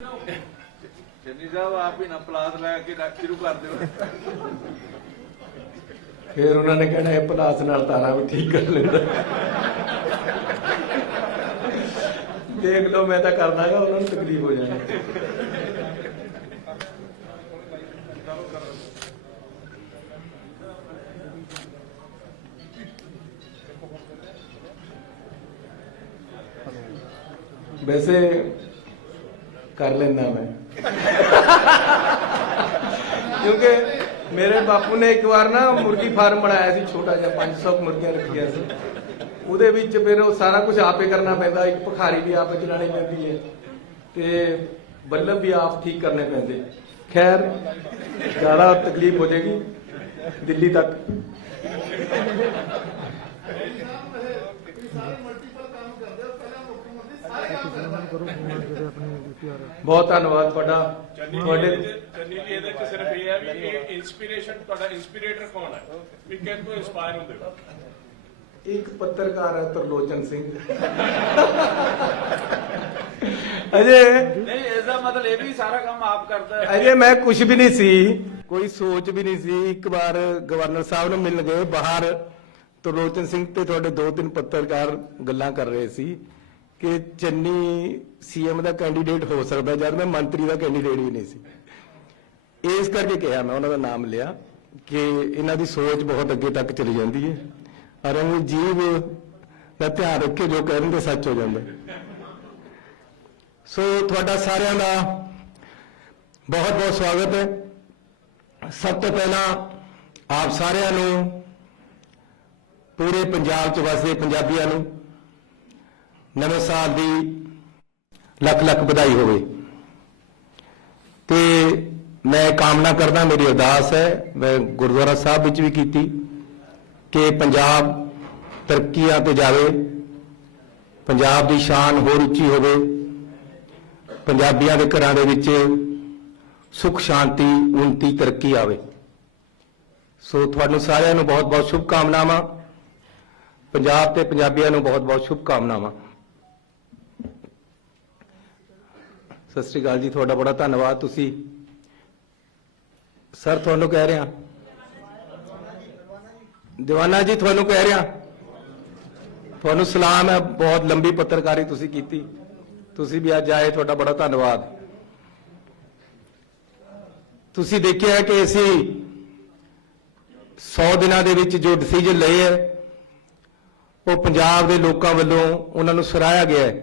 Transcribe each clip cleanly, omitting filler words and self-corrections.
चन्नी साहब आप ही ना पलास लैके शुरू कर दो। फिर उन्होंने कहना है पलास नाल तारा भी ठीक कर लेता। देख लो मैं तो कर दांगा, उन्होंने तकलीफ हो जानी। वैसे कर लेना मैं क्योंकि मेरे बापू ने एक बार ना मुर्गी फार्म बनाया सी, छोटा जिहा 500 मुर्गियां रखिया सी। ਉਹਦੇ ਵਿੱਚ ਫਿਰ ਉਹ ਸਾਰਾ ਕੁਝ ਆਪੇ ਕਰਨਾ ਪੈਂਦਾ, ਇੱਕ ਭਖਾਰੀ ਵੀ ਆਪੇ ਚਲਾਣੀ ਪੈਂਦੀ ਹੈ ਤੇ ਬੱਲਬ ਵੀ ਆਪ ਠੀਕ ਕਰਨੇ ਪੈਂਦੇ। ਖੈਰ ਜ਼ਿਆਦਾ ਤਕਲੀਫ ਹੋ ਜਾਏਗੀ ਦਿੱਲੀ ਤੱਕ। बहुत धन्यवाद ਤੁਹਾਡਾ। ਤੁਹਾਡੇ ਚੰਨੀ ਜੀ ਇਹਦੇ ਚ ਸਿਰਫ ਇਹ ਹੈ ਵੀ ਇਹ ਇਨਸਪੀਰੇਸ਼ਨ ਤੁਹਾਡਾ ਇੰਸਪੀਰੇਟਰ ਕੌਣ ਹੈ, ਵੀ ਕਿਹਨੂੰ ਇੰਸਪਾਇਰ ਹੁੰਦੇ ਹੋ? एक पत्रकार है त्रिलोचन सिंह। अजय नहीं ऐसा मतलब ये भी सारा काम आप करता है। अजय मैं कुछ भी नहीं सी, कोई सोच भी नहीं सी। एक बार गवर्नर साहब ने मिल गए बाहर, त्रिलोचन सिंह ते थोड़े 2-3 पत्रकार गल्लां कर रहे सी कि चन्नी सीएम का कैंडीडेट हो सकता, जब मैं मंत्री का कैंडीडेट भी नहीं सी। इस करके कहा मैं उन्होंने नाम लिया कि इन्हों की सोच बहुत अगे तक चली जाती है और जीव का ध्यान रख के जो कह रहे सच हो जाता। सो थोड़ा सारिਆਂ ਦਾ बहुत बहुत स्वागत है। सब तो पहला आप सारिਆਂ ਨੂੰ पूरे पंजाब च वसदे पंजाबियों ਨੂੰ नवे साल की लख लख बधाई होवे। ते मैं कामना करदा, मेरी अरदास है, मैं गुरुद्वारा साहब विच भी कीती कि पंजाब तरक्कियां ते जावे, पंजाब की शान होर उच्ची होवे, पंजाबियों के घरां दे विच सुख शांति उन्नति तरक्की आवे। सो तुहानूं सारिਆਂ ਨੂੰ बहुत बहुत शुभकामनावां। पंजाब ते पंजाबियों ਨੂੰ बहुत बहुत शुभकामनावां। सत श्री अकाल जी, तुहाडा बड़ा धन्नवाद। तुसी सर तुहानूं कह रहा दीवाना जी, तुहानूं कह रहा तुहानूं सलाम है। बहुत लंबी पत्रकारी तुसी कीती, तुसी भी अज आए, तुहाडा बड़ा धन्नवाद। तुसी देखिया है कि असी 100 दिनां दे विच जो डिसीजन लए है वो पंजाब के लोगों वालों उन्होंने सराहाया गया है,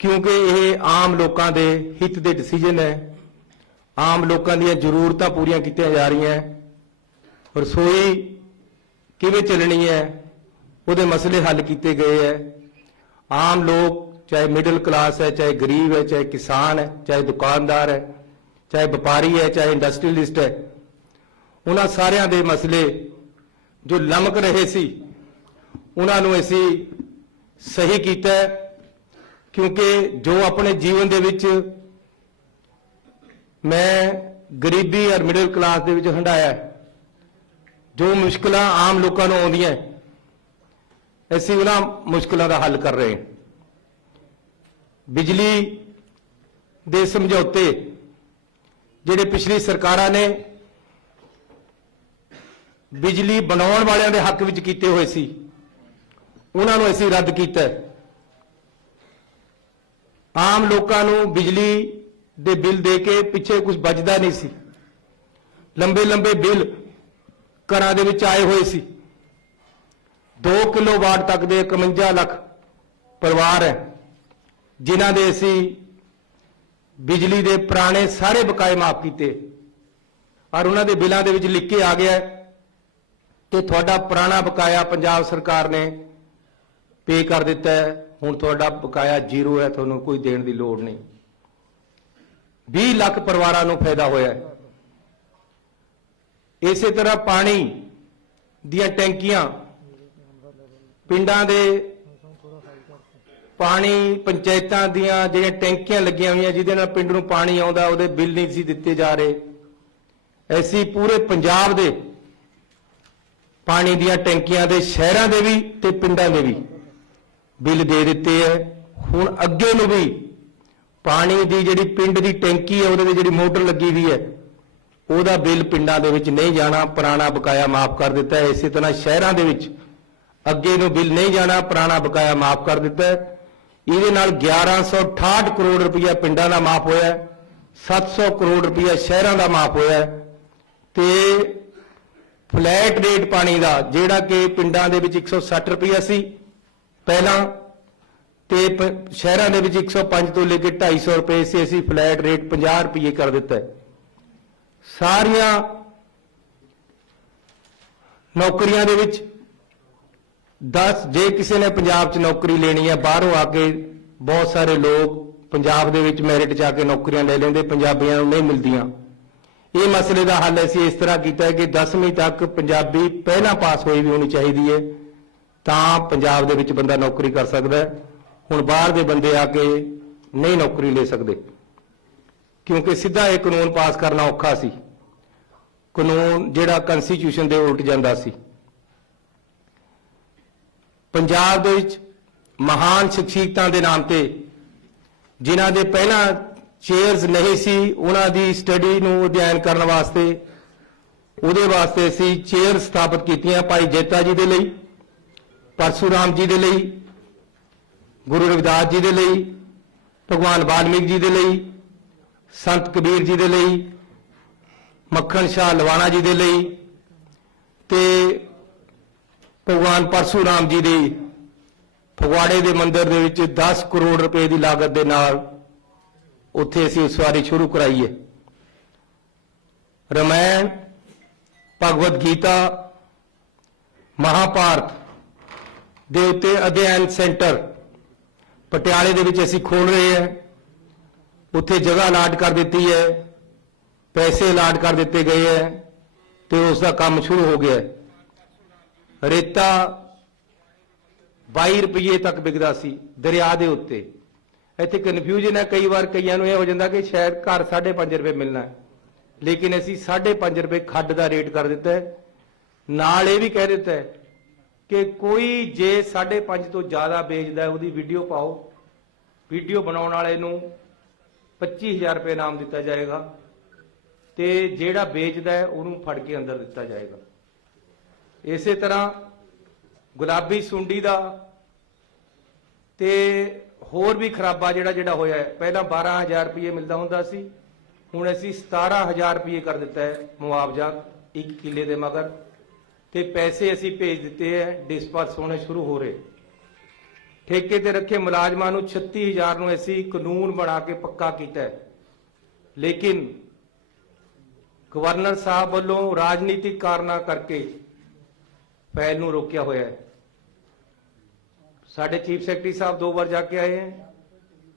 क्योंकि ये आम लोगों के हित के डिसीजन है। आम लोगों दी जरूरतां पूरियां कीतियां जा रही हैं, रसोई किवें चलनी है उहदे मसले हल किए गए हैं। आम लोग चाहे मिडिल क्लास है, चाहे गरीब है, चाहे किसान है, चाहे दुकानदार है, चाहे व्यापारी है, चाहे इंडस्ट्रीलिस्ट है, उन्हां सारियां दे मसले जो लमक रहे सी उन्होंने असी सही किया है। क्योंकि जो अपने जीवन दे विच मैं गरीबी और मिडिल क्लास दे विच हंडाया, जो मुश्किलां आम लोगों को आउंदियां असी उन्हां मुश्किलों का हल कर रहे हैं। बिजली दे समझौते जिहड़े पिछली सरकारां ने बिजली बनाउण वालियां दे हक विच कीते होए सी, उन्हां नूं असीं रद्द कीता है। आम लोगों को बिजली दे बिल दे के पिछे कुछ बचता नहीं सी। लंबे लंबे बिल घरां दे विच आए हुए सी। 2 किलोवाट तक दे 51 लाख परिवार है जिन्हां दे असीं बिजली दे पुराने सारे बकाए माफ कीते और उन्हां दे बिलों दे विच लिख के आ गया कि तुहाडा पुराना बकाया पंजाब सरकार ने पे कर दिता है, हुण तुहाडा बकाया 0 है, तुहानूं कोई देण दी लोड़ नहीं। 20 लाख परिवारां नूं फायदा होया है। इसे तरह पानी दियां टैंकियां पिंडां दे पानी पंचायतां दियां जिहड़ियां टैंकियां लगियां होईयां जिहदे नाल पिंड नूं पानी आउंदा उहदे बिल नहीं सी दित्ते जा रहे। ऐसी पूरे पंजाब दे पानी दियां टैंकियां दे शहरां दे भी ते पिंडां दे भी बिल दे दिते है। हुण अगे नूं भी ਪਾਣੀ ਦੀ ਜਿਹੜੀ ਪਿੰਡ ਦੀ ਟੈਂਕੀ ਹੈ ਉਹਦੇ ਤੇ ਜਿਹੜੀ ਮੋਟਰ ਲੱਗੀ ਵੀ ਹੈ ਉਹਦਾ ਬਿੱਲ ਪਿੰਡਾਂ ਦੇ ਵਿੱਚ ਨਹੀਂ ਜਾਣਾ, ਪੁਰਾਣਾ ਬਕਾਇਆ ਮਾਫ ਕਰ ਦਿੱਤਾ ਹੈ। ਇਸੇ ਤਰ੍ਹਾਂ ਸ਼ਹਿਰਾਂ ਦੇ ਵਿੱਚ ਅੱਗੇ ਨੂੰ ਬਿੱਲ ਨਹੀਂ ਜਾਣਾ, ਪੁਰਾਣਾ ਬਕਾਇਆ ਮਾਫ ਕਰ ਦਿੱਤਾ ਹੈ। ਇਹਦੇ ਨਾਲ 1168 ਕਰੋੜ ਰੁਪਈਆ ਪਿੰਡਾਂ ਦਾ ਮਾਫ ਹੋਇਆ ਹੈ, 700 ਕਰੋੜ ਰੁਪਈਆ ਸ਼ਹਿਰਾਂ ਦਾ ਮਾਫ ਹੋਇਆ ਹੈ। ਤੇ ਫਲੈਟ ਰੇਟ ਪਾਣੀ ਦਾ ਜਿਹੜਾ ਕਿ ਪਿੰਡਾਂ ਦੇ ਵਿੱਚ 160 ਰੁਪਈਆ ਸੀ ਪਹਿਲਾਂ ਤੇ ਸ਼ਹਿਰਾਂ ਦੇ ਵਿੱਚ 105 ਤੋਂ ਲੈ ਕੇ 250 ਰੁਪਏ ਸੀ, ਅਸੀਂ ਫਲੈਟ ਰੇਟ 50 ਰੁਪਏ ਕਰ ਦਿੱਤਾ ਹੈ। ਸਾਰੀਆਂ ਨੌਕਰੀਆਂ ਦੇ ਵਿੱਚ 10 ਜੇ ਕਿਸੇ ਨੇ ਪੰਜਾਬ 'ਚ ਨੌਕਰੀ ਲੈਣੀ ਹੈ, ਬਾਹਰੋਂ ਆ ਕੇ ਬਹੁਤ ਸਾਰੇ ਲੋਕ ਪੰਜਾਬ ਦੇ ਵਿੱਚ ਮੈਰਿਟ 'ਚ ਆ ਕੇ ਨੌਕਰੀਆਂ ਲੈ ਲੈਂਦੇ, ਪੰਜਾਬੀਆਂ ਨੂੰ ਨਹੀਂ ਮਿਲਦੀਆਂ। ਇਹ ਮਸਲੇ ਦਾ ਹੱਲ ਅਸੀਂ ਇਸ ਤਰ੍ਹਾਂ ਕੀਤਾ ਹੈ ਕਿ 10ਵੀਂ ਤੱਕ ਪੰਜਾਬੀ ਪਹਿਲਾਂ ਪਾਸ ਹੋਈ ਵੀ ਹੋਣੀ ਚਾਹੀਦੀ ਹੈ, ਤਾਂ ਪੰਜਾਬ ਦੇ ਵਿੱਚ ਬੰਦਾ ਨੌਕਰੀ ਕਰ ਸਕਦਾ ਹੈ। ਹੁਣ ਬਾਹਰ ਦੇ ਬੰਦੇ ਆ ਕੇ ਨਹੀਂ ਨੌਕਰੀ ਲੈ ਸਕਦੇ, ਕਿਉਂਕਿ ਸਿੱਧਾ ਇਹ ਕਾਨੂੰਨ ਪਾਸ ਕਰਨਾ ਔਖਾ ਸੀ, ਕਾਨੂੰਨ ਜਿਹੜਾ ਕਨਸਟੀਟਿਊਸ਼ਨ ਦੇ ਉਲਟ ਜਾਂਦਾ ਸੀ। ਪੰਜਾਬ ਦੇ ਵਿੱਚ ਮਹਾਨ ਸ਼ਖਸੀਅਤਾਂ ਦੇ ਨਾਮ ਤੇ ਜਿਨ੍ਹਾਂ ਦੇ ਪਹਿਲਾਂ ਚੇਅਰਸ ਨਹੀਂ ਸੀ, ਉਹਨਾਂ ਦੀ ਸਟੱਡੀ ਨੂੰ ਅਧਿਐਨ ਕਰਨ ਵਾਸਤੇ ਉਹਦੇ ਵਾਸਤੇ ਅਸੀਂ ਚੇਅਰ ਸਥਾਪਿਤ ਕੀਤੀਆਂ। ਭਾਈ ਜੇਤਾ ਜੀ ਦੇ ਲਈ, ਪਰਸ਼ੂਰਾਮ ਜੀ ਦੇ ਲਈ, ਗੁਰੂ ਰਵਿਦਾਸ ਜੀ ਦੇ ਲਈ, ਭਗਵਾਨ ਵਾਲਮੀਕ ਜੀ ਦੇ ਲਈ, ਸੰਤ ਕਬੀਰ ਜੀ ਦੇ ਲਈ, ਮੱਖਣ ਸ਼ਾਹ ਲਵਾਣਾ ਜੀ ਦੇ ਲਈ ਤੇ ਭਗਵਾਨ ਪਰਸ਼ੂਰਾਮ ਜੀ ਦੀ ਫਗਵਾੜੇ ਦੇ ਮੰਦਿਰ ਦੇ ਵਿੱਚ 10 ਕਰੋੜ ਰੁਪਏ ਦੀ ਲਾਗਤ ਦੇ ਨਾਲ ਉੱਥੇ ਅਸੀਂ ਉਸਾਰੀ ਸ਼ੁਰੂ ਕਰਾਈ ਹੈ। ਰਾਮਾਇਣ, ਭਗਵਦ ਗੀਤਾ, ਮਹਾਭਾਰਤ ਦੇ ਉੱਤੇ ਅਧਿਐਨ ਸੈਂਟਰ ਪਟਿਆਲੇ ਦੇ ਵਿੱਚ ਅਸੀਂ ਖੋਲ ਰਹੇ ਹਾਂ। ਉੱਥੇ ਜਗ੍ਹਾ ਅਲਾਟ ਕਰ ਦਿੱਤੀ ਹੈ, ਪੈਸੇ ਅਲਾਟ ਕਰ ਦਿੱਤੇ ਗਏ ਹੈ ਤੇ ਉਸ ਦਾ ਕੰਮ ਸ਼ੁਰੂ ਹੋ ਗਿਆ ਹੈ। ਰੇਤਾ 22 ਰੁਪਏ ਤੱਕ ਵਿਕਦਾ ਸੀ ਦਰਿਆ ਦੇ ਉੱਤੇ। ਇੱਥੇ ਕਨਫਿਊਜ਼ਨ ਹੈ, ਕਈ ਵਾਰ ਕਈਆਂ ਨੂੰ ਇਹ ਹੋ ਜਾਂਦਾ ਕਿ ਸ਼ਾਇਦ ਘਰ 5.5 ਰੁਪਏ ਮਿਲਣਾ ਹੈ, ਲੇਕਿਨ ਅਸੀਂ 5.5 ਰੁਪਏ ਖੱਡ ਦਾ ਰੇਟ ਕਰ ਦਿੱਤਾ ਹੈ। ਨਾਲ ਇਹ ਵੀ ਕਹਿ ਦਿੱਤਾ ਹੈ ਕਿ ਕੋਈ ਜੇ 5.5 ਤੋਂ ਜ਼ਿਆਦਾ ਵੇਚਦਾ ਹੈ ਉਹਦੀ ਵੀਡੀਓ ਪਾਓ, ਵੀਡੀਓ ਬਣਾਉਣ ਵਾਲੇ ਨੂੰ 25,000 ਰੁਪਏ ਇਨਾਮ ਦਿੱਤਾ ਜਾਏਗਾ ਤੇ ਜਿਹੜਾ ਵੇਚਦਾ ਹੈ ਉਹਨੂੰ ਫੜ ਕੇ ਅੰਦਰ ਦਿੱਤਾ ਜਾਏਗਾ। ਇਸੇ ਤਰ੍ਹਾਂ ਗੁਲਾਬੀ ਸੁੰਡੀ ਦਾ ਤੇ ਹੋਰ ਵੀ ਖਰਾਬਾ ਜਿਹੜਾ ਹੋਇਆ ਹੈ। ਪਹਿਲਾਂ 12,000 ਰੁਪਏ ਮਿਲਦਾ ਹੁੰਦਾ ਸੀ, ਹੁਣ ਅਸੀਂ 17,000 ਰੁਪਏ ਕਰ ਦਿੱਤਾ ਹੈ ਮੁਆਵਜ਼ਾ 1 ਕਿੱਲੇ ਦੇ ਮਗਰ, ਤੇ ਪੈਸੇ ਅਸੀਂ ਭੇਜ ਦਿੱਤੇ ਹੈ, ਡਿਸਪਰਸ ਹੋਣੇ ਸ਼ੁਰੂ ਹੋ ਰਹੇ। ਠੇਕੇ ਤੇ ਰੱਖੇ ਮੁਲਾਜ਼ਮਾਂ ਨੂੰ 36,000 ਨੂੰ ਅਸੀਂ ਕਾਨੂੰਨ ਬਣਾ ਕੇ ਪੱਕਾ ਕੀਤਾ ਹੈ, ਲੇਕਿਨ ਗਵਰਨਰ ਸਾਹਿਬ ਵੱਲੋਂ ਰਾਜਨੀਤਿਕ ਕਾਰਨਾਂ ਕਰਕੇ ਫਾਈਲ ਨੂੰ ਰੋਕਿਆ ਹੋਇਆ ਹੈ। ਸਾਡੇ ਚੀਫ ਸੈਕਟਰੀ ਸਾਹਿਬ 2 ਵਾਰ ਜਾ ਕੇ ਆਏ हैं,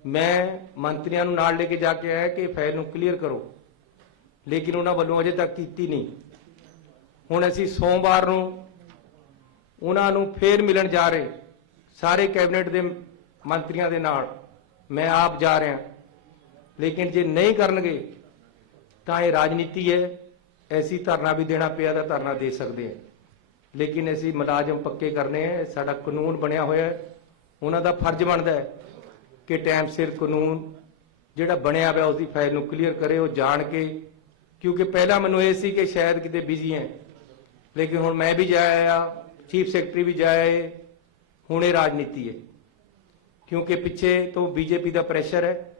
ਮੈਂ ਮੰਤਰੀਆਂ ਨੂੰ ਨਾਲ ਲੈ ਕੇ ਜਾ ਕੇ ਆਇਆ ਕਿ ਫਾਈਲ ਨੂੰ ਕਲੀਅਰ ਕਰੋ, ਲੇਕਿਨ ਉਹਨਾਂ ਵੱਲੋਂ ਅਜੇ ਤੱਕ ਕੀਤੀ ਨਹੀਂ। ਹੁਣ ਅਸੀਂ ਸੋਮਵਾਰ ਨੂੰ ਉਹਨਾਂ ਨੂੰ ਫੇਰ ਮਿਲਣ ਜਾ ਰਹੇ, ਸਾਰੇ ਕੈਬਨਿਟ ਦੇ ਮੰਤਰੀਆਂ ਦੇ ਨਾਲ ਮੈਂ ਆਪ ਜਾ ਰਿਹਾ, ਲੇਕਿਨ ਜੇ ਨਹੀਂ ਕਰਨਗੇ ਤਾਂ ਇਹ ਰਾਜਨੀਤੀ ਹੈ। ਐਸੀ ਧਰਨਾ ਵੀ ਦੇਣਾ ਪਿਆ ਤਾਂ ਧਰਨਾ ਦੇ ਸਕਦੇ ਹਾਂ, ਲੇਕਿਨ ਅਸੀਂ ਮੁਲਾਜ਼ਮ ਪੱਕੇ ਕਰਨੇ ਹੈ। ਸਾਡਾ ਕਾਨੂੰਨ ਬਣਿਆ ਹੋਇਆ ਹੈ, ਉਹਨਾਂ ਦਾ ਫਰਜ਼ ਬਣਦਾ ਹੈ ਕਿ ਟਾਈਮ ਸਿਰ ਕਾਨੂੰਨ ਜਿਹੜਾ ਬਣਿਆ ਹੋਇਆ ਉਸਦੀ ਫਾਈਲ ਨੂੰ ਕਲੀਅਰ ਕਰੇ, ਉਹ ਜਾਣ ਕੇ। ਕਿਉਂਕਿ ਪਹਿਲਾਂ ਮੈਨੂੰ ਇਹ ਸੀ ਕਿ ਸ਼ਾਇਦ ਕਿਤੇ ਬਿਜ਼ੀ ਹੈ, ਲੇਕਿਨ ਹੁਣ ਮੈਂ ਵੀ ਜਾਇਆ, ਚੀਫ ਸੈਕਟਰੀ ਵੀ ਜਾਇਆ, ਹੁਣ ਇਹ ਰਾਜਨੀਤੀ ਹੈ, ਕਿਉਂਕਿ ਪਿੱਛੇ ਤੋਂ ਬੀਜੇਪੀ ਦਾ ਪ੍ਰੈਸ਼ਰ ਹੈ।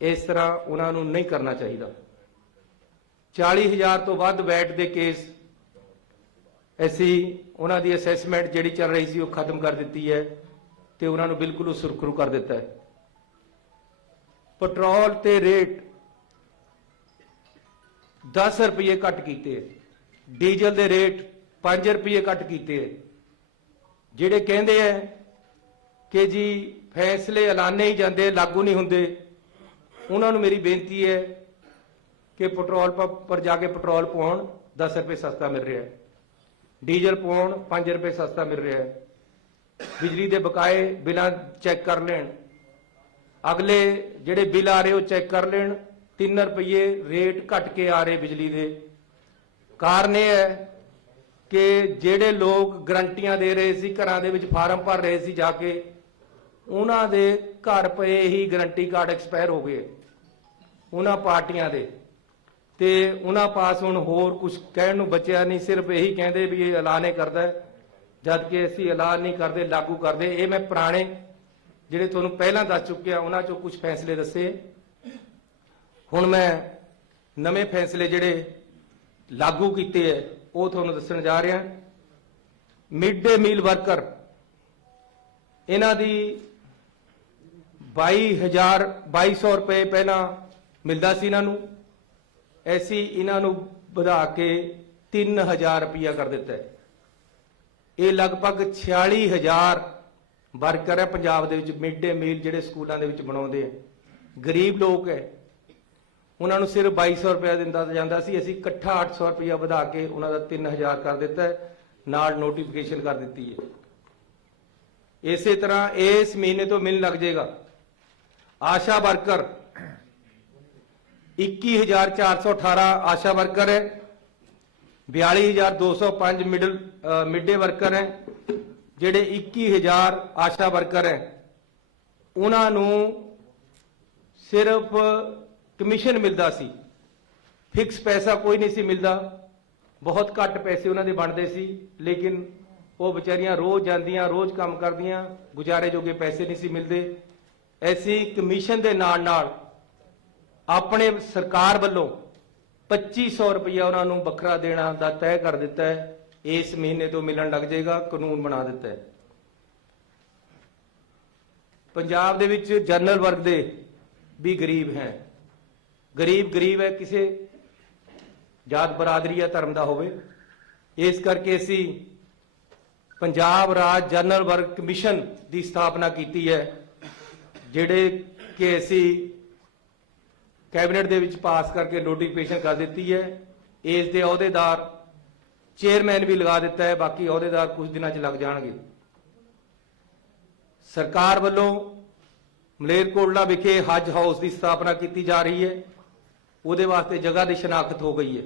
ਇਸ ਤਰ੍ਹਾਂ ਉਹਨਾਂ ਨੂੰ ਨਹੀਂ ਕਰਨਾ ਚਾਹੀਦਾ। 40,000 ਤੋਂ ਵੱਧ ਵੈਟ ਦੇ ਕੇਸ ਅਸੀਂ ਉਹਨਾਂ ਦੀ ਅਸੈਸਮੈਂਟ ਜਿਹੜੀ ਚੱਲ ਰਹੀ ਸੀ ਉਹ ਖਤਮ ਕਰ ਦਿੱਤੀ ਹੈ ਤੇ ਉਹਨਾਂ ਨੂੰ ਬਿਲਕੁਲ ਸੁਰਖਰੂ ਕਰ ਦਿੱਤਾ ਹੈ। ਪੈਟਰੋਲ ਤੇ ਰੇਟ 10 ਰੁਪਏ ਘੱਟ ਕੀਤੇ, ਡੀਜ਼ਲ ਦੇ ਰੇਟ 5 ਰੁਪਏ ਘੱਟ ਕੀਤੇ। ਜਿਹੜੇ ਕਹਿੰਦੇ ਆ ਕਿ ਜੀ ਫੈਸਲੇ ਐਲਾਨੇ ਹੀ ਜਾਂਦੇ, ਲਾਗੂ ਨਹੀਂ ਹੁੰਦੇ, ਉਹਨਾਂ ਨੂੰ ਮੇਰੀ ਬੇਨਤੀ ਹੈ ਕਿ ਪੈਟਰੋਲ ਪੰਪ ਪਰ ਜਾ ਕੇ ਪੈਟਰੋਲ ਪਾਉਣ, 10 ਰੁਪਏ ਸਸਤਾ ਮਿਲ ਰਿਹਾ ਹੈ, ਡੀਜ਼ਲ ਪਾਉਣ 5 ਰੁਪਏ ਸਸਤਾ ਮਿਲ ਰਿਹਾ ਹੈ। ਬਿਜਲੀ ਦੇ ਬਕਾਏ ਬਿਲਾਂ ਚੈੱਕ ਕਰ ਲੈਣ, ਅਗਲੇ ਜਿਹੜੇ ਬਿੱਲ ਆ ਰਹੇ ਉਹ ਚੈੱਕ ਕਰ ਲੈਣ। 3 ਰੁਪਏ ਰੇਟ ਘਟ ਕੇ ਆ ਰਹੇ ਬਿਜਲੀ ਦੇ। ਕਾਰਨ ਇਹ ਹੈ ਕਿ ਜਿਹੜੇ ਲੋਕ ਗਰੰਟੀਆਂ ਦੇ ਰਹੇ ਸੀ, ਘਰਾਂ ਦੇ ਵਿੱਚ ਫਾਰਮ ਭਰ ਰਹੇ ਸੀ ਜਾ ਕੇ, ਉਹਨਾਂ ਦੇ ਘਰ ਪਏ ਹੀ ਗਰੰਟੀ ਕਾਰਡ ਐਕਸਪਾਇਰ ਹੋ ਗਏ ਉਹਨਾਂ ਪਾਰਟੀਆਂ ਦੇ, ਤੇ ਉਹਨਾਂ ਪਾਸ ਹੁਣ ਹੋਰ ਕੁਝ ਕਹਿਣ ਨੂੰ ਬਚਿਆ ਨਹੀਂ, ਸਿਰਫ ਇਹੀ ਕਹਿੰਦੇ ਵੀ ਇਹ ਐਲਾਨ ਹੀ ਕਰਦਾ ਹੈ, ਜਦ ਕਿ ਅਸੀਂ ਐਲਾਨ ਨਹੀਂ ਕਰਦੇ, ਲਾਗੂ ਕਰਦੇ। ਇਹ ਮੈਂ ਪੁਰਾਣੇ ਜਿਹੜੇ ਤੁਹਾਨੂੰ ਪਹਿਲਾਂ ਦੱਸ ਚੁੱਕਿਆ ਉਹਨਾਂ ਚੋਂ ਕੁਝ ਫੈਸਲੇ ਦੱਸੇ। ਹੁਣ ਮੈਂ ਨਵੇਂ ਫੈਸਲੇ ਜਿਹੜੇ ਲਾਗੂ ਕੀਤੇ ਹੈ ਉਹ ਤੁਹਾਨੂੰ ਦੱਸਣ ਜਾ ਰਿਹਾ। ਮਿਡ ਡੇ ਮੀਲ ਵਰਕਰ, ਇਹਨਾਂ ਦੀ 2200 ਰੁਪਏ ਪਹਿਲਾਂ ਮਿਲਦਾ ਸੀ ਇਹਨਾਂ ਨੂੰ, ਐਸੀ ਇਹਨਾਂ ਨੂੰ ਵਧਾ ਕੇ 3000 ਰੁਪਇਆ ਕਰ ਦਿੱਤਾ ਹੈ। ਇਹ ਲਗਭਗ 46000 ਵਰਕਰ ਹੈ ਪੰਜਾਬ ਦੇ ਵਿੱਚ ਮਿਡ ਡੇ ਮੀਲ ਜਿਹੜੇ ਸਕੂਲਾਂ ਦੇ ਵਿੱਚ ਬਣਾਉਂਦੇ ਆ। ਗਰੀਬ ਲੋਕ ਹੈ, ਉਹਨਾਂ ਨੂੰ ਸਿਰਫ 2200 ਰੁਪਇਆ ਦਿੰਦਾ ਜਾਂਦਾ ਸੀ, ਅਸੀਂ ਇਕੱਠਾ 800 ਰੁਪਇਆ ਵਧਾ ਕੇ ਉਹਨਾਂ ਦਾ 3000 ਕਰ ਦਿੱਤਾ ਹੈ, ਨਾਲ ਨੋਟੀਫਿਕੇਸ਼ਨ ਕਰ ਦਿੱਤੀ ਹੈ। ਇਸੇ ਤਰ੍ਹਾਂ ਇਸ ਮਹੀਨੇ ਤੋਂ ਮਿਲਣ ਲੱਗ ਜਾਏਗਾ। ਆਸ਼ਾ ਵਰਕਰ 21418 ਆਸ਼ਾ ਵਰਕਰ ਹੈ, 42205 ਮਿਡ ਡੇ ਵਰਕਰ ਹੈ। ਜਿਹੜੇ 21000 ਆਸ਼ਾ ਵਰਕਰ ਹੈ ਉਹਨਾਂ ਨੂੰ ਸਿਰਫ ਕਮਿਸ਼ਨ ਮਿਲਦਾ ਸੀ, ਫਿਕਸ ਪੈਸਾ ਕੋਈ ਨਹੀਂ ਸੀ ਮਿਲਦਾ, ਬਹੁਤ ਘੱਟ ਪੈਸੇ ਉਹਨਾਂ ਦੇ ਬਣਦੇ ਸੀ, ਲੇਕਿਨ ਉਹ ਵਿਚਾਰੀਆਂ ਰੋਜ਼ ਜਾਂਦੀਆਂ, ਰੋਜ਼ ਕੰਮ ਕਰਦੀਆਂ, ਗੁਜ਼ਾਰੇ ਜੋਗੇ ਪੈਸੇ ਨਹੀਂ ਸੀ ਮਿਲਦੇ। ਐਸੀ ਕਮਿਸ਼ਨ ਦੇ ਨਾਲ ਨਾਲ ਆਪਣੇ ਸਰਕਾਰ ਵੱਲੋਂ 2500 ਰੁਪਇਆ ਉਹਨਾਂ ਨੂੰ ਵੱਖਰਾ ਦੇਣਾ ਦਾ ਤੈਅ ਕਰ ਦਿੱਤਾ ਹੈ। ਇਸ ਮਹੀਨੇ ਤੋਂ ਮਿਲਣ ਲੱਗ ਜਾਏਗਾ, ਕਾਨੂੰਨ ਬਣਾ ਦਿੱਤਾ ਹੈ। ਪੰਜਾਬ ਦੇ ਵਿੱਚ ਜਨਰਲ ਵਰਗ ਦੇ ਵੀ ਗਰੀਬ ਹੈ, ਗਰੀਬ ਹੈ, ਕਿਸੇ ਜਾਤ ਬਰਾਦਰੀ ਜਾਂ ਧਰਮ ਦਾ ਹੋਵੇ। ਇਸ ਕਰਕੇ ਅਸੀਂ ਪੰਜਾਬ ਰਾਜ ਜਨਰਲ ਵਰਗ ਕਮਿਸ਼ਨ ਦੀ ਸਥਾਪਨਾ ਕੀਤੀ ਹੈ, ਜਿਹੜੇ ਕਿ ਅਸੀਂ ਕੈਬਨਿਟ ਦੇ ਵਿੱਚ ਪਾਸ ਕਰਕੇ ਨੋਟੀਫਿਕੇਸ਼ਨ ਕਰ ਦਿੱਤੀ ਹੈ। ਇਸ ਦੇ ਅਹੁਦੇਦਾਰ ਚੇਅਰਮੈਨ ਵੀ ਲਗਾ ਦਿੱਤਾ ਹੈ, ਬਾਕੀ ਅਹੁਦੇਦਾਰ ਕੁਝ ਦਿਨਾਂ 'ਚ ਲੱਗ ਜਾਣਗੇ। ਸਰਕਾਰ ਵੱਲੋਂ ਮਲੇਰਕੋਟਲਾ ਵਿਖੇ ਹਜ ਹਾਊਸ ਦੀ ਸਥਾਪਨਾ ਕੀਤੀ ਜਾ ਰਹੀ ਹੈ, ਉਹਦੇ ਵਾਸਤੇ ਜਗ੍ਹਾ ਦੀ ਸ਼ਨਾਖਤ ਹੋ ਗਈ ਹੈ।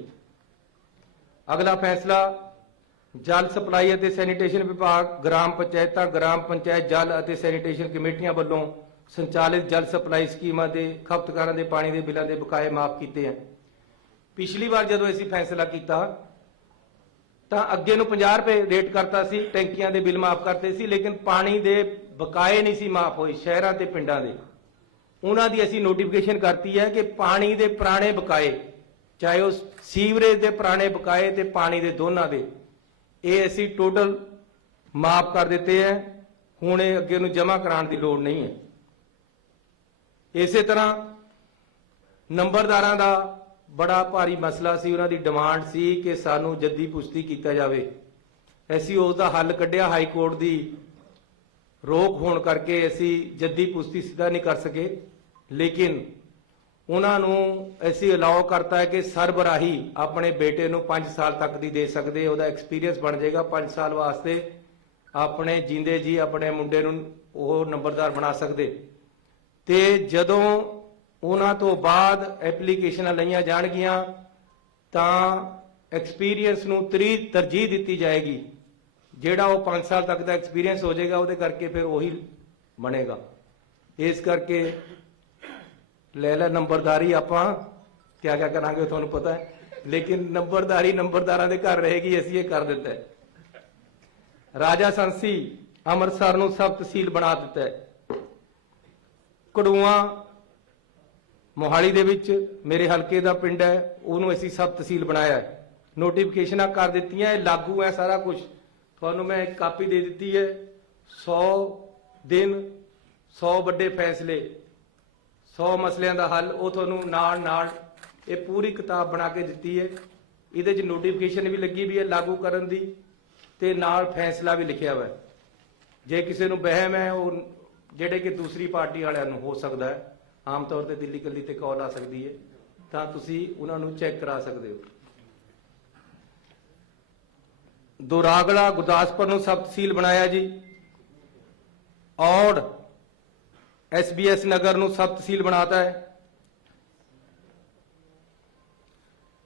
ਅਗਲਾ ਫੈਸਲਾ ਜਲ ਸਪਲਾਈ ਅਤੇ ਸੈਨੀਟੇਸ਼ਨ ਵਿਭਾਗ, ਗ੍ਰਾਮ ਪੰਚਾਇਤਾਂ, ਗ੍ਰਾਮ ਪੰਚਾਇਤ ਜਲ ਅਤੇ ਸੈਨੀਟੇਸ਼ਨ ਕਮੇਟੀਆਂ ਵੱਲੋਂ ਸੰਚਾਲਿਤ ਜਲ ਸਪਲਾਈ ਸਕੀਮਾਂ ਦੇ ਖਪਤਕਾਰਾਂ ਦੇ ਪਾਣੀ ਦੇ ਬਿੱਲਾਂ ਦੇ ਬਕਾਏ ਮਾਫ ਕੀਤੇ ਹਨ। ਪਿਛਲੀ ਵਾਰ ਜਦੋਂ ਅਸੀਂ ਫੈਸਲਾ ਕੀਤਾ ਤਾਂ ਅੱਗੇ ਨੂੰ 50 ਰੁਪਏ ਰੇਟ ਕਰਤਾ ਸੀ, ਟੈਂਕੀਆਂ ਦੇ ਬਿੱਲ ਮਾਫ ਕਰਤੇ ਸੀ, ਲੇਕਿਨ ਪਾਣੀ ਦੇ ਬਕਾਏ ਨਹੀਂ ਸੀ ਮਾਫ ਹੋਏ। ਸ਼ਹਿਰਾਂ ਤੇ ਪਿੰਡਾਂ ਦੇ ਉਹਨਾਂ ਦੀ ਅਸੀਂ ਨੋਟੀਫਿਕੇਸ਼ਨ ਕਰਤੀ ਹੈ ਕਿ ਪਾਣੀ ਦੇ ਪੁਰਾਣੇ ਬਕਾਏ, ਚਾਹੇ ਉਹ ਸੀਵਰੇਜ ਦੇ ਪੁਰਾਣੇ ਬਕਾਏ ਤੇ ਪਾਣੀ ਦੇ ਦੋਨਾਂ ਦੇ, ਇਹ ਅਸੀਂ ਟੋਟਲ ਮਾਫ ਕਰ ਦਿੱਤੇ ਹੈ। ਹੁਣ ਇਹ ਅੱਗੇ ਨੂੰ ਜਮ੍ਹਾਂ ਕਰਾਉਣ ਦੀ ਲੋੜ ਨਹੀਂ ਹੈ। ਇਸੇ ਤਰ੍ਹਾਂ ਨੰਬਰਦਾਰਾਂ ਦਾ ਬੜਾ ਭਾਰੀ ਮਸਲਾ ਸੀ, ਉਹਨਾਂ ਦੀ ਡਿਮਾਂਡ ਸੀ ਕਿ ਸਾਨੂੰ ਜੱਦੀ ਪੁਸ਼ਤੀ ਕੀਤਾ ਜਾਵੇ। ਅਸੀਂ ਉਸ ਦਾ ਹੱਲ ਕੱਢਿਆ, ਹਾਈ ਕੋਰਟ ਦੀ ਰੋਕ ਹੋਣ ਕਰਕੇ ਅਸੀਂ ਜੱਦੀ ਪੁਸ਼ਤੀ ਸਿੱਧਾ ਨਹੀਂ ਕਰ ਸਕੇ, ਲੇਕਿਨ ਉਹਨਾਂ ਨੂੰ ਅਸੀਂ ਅਲਾਉ ਕਰਤਾ ਹੈ ਕਿ ਸਰਬਰਾਹੀ ਆਪਣੇ ਬੇਟੇ ਨੂੰ 5 ਸਾਲ ਤੱਕ ਦੀ ਦੇ ਸਕਦੇ, ਉਹਦਾ ਐਕਸਪੀਰੀਅੰਸ ਬਣ ਜਾਏਗਾ 5 ਸਾਲ ਵਾਸਤੇ, ਆਪਣੇ ਜਿੰਦੇ ਜੀ ਆਪਣੇ ਮੁੰਡੇ ਨੂੰ ਉਹ ਨੰਬਰਦਾਰ ਬਣਾ ਸਕਦੇ। ਤੇ ਜਦੋਂ ਉਹਨਾਂ ਤੋਂ ਬਾਅਦ ਐਪਲੀਕੇਸ਼ਨਾਂ ਲਈਆਂ ਜਾਣਗੀਆਂ ਤਾਂ ਐਕਸਪੀਰੀਅੰਸ ਨੂੰ ਤਰਜੀਹ ਦਿੱਤੀ ਜਾਏਗੀ। ਜਿਹੜਾ ਉਹ 5 ਸਾਲ ਤੱਕ ਦਾ ਐਕਸਪੀਰੀਅੰਸ ਹੋ ਜਾਏਗਾ ਉਹਦੇ ਕਰਕੇ ਫਿਰ ਉਹੀ ਬਣੇਗਾ। ਇਸ ਕਰਕੇ ਲੈ ਨੰਬਰਦਾਰੀ ਆਪਾਂ ਕਿਆ ਕਰਾਂਗੇ ਤੁਹਾਨੂੰ ਪਤਾ ਹੈ, ਲੇਕਿਨ ਨੰਬਰਦਾਰੀ ਨੰਬਰਦਾਰਾਂ ਦੇ ਘਰ ਰਹੇਗੀ, ਅਸੀਂ ਇਹ ਕਰ ਦਿੱਤਾ ਹੈ। ਰਾਜਾ ਸੰਸੀ ਅੰਮ੍ਰਿਤਸਰ ਨੂੰ ਸਬ ਤਹਿਸੀਲ ਬਣਾ ਦਿੱਤਾ ਹੈ। ਕੜੂਆ ਮੋਹਾਲੀ ਦੇ ਵਿੱਚ ਮੇਰੇ ਹਲਕੇ ਦਾ ਪਿੰਡ ਹੈ, ਉਹਨੂੰ ਅਸੀਂ ਸਬ ਤਹਿਸੀਲ ਬਣਾਇਆ ਹੈ। ਨੋਟੀਫਿਕੇਸ਼ਨਾਂ ਕਰ ਦਿੱਤੀਆਂ, ਇਹ ਲਾਗੂ ਹੈ ਸਾਰਾ ਕੁਝ। ਤੁਹਾਨੂੰ ਮੈਂ ਇੱਕ ਕਾਪੀ ਦੇ ਦਿੱਤੀ ਹੈ। 100 ਦਿਨ 100 ਵੱਡੇ ਫੈਸਲੇ, 100 ਮਸਲਿਆਂ ਦਾ ਹੱਲ, ਉਹ ਤੁਹਾਨੂੰ ਨਾਲ ਇਹ ਪੂਰੀ ਕਿਤਾਬ ਬਣਾ ਕੇ ਦਿੱਤੀ ਹੈ। ਇਹਦੇ 'ਚ ਨੋਟੀਫਿਕੇਸ਼ਨ ਵੀ ਲੱਗੀ ਵੀ ਹੈ ਲਾਗੂ ਕਰਨ ਦੀ, ਤੇ ਨਾਲ ਫੈਸਲਾ ਵੀ ਲਿਖਿਆ ਹੋਇਆ ਹੈ। ਜੇ ਕਿਸੇ ਨੂੰ ਵਹਿਮ ਹੈ, ਉਹ ਜਿਹੜੇ ਕਿ ਦੂਸਰੀ ਪਾਰਟੀ ਵਾਲਿਆਂ ਨੂੰ ਹੋ ਸਕਦਾ ਹੈ, ਆਮ ਤੌਰ ਤੇ ਦਿੱਲੀ ਕੱਲੀ ਤੇ ਕਾਲ ਆ ਸਕਦੀ ਹੈ, ਤਾਂ ਤੁਸੀਂ ਉਹਨਾਂ ਨੂੰ ਚੈੱਕ ਕਰਾ ਸਕਦੇ ਹੋ। ਦੁਰਾਗੜਾ ਗੁਰਦਾਸਪੁਰ ਨੂੰ ਸਬ ਤਹਿਸੀਲ ਬਣਾਇਆ ਜੀ। ਔੜ SBS ਨਗਰ ਨੂੰ ਸਬ ਤਹਿਸੀਲ ਬਣਾਤਾ ਹੈ।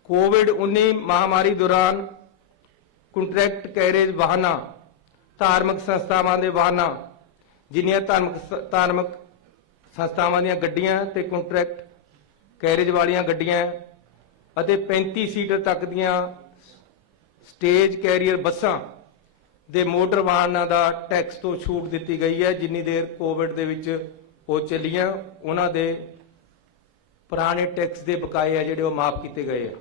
कोविड-19 महामारी दौरान ਕੰਟਰੈਕਟ ਕੈਰੇਜ ਵਾਹਨਾਂ, ਧਾਰਮਿਕ ਸੰਸਥਾਵਾਂ ਦੇ ਵਾਹਨਾਂ, ਜਿੰਨੀਆਂ ਧਾਰਮਿਕ ਸੰਸਥਾਵਾਂ ਦੀਆਂ ਗੱਡੀਆਂ ਤੇ ਕੰਟਰੈਕਟ ਕੈਰੇਜ ਵਾਲੀਆਂ ਗੱਡੀਆਂ ਅਤੇ 35 ਸੀਟਰ ਤੱਕ ਦੀਆਂ ਸਟੇਜ ਕੈਰੀਅਰ ਬੱਸਾਂ ਦੇ ਮੋਟਰ ਵਾਹਨਾਂ ਦਾ ਟੈਕਸ ਤੋਂ ਛੂਟ ਦਿੱਤੀ ਗਈ ਹੈ। ਜਿੰਨੀ ਦੇਰ ਕੋਵਿਡ ਦੇ ਵਿੱਚ ਉਹ ਚੱਲੀਆਂ ਉਹਨਾਂ ਦੇ ਪੁਰਾਣੇ ਟੈਕਸ ਦੇ ਬਕਾਏ ਆ ਜਿਹੜੇ ਉਹ ਮਾਫ ਕੀਤੇ ਗਏ ਆ।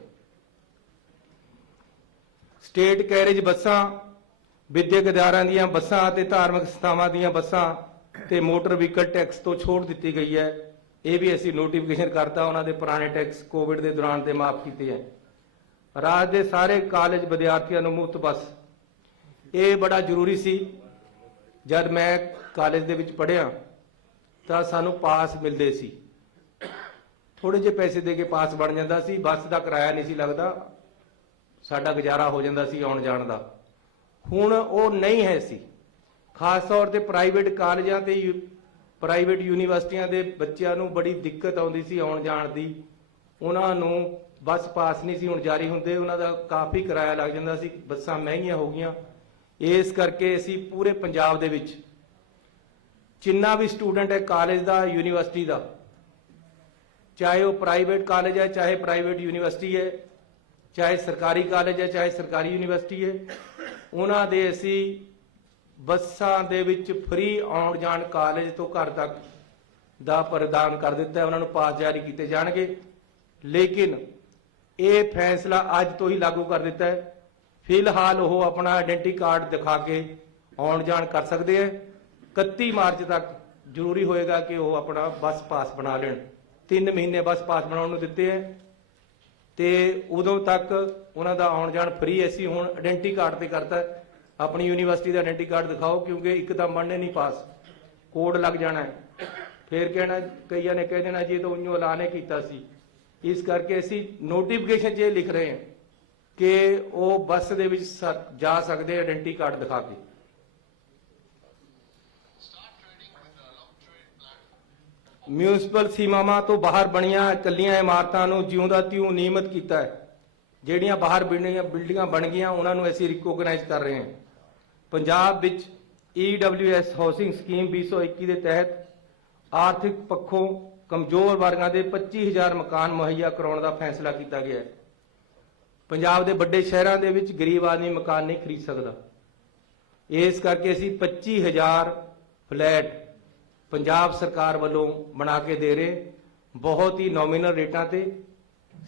ਸਟੇਟ ਕੈਰੇਜ ਬੱਸਾਂ, ਵਿਦਿਅਕ ਅਦਾਰਿਆਂ ਦੀਆਂ ਬੱਸਾਂ ਅਤੇ ਧਾਰਮਿਕ ਸੰਸਥਾਵਾਂ ਦੀਆਂ ਬੱਸਾਂ ਤੇ ਮੋਟਰ ਵਹੀਕਲ ਟੈਕਸ ਤੋਂ ਛੋਟ ਦਿੱਤੀ ਗਈ ਹੈ। ਇਹ ਵੀ ਅਸੀਂ ਨੋਟੀਫਿਕੇਸ਼ਨ ਕਰਤਾ, ਉਹਨਾਂ ਦੇ ਪੁਰਾਣੇ ਟੈਕਸ ਕੋਵਿਡ ਦੇ ਦੌਰਾਨ ਤੇ ਮਾਫ ਕੀਤੇ ਹੈ। ਰਾਜ ਦੇ ਸਾਰੇ ਕਾਲਜ ਵਿਦਿਆਰਥੀਆਂ ਨੂੰ ਮੁਫਤ ਬੱਸ, ਇਹ ਬੜਾ ਜ਼ਰੂਰੀ ਸੀ। ਜਦ ਮੈਂ ਕਾਲਜ ਦੇ ਵਿੱਚ ਪੜ੍ਹਿਆ ਤਾਂ ਸਾਨੂੰ ਪਾਸ ਮਿਲਦੇ ਸੀ, ਥੋੜੇ ਜਿਹੇ ਪੈਸੇ ਦੇ ਕੇ ਪਾਸ ਬਣ ਜਾਂਦਾ ਸੀ, ਬੱਸ ਦਾ ਕਿਰਾਇਆ ਨਹੀਂ ਸੀ ਲੱਗਦਾ, ਸਾਡਾ ਗੁਜ਼ਾਰਾ ਹੋ ਜਾਂਦਾ ਸੀ ਆਉਣ ਜਾਣ ਦਾ। ਹੁਣ ਉਹ ਨਹੀਂ ਹੈ ਸੀ। ਖਾਸ ਤੌਰ ਤੇ ਪ੍ਰਾਈਵੇਟ ਕਾਲਜਾਂ ਤੇ ਪ੍ਰਾਈਵੇਟ ਯੂਨੀਵਰਸਿਟੀਆਂ ਦੇ ਬੱਚਿਆਂ ਨੂੰ ਬੜੀ ਦਿੱਕਤ ਆਉਂਦੀ ਸੀ ਆਉਣ ਜਾਣ ਦੀ। ਉਹਨਾਂ ਨੂੰ ਬੱਸ ਪਾਸ ਨਹੀਂ ਸੀ ਹੁਣ ਜਾਰੀ ਹੁੰਦੇ, ਉਹਨਾਂ ਦਾ ਕਾਫੀ ਕਿਰਾਇਆ ਲੱਗ ਜਾਂਦਾ ਸੀ, ਬੱਸਾਂ ਮਹਿੰਗੀਆਂ ਹੋ ਗਈਆਂ। ਇਸ ਕਰਕੇ ਅਸੀਂ ਪੂਰੇ ਪੰਜਾਬ ਦੇ ਵਿੱਚ ਜਿੰਨਾ ਵੀ ਸਟੂਡੈਂਟ ਹੈ ਕਾਲਜ ਦਾ, ਯੂਨੀਵਰਸਿਟੀ ਦਾ, ਚਾਹੇ ਉਹ ਪ੍ਰਾਈਵੇਟ ਕਾਲਜ ਹੈ, ਚਾਹੇ ਪ੍ਰਾਈਵੇਟ ਯੂਨੀਵਰਸਿਟੀ ਹੈ, ਚਾਹੇ ਸਰਕਾਰੀ ਕਾਲਜ ਹੈ, ਚਾਹੇ ਸਰਕਾਰੀ ਯੂਨੀਵਰਸਿਟੀ ਹੈ, ਉਹਨਾਂ ਦੇ ਅਸੀਂ ਬੱਸਾਂ ਦੇ ਵਿੱਚ ਫ੍ਰੀ ਆਉਣ ਜਾਣ ਕਾਲਜ ਤੋਂ ਘਰ ਤੱਕ ਦਾ ਪ੍ਰਦਾਨ ਕਰ ਦਿੱਤਾ ਹੈ। ਉਹਨਾਂ ਨੂੰ ਪਾਸ ਜਾਰੀ ਕੀਤੇ ਜਾਣਗੇ। ਲੇਕਿਨ ਇਹ ਫੈਸਲਾ ਅੱਜ ਤੋਂ ਹੀ ਲਾਗੂ ਕਰ ਦਿੱਤਾ ਹੈ। ਫਿਲਹਾਲ ਉਹ ਆਪਣਾ ਆਇਡੈਂਟੀ ਕਾਰਡ ਦਿਖਾ ਕੇ ਆਉਣ ਜਾਣ ਕਰ ਸਕਦੇ ਹੈ। 31 ਮਾਰਚ ਤੱਕ ਜ਼ਰੂਰੀ ਹੋਏਗਾ ਕਿ ਉਹ ਆਪਣਾ ਬੱਸ ਪਾਸ ਬਣਾ ਲੈਣ। 3 ਮਹੀਨੇ ਬੱਸ ਪਾਸ ਬਣਾਉਣ ਨੂੰ ਦਿੱਤੇ ਹੈ ਤੇ ਉਦੋਂ ਤੱਕ ਉਹਨਾਂ ਦਾ ਆਉਣ ਜਾਣ ਫ੍ਰੀ। ਅਸੀਂ ਹੁਣ ਆਇਡੈਂਟੀ ਕਾਰਡ ਤੇ ਕਰਤਾ, ਆਪਣੀ ਯੂਨੀਵਰਸਿਟੀ ਦਾ ਆਇਡੈਂਟੀ ਕਾਰਡ ਦਿਖਾਓ, ਕਿਉਂਕਿ ਇੱਕਦਮ ਬਣਨੇ ਨਹੀਂ ਪਾਸ, ਕੋਡ ਲੱਗ ਜਾਣਾ ਹੈ। ਫਿਰ ਕਹਿਣਾ, ਕਈਆਂ ਨੇ ਕਹਿ ਦੇਣਾ ਜੀ ਇਹ ਤਾਂ ਉਈਓ ਐਲਾਨ ਹੀ ਕੀਤਾ ਸੀ। ਇਸ ਕਰਕੇ ਅਸੀਂ ਨੋਟੀਫਿਕੇਸ਼ਨ 'ਚ ਇਹ ਲਿਖ ਰਹੇ ਹਾਂ ਕਿ ਉਹ ਬੱਸ ਦੇ ਵਿੱਚ ਜਾ ਸਕਦੇ ਆਇਡੈਂਟੀ ਕਾਰਡ ਦਿਖਾ ਕੇ। ਮਿਊਨਿਸਪਲ ਸੀਮਾਵਾਂ ਤੋਂ ਬਾਹਰ ਬਣੀਆਂ ਇਕੱਲੀਆਂ ਇਮਾਰਤਾਂ ਨੂੰ ਜਿਉਂ ਦਾ ਤਿਉਂ ਨਿਯਮਿਤ ਕੀਤਾ ਹੈ। ਜਿਹੜੀਆਂ ਬਾਹਰ ਬਿਲਡਿੰਗਾਂ ਬਣ ਗਈਆਂ ਉਹਨਾਂ ਨੂੰ ਅਸੀਂ ਰਿਕੋਗਨਾਈਜ਼ ਕਰ ਰਹੇ ਹਾਂ। ਪੰਜਾਬ ਵਿੱਚ EWS ਹਾਊਸਿੰਗ ਸਕੀਮ 2021 ਦੇ ਤਹਿਤ ਆਰਥਿਕ ਪੱਖੋਂ ਕਮਜ਼ੋਰ ਵਰਗਾਂ ਦੇ 25,000 ਮਕਾਨ ਮੁਹੱਈਆ ਕਰਾਉਣ ਦਾ ਫੈਸਲਾ ਕੀਤਾ ਗਿਆ ਹੈ। ਪੰਜਾਬ ਦੇ ਵੱਡੇ ਸ਼ਹਿਰਾਂ ਦੇ ਵਿੱਚ ਗਰੀਬ ਆਦਮੀ ਮਕਾਨ ਨਹੀਂ ਖਰੀਦ ਸਕਦਾ। ਇਸ ਕਰਕੇ ਅਸੀਂ 25,000 ਫਲੈਟ ਪੰਜਾਬ ਸਰਕਾਰ ਵੱਲੋਂ ਬਣਾ ਕੇ ਦੇ ਰਹੇ, ਬਹੁਤ ਹੀ ਨੋਮੀਨਲ ਰੇਟਾਂ ਤੇ।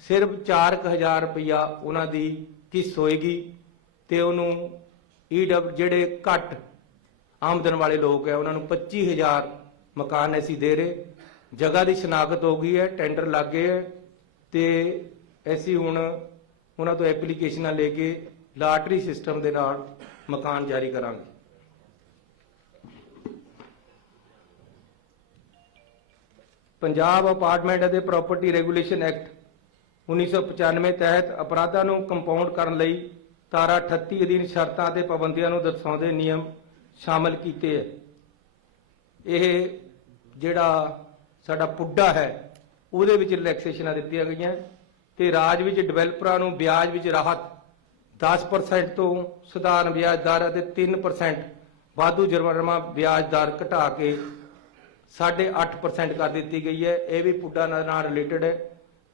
ਸਿਰਫ 4,000 ਰੁਪਇਆ ਉਹਨਾਂ ਦੀ ਕਿਸ਼ਤ ਹੋਏਗੀ ਤੇ ਉਹਨੂੰ ਜਿਹੜੇ ਘੱਟ ਆਮਦਨ ਵਾਲੇ ਲੋਕ ਹੈ ਉਹਨਾਂ ਨੂੰ 25,000 ਮਕਾਨ ਅਸੀਂ ਦੇ ਰਹੇ। ਜਗ੍ਹਾ ਦੀ ਸ਼ਨਾਖਤ ਹੋ ਗਈ ਹੈ, ਟੈਂਡਰ ਲੱਗ ਗਏ ਹੈ ਤੇ ਅਸੀਂ ਹੁਣ ਉਹਨਾਂ ਤੋਂ ਐਪਲੀਕੇਸ਼ਨਾਂ ਲੈ ਕੇ ਲਾਟਰੀ ਸਿਸਟਮ ਦੇ ਨਾਲ ਮਕਾਨ ਜਾਰੀ ਕਰਾਂਗੇ। ਪੰਜਾਬ ਅਪਾਰਟਮੈਂਟ ਅਤੇ ਪ੍ਰਾਪਰਟੀ ਰੈਗੂਲੇਸ਼ਨ ਐਕਟ 1995 ਤਹਿਤ ਅਪਰਾਧਾਂ ਨੂੰ ਕੰਪਾਊਂਡ ਕਰਨ ਲਈ ਧਾਰਾ 38 ਅਧੀਨ ਸ਼ਰਤਾਂ ਅਤੇ ਪਾਬੰਦੀਆਂ ਨੂੰ ਦਰਸਾਉਂਦੇ ਨਿਯਮ ਸ਼ਾਮਲ ਕੀਤੇ ਹੈ। ਇਹ ਜਿਹੜਾ ਸਾਡਾ ਪੁੱਡਾ ਹੈ ਉਹਦੇ ਵਿੱਚ ਰਿਲੈਕਸੇਸ਼ਨਾਂ ਦਿੱਤੀਆਂ ਗਈਆਂ ਤੇ ਰਾਜ ਵਿੱਚ ਡਿਵੈਲਪਰਾਂ ਨੂੰ ਵਿਆਜ ਵਿੱਚ ਰਾਹਤ 10% ਤੋਂ ਸਧਾਰਨ ਵਿਆਜ ਦਰ ਅਤੇ 3% ਵਾਧੂ ਜੁਰਮਾਨਾ ਵਿਆਜ ਦਰ ਘਟਾ ਕੇ 8.5% ਕਰ ਦਿੱਤੀ ਗਈ ਹੈ। ਇਹ ਵੀ ਪੁੱਡਾ ਨਾਲ ਰਿਲੇਟਡ ਹੈ।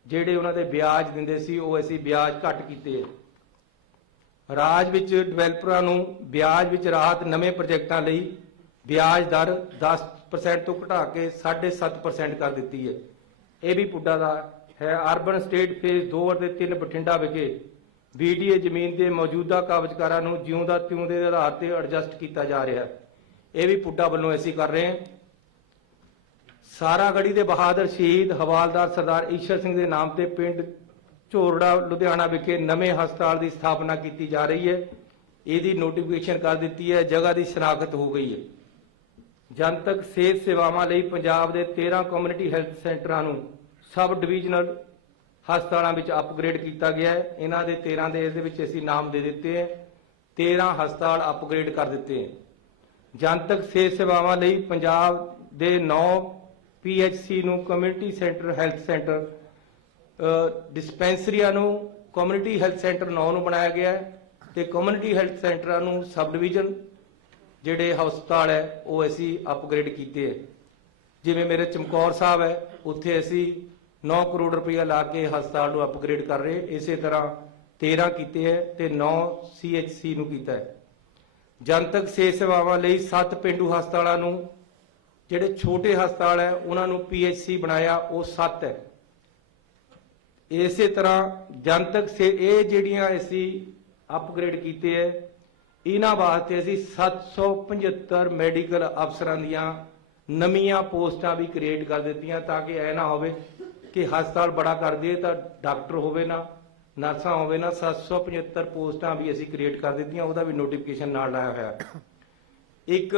ਜਿਹੜੇ ਉਹਨਾਂ ਦੇ ਵਿਆਜ ਦਿੰਦੇ ਸੀ ਉਹ ਅਸੀਂ ਵਿਆਜ ਘੱਟ ਕੀਤੇ ਹੈ। ਰਾਜ ਵਿੱਚ ਡਿਵੈਲਪਰਾਂ ਨੂੰ ਵਿਆਜ ਵਿੱਚ ਰਾਹਤ ਨਵੇਂ ਪ੍ਰੋਜੈਕਟਾਂ ਲਈ ਵਿਆਜ ਦਰ 10% ਤੋਂ ਘਟਾ ਕੇ 7.5% ਕਰ ਦਿੱਤੀ ਹੈ। ਇਹ ਵੀ ਪੁੱਡਾ ਦਾ ਹੈ। ਅਰਬਨ ਸਟੇਟ ਫੇਜ਼ 2 ਅਤੇ 3 ਬਠਿੰਡਾ ਵਿਖੇ BDA ਜ਼ਮੀਨ ਦੇ ਮੌਜੂਦਾ ਕਾਬਜ਼ਕਾਰਾਂ ਨੂੰ ਜਿਉਂ ਦਾ ਤਿਉਂ ਦੇ ਆਧਾਰ ਤੇ ਐਡਜਸਟ ਕੀਤਾ ਜਾ ਰਿਹਾ ਹੈ। ਇਹ ਵੀ ਪੁੱਡਾ ਵੱਲੋਂ ਅਸੀਂ ਕਰ ਰਹੇ ਹਾਂ। ਸਾਰਾਗੜੀ ਦੇ ਬਹਾਦਰ ਸ਼ਹੀਦ ਹਵਾਲਦਾਰ ਸਰਦਾਰ ਈਸ਼ਰ ਸਿੰਘ ਦੇ ਨਾਮ ਤੇ ਪਿੰਡ ਝੋਰੜਾ ਲੁਧਿਆਣਾ ਵਿਖੇ ਨਵੇਂ ਹਸਪਤਾਲ ਦੀ ਸਥਾਪਨਾ ਕੀਤੀ ਜਾ ਰਹੀ ਹੈ। ਇਹਦੀ ਨੋਟੀਫਿਕੇਸ਼ਨ ਕਰ ਦਿੱਤੀ ਹੈ, ਜਗ੍ਹਾ ਦੀ ਸ਼ਨਾਖਤ ਹੋ ਗਈ ਹੈ। ਜਨਤਕ ਸਿਹਤ ਸੇਵਾਵਾਂ ਲਈ ਪੰਜਾਬ ਦੇ 13 ਕਮਿਊਨਿਟੀ ਹੈਲਥ ਸੈਂਟਰਾਂ ਨੂੰ ਸਬ ਡਿਵੀਜ਼ਨਲ ਹਸਪਤਾਲਾਂ ਵਿੱਚ ਅਪਗ੍ਰੇਡ ਕੀਤਾ ਗਿਆ ਹੈ। ਇਹਨਾਂ ਦੇ 13 ਦੇ ਇਸ ਦੇ ਵਿੱਚ ਅਸੀਂ ਨਾਮ ਦੇ ਦਿੱਤੇ ਹੈ। 13 ਹਸਪਤਾਲ ਅਪਗ੍ਰੇਡ ਕਰ ਦਿੱਤੇ ਹੈ। ਜਨਤਕ ਸਿਹਤ ਸੇਵਾਵਾਂ ਲਈ ਪੰਜਾਬ ਦੇ 9 PHC ਨੂੰ ਕਮਿਊਨਿਟੀ ਸੈਂਟਰ ਹੈਲਥ ਸੈਂਟਰ, ਡਿਸਪੈਂਸਰੀਆਂ ਨੂੰ ਕਮਿਊਨਿਟੀ ਹੈਲਥ ਸੈਂਟਰ 9 ਨੂੰ ਬਣਾਇਆ ਗਿਆ ਹੈ ਤੇ ਕਮਿਊਨਿਟੀ ਹੈਲਥ ਸੈਂਟਰਾਂ ਨੂੰ ਸਬ ਡਿਵੀਜ਼ਨ ਜਿਹੜੇ ਹਸਪਤਾਲ ਹੈ ਉਹ ਅਸੀਂ ਅਪਗ੍ਰੇਡ ਕੀਤੇ ਹੈ। ਜਿਵੇਂ ਮੇਰੇ ਚਮਕੌਰ ਸਾਹਿਬ ਹੈ, ਉੱਥੇ ਅਸੀਂ 9 ਕਰੋੜ ਰੁਪਇਆ ਲਾ ਕੇ ਹਸਪਤਾਲ ਨੂੰ ਅਪਗ੍ਰੇਡ ਕਰ ਰਹੇ। ਇਸੇ ਤਰ੍ਹਾਂ 13 ਕੀਤੇ ਹੈ ਤੇ 9 CHC ਨੂੰ ਕੀਤਾ ਹੈ। ਜਨਤਕ ਸਿਹਤ ਸੇਵਾਵਾਂ ਲਈ 7 ਪੇਂਡੂ ਹਸਪਤਾਲਾਂ ਨੂੰ, ਜਿਹੜੇ ਛੋਟੇ ਹਸਪਤਾਲ ਹੈ ਉਹਨਾਂ ਨੂੰ PHC ਬਣਾਇਆ, ਉਹ 7 ਹੈ। ਇਸੇ ਤਰ੍ਹਾਂ ਜਨਤਕ ਇਹ ਜਿਹੜੀਆਂ ਅਸੀਂ ਅਪਗ੍ਰੇਡ ਕੀਤੇ ਹੈ, ਇਹਨਾਂ ਵਾਸਤੇ ਅਸੀਂ 775 ਮੈਡੀਕਲ ਅਫਸਰਾਂ ਦੀਆਂ ਨਵੀਆਂ ਪੋਸਟਾਂ ਵੀ ਕ੍ਰੀਏਟ ਕਰ ਦਿੱਤੀਆਂ, ਤਾਂ ਕਿ ਇਹ ਨਾ ਹੋਵੇ ਕਿ ਹਸਪਤਾਲ ਬੜਾ ਕਰ ਦਈਏ ਤਾਂ ਡਾਕਟਰ ਹੋਵੇ ਨਾ, ਨਰਸਾਂ ਹੋਵੇ ਨਾ। 775 ਪੋਸਟਾਂ ਵੀ ਅਸੀਂ ਕ੍ਰੀਏਟ ਕਰ ਦਿੱਤੀਆਂ, ਉਹਦਾ ਵੀ ਨੋਟੀਫਿਕੇਸ਼ਨ ਨਾਲ ਲਾਇਆ ਹੋਇਆ। ਇੱਕ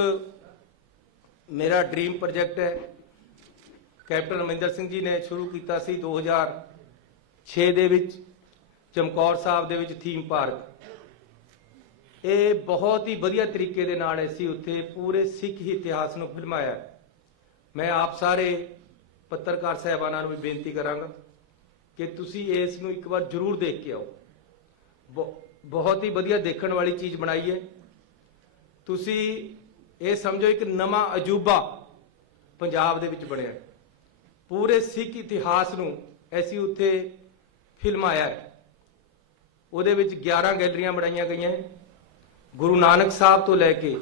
ਮੇਰਾ ਡ੍ਰੀਮ ਪ੍ਰੋਜੈਕਟ ਹੈ, ਕੈਪਟਨ ਅਮਰਿੰਦਰ ਸਿੰਘ ਜੀ ਨੇ ਸ਼ੁਰੂ ਕੀਤਾ ਸੀ 2006 ਦੇ ਵਿੱਚ ਚਮਕੌਰ ਸਾਹਿਬ ਦੇ ਵਿੱਚ ਥੀਮ ਪਾਰਕ। ਇਹ ਬਹੁਤ ਹੀ ਵਧੀਆ ਤਰੀਕੇ ਦੇ ਨਾਲ ਅਸੀਂ ਉੱਥੇ ਪੂਰੇ ਸਿੱਖ ਇਤਿਹਾਸ ਨੂੰ ਫਿਲਮਾਇਆ। ਮੈਂ ਆਪ ਸਾਰੇ ਪੱਤਰਕਾਰ ਸਾਹਿਬਾਨਾਂ ਨੂੰ ਵੀ ਬੇਨਤੀ ਕਰਾਂਗਾ ਕਿ ਤੁਸੀਂ ਇਸ ਨੂੰ ਇੱਕ ਵਾਰ ਜ਼ਰੂਰ ਦੇਖ ਕੇ ਆਓ। ਬਹੁਤ ਹੀ ਵਧੀਆ ਦੇਖਣ ਵਾਲੀ ਚੀਜ਼ ਬਣਾਈ ਹੈ। ਤੁਸੀਂ ਇਹ ਸਮਝੋ ਇੱਕ ਨਵਾਂ ਅਜੂਬਾ ਪੰਜਾਬ ਦੇ ਵਿੱਚ ਬਣਿਆ। ਪੂਰੇ ਸਿੱਖ ਇਤਿਹਾਸ ਨੂੰ ਅਸੀਂ ਉੱਥੇ ਫਿਲਮਾਇਆ ਹੈ। ਉਹਦੇ ਵਿੱਚ 11 ਗੈਲਰੀਆਂ ਬਣਾਈਆਂ ਗਈਆਂ ਹੈ। ਗੁਰੂ ਨਾਨਕ ਸਾਹਿਬ ਤੋਂ ਲੈ ਕੇ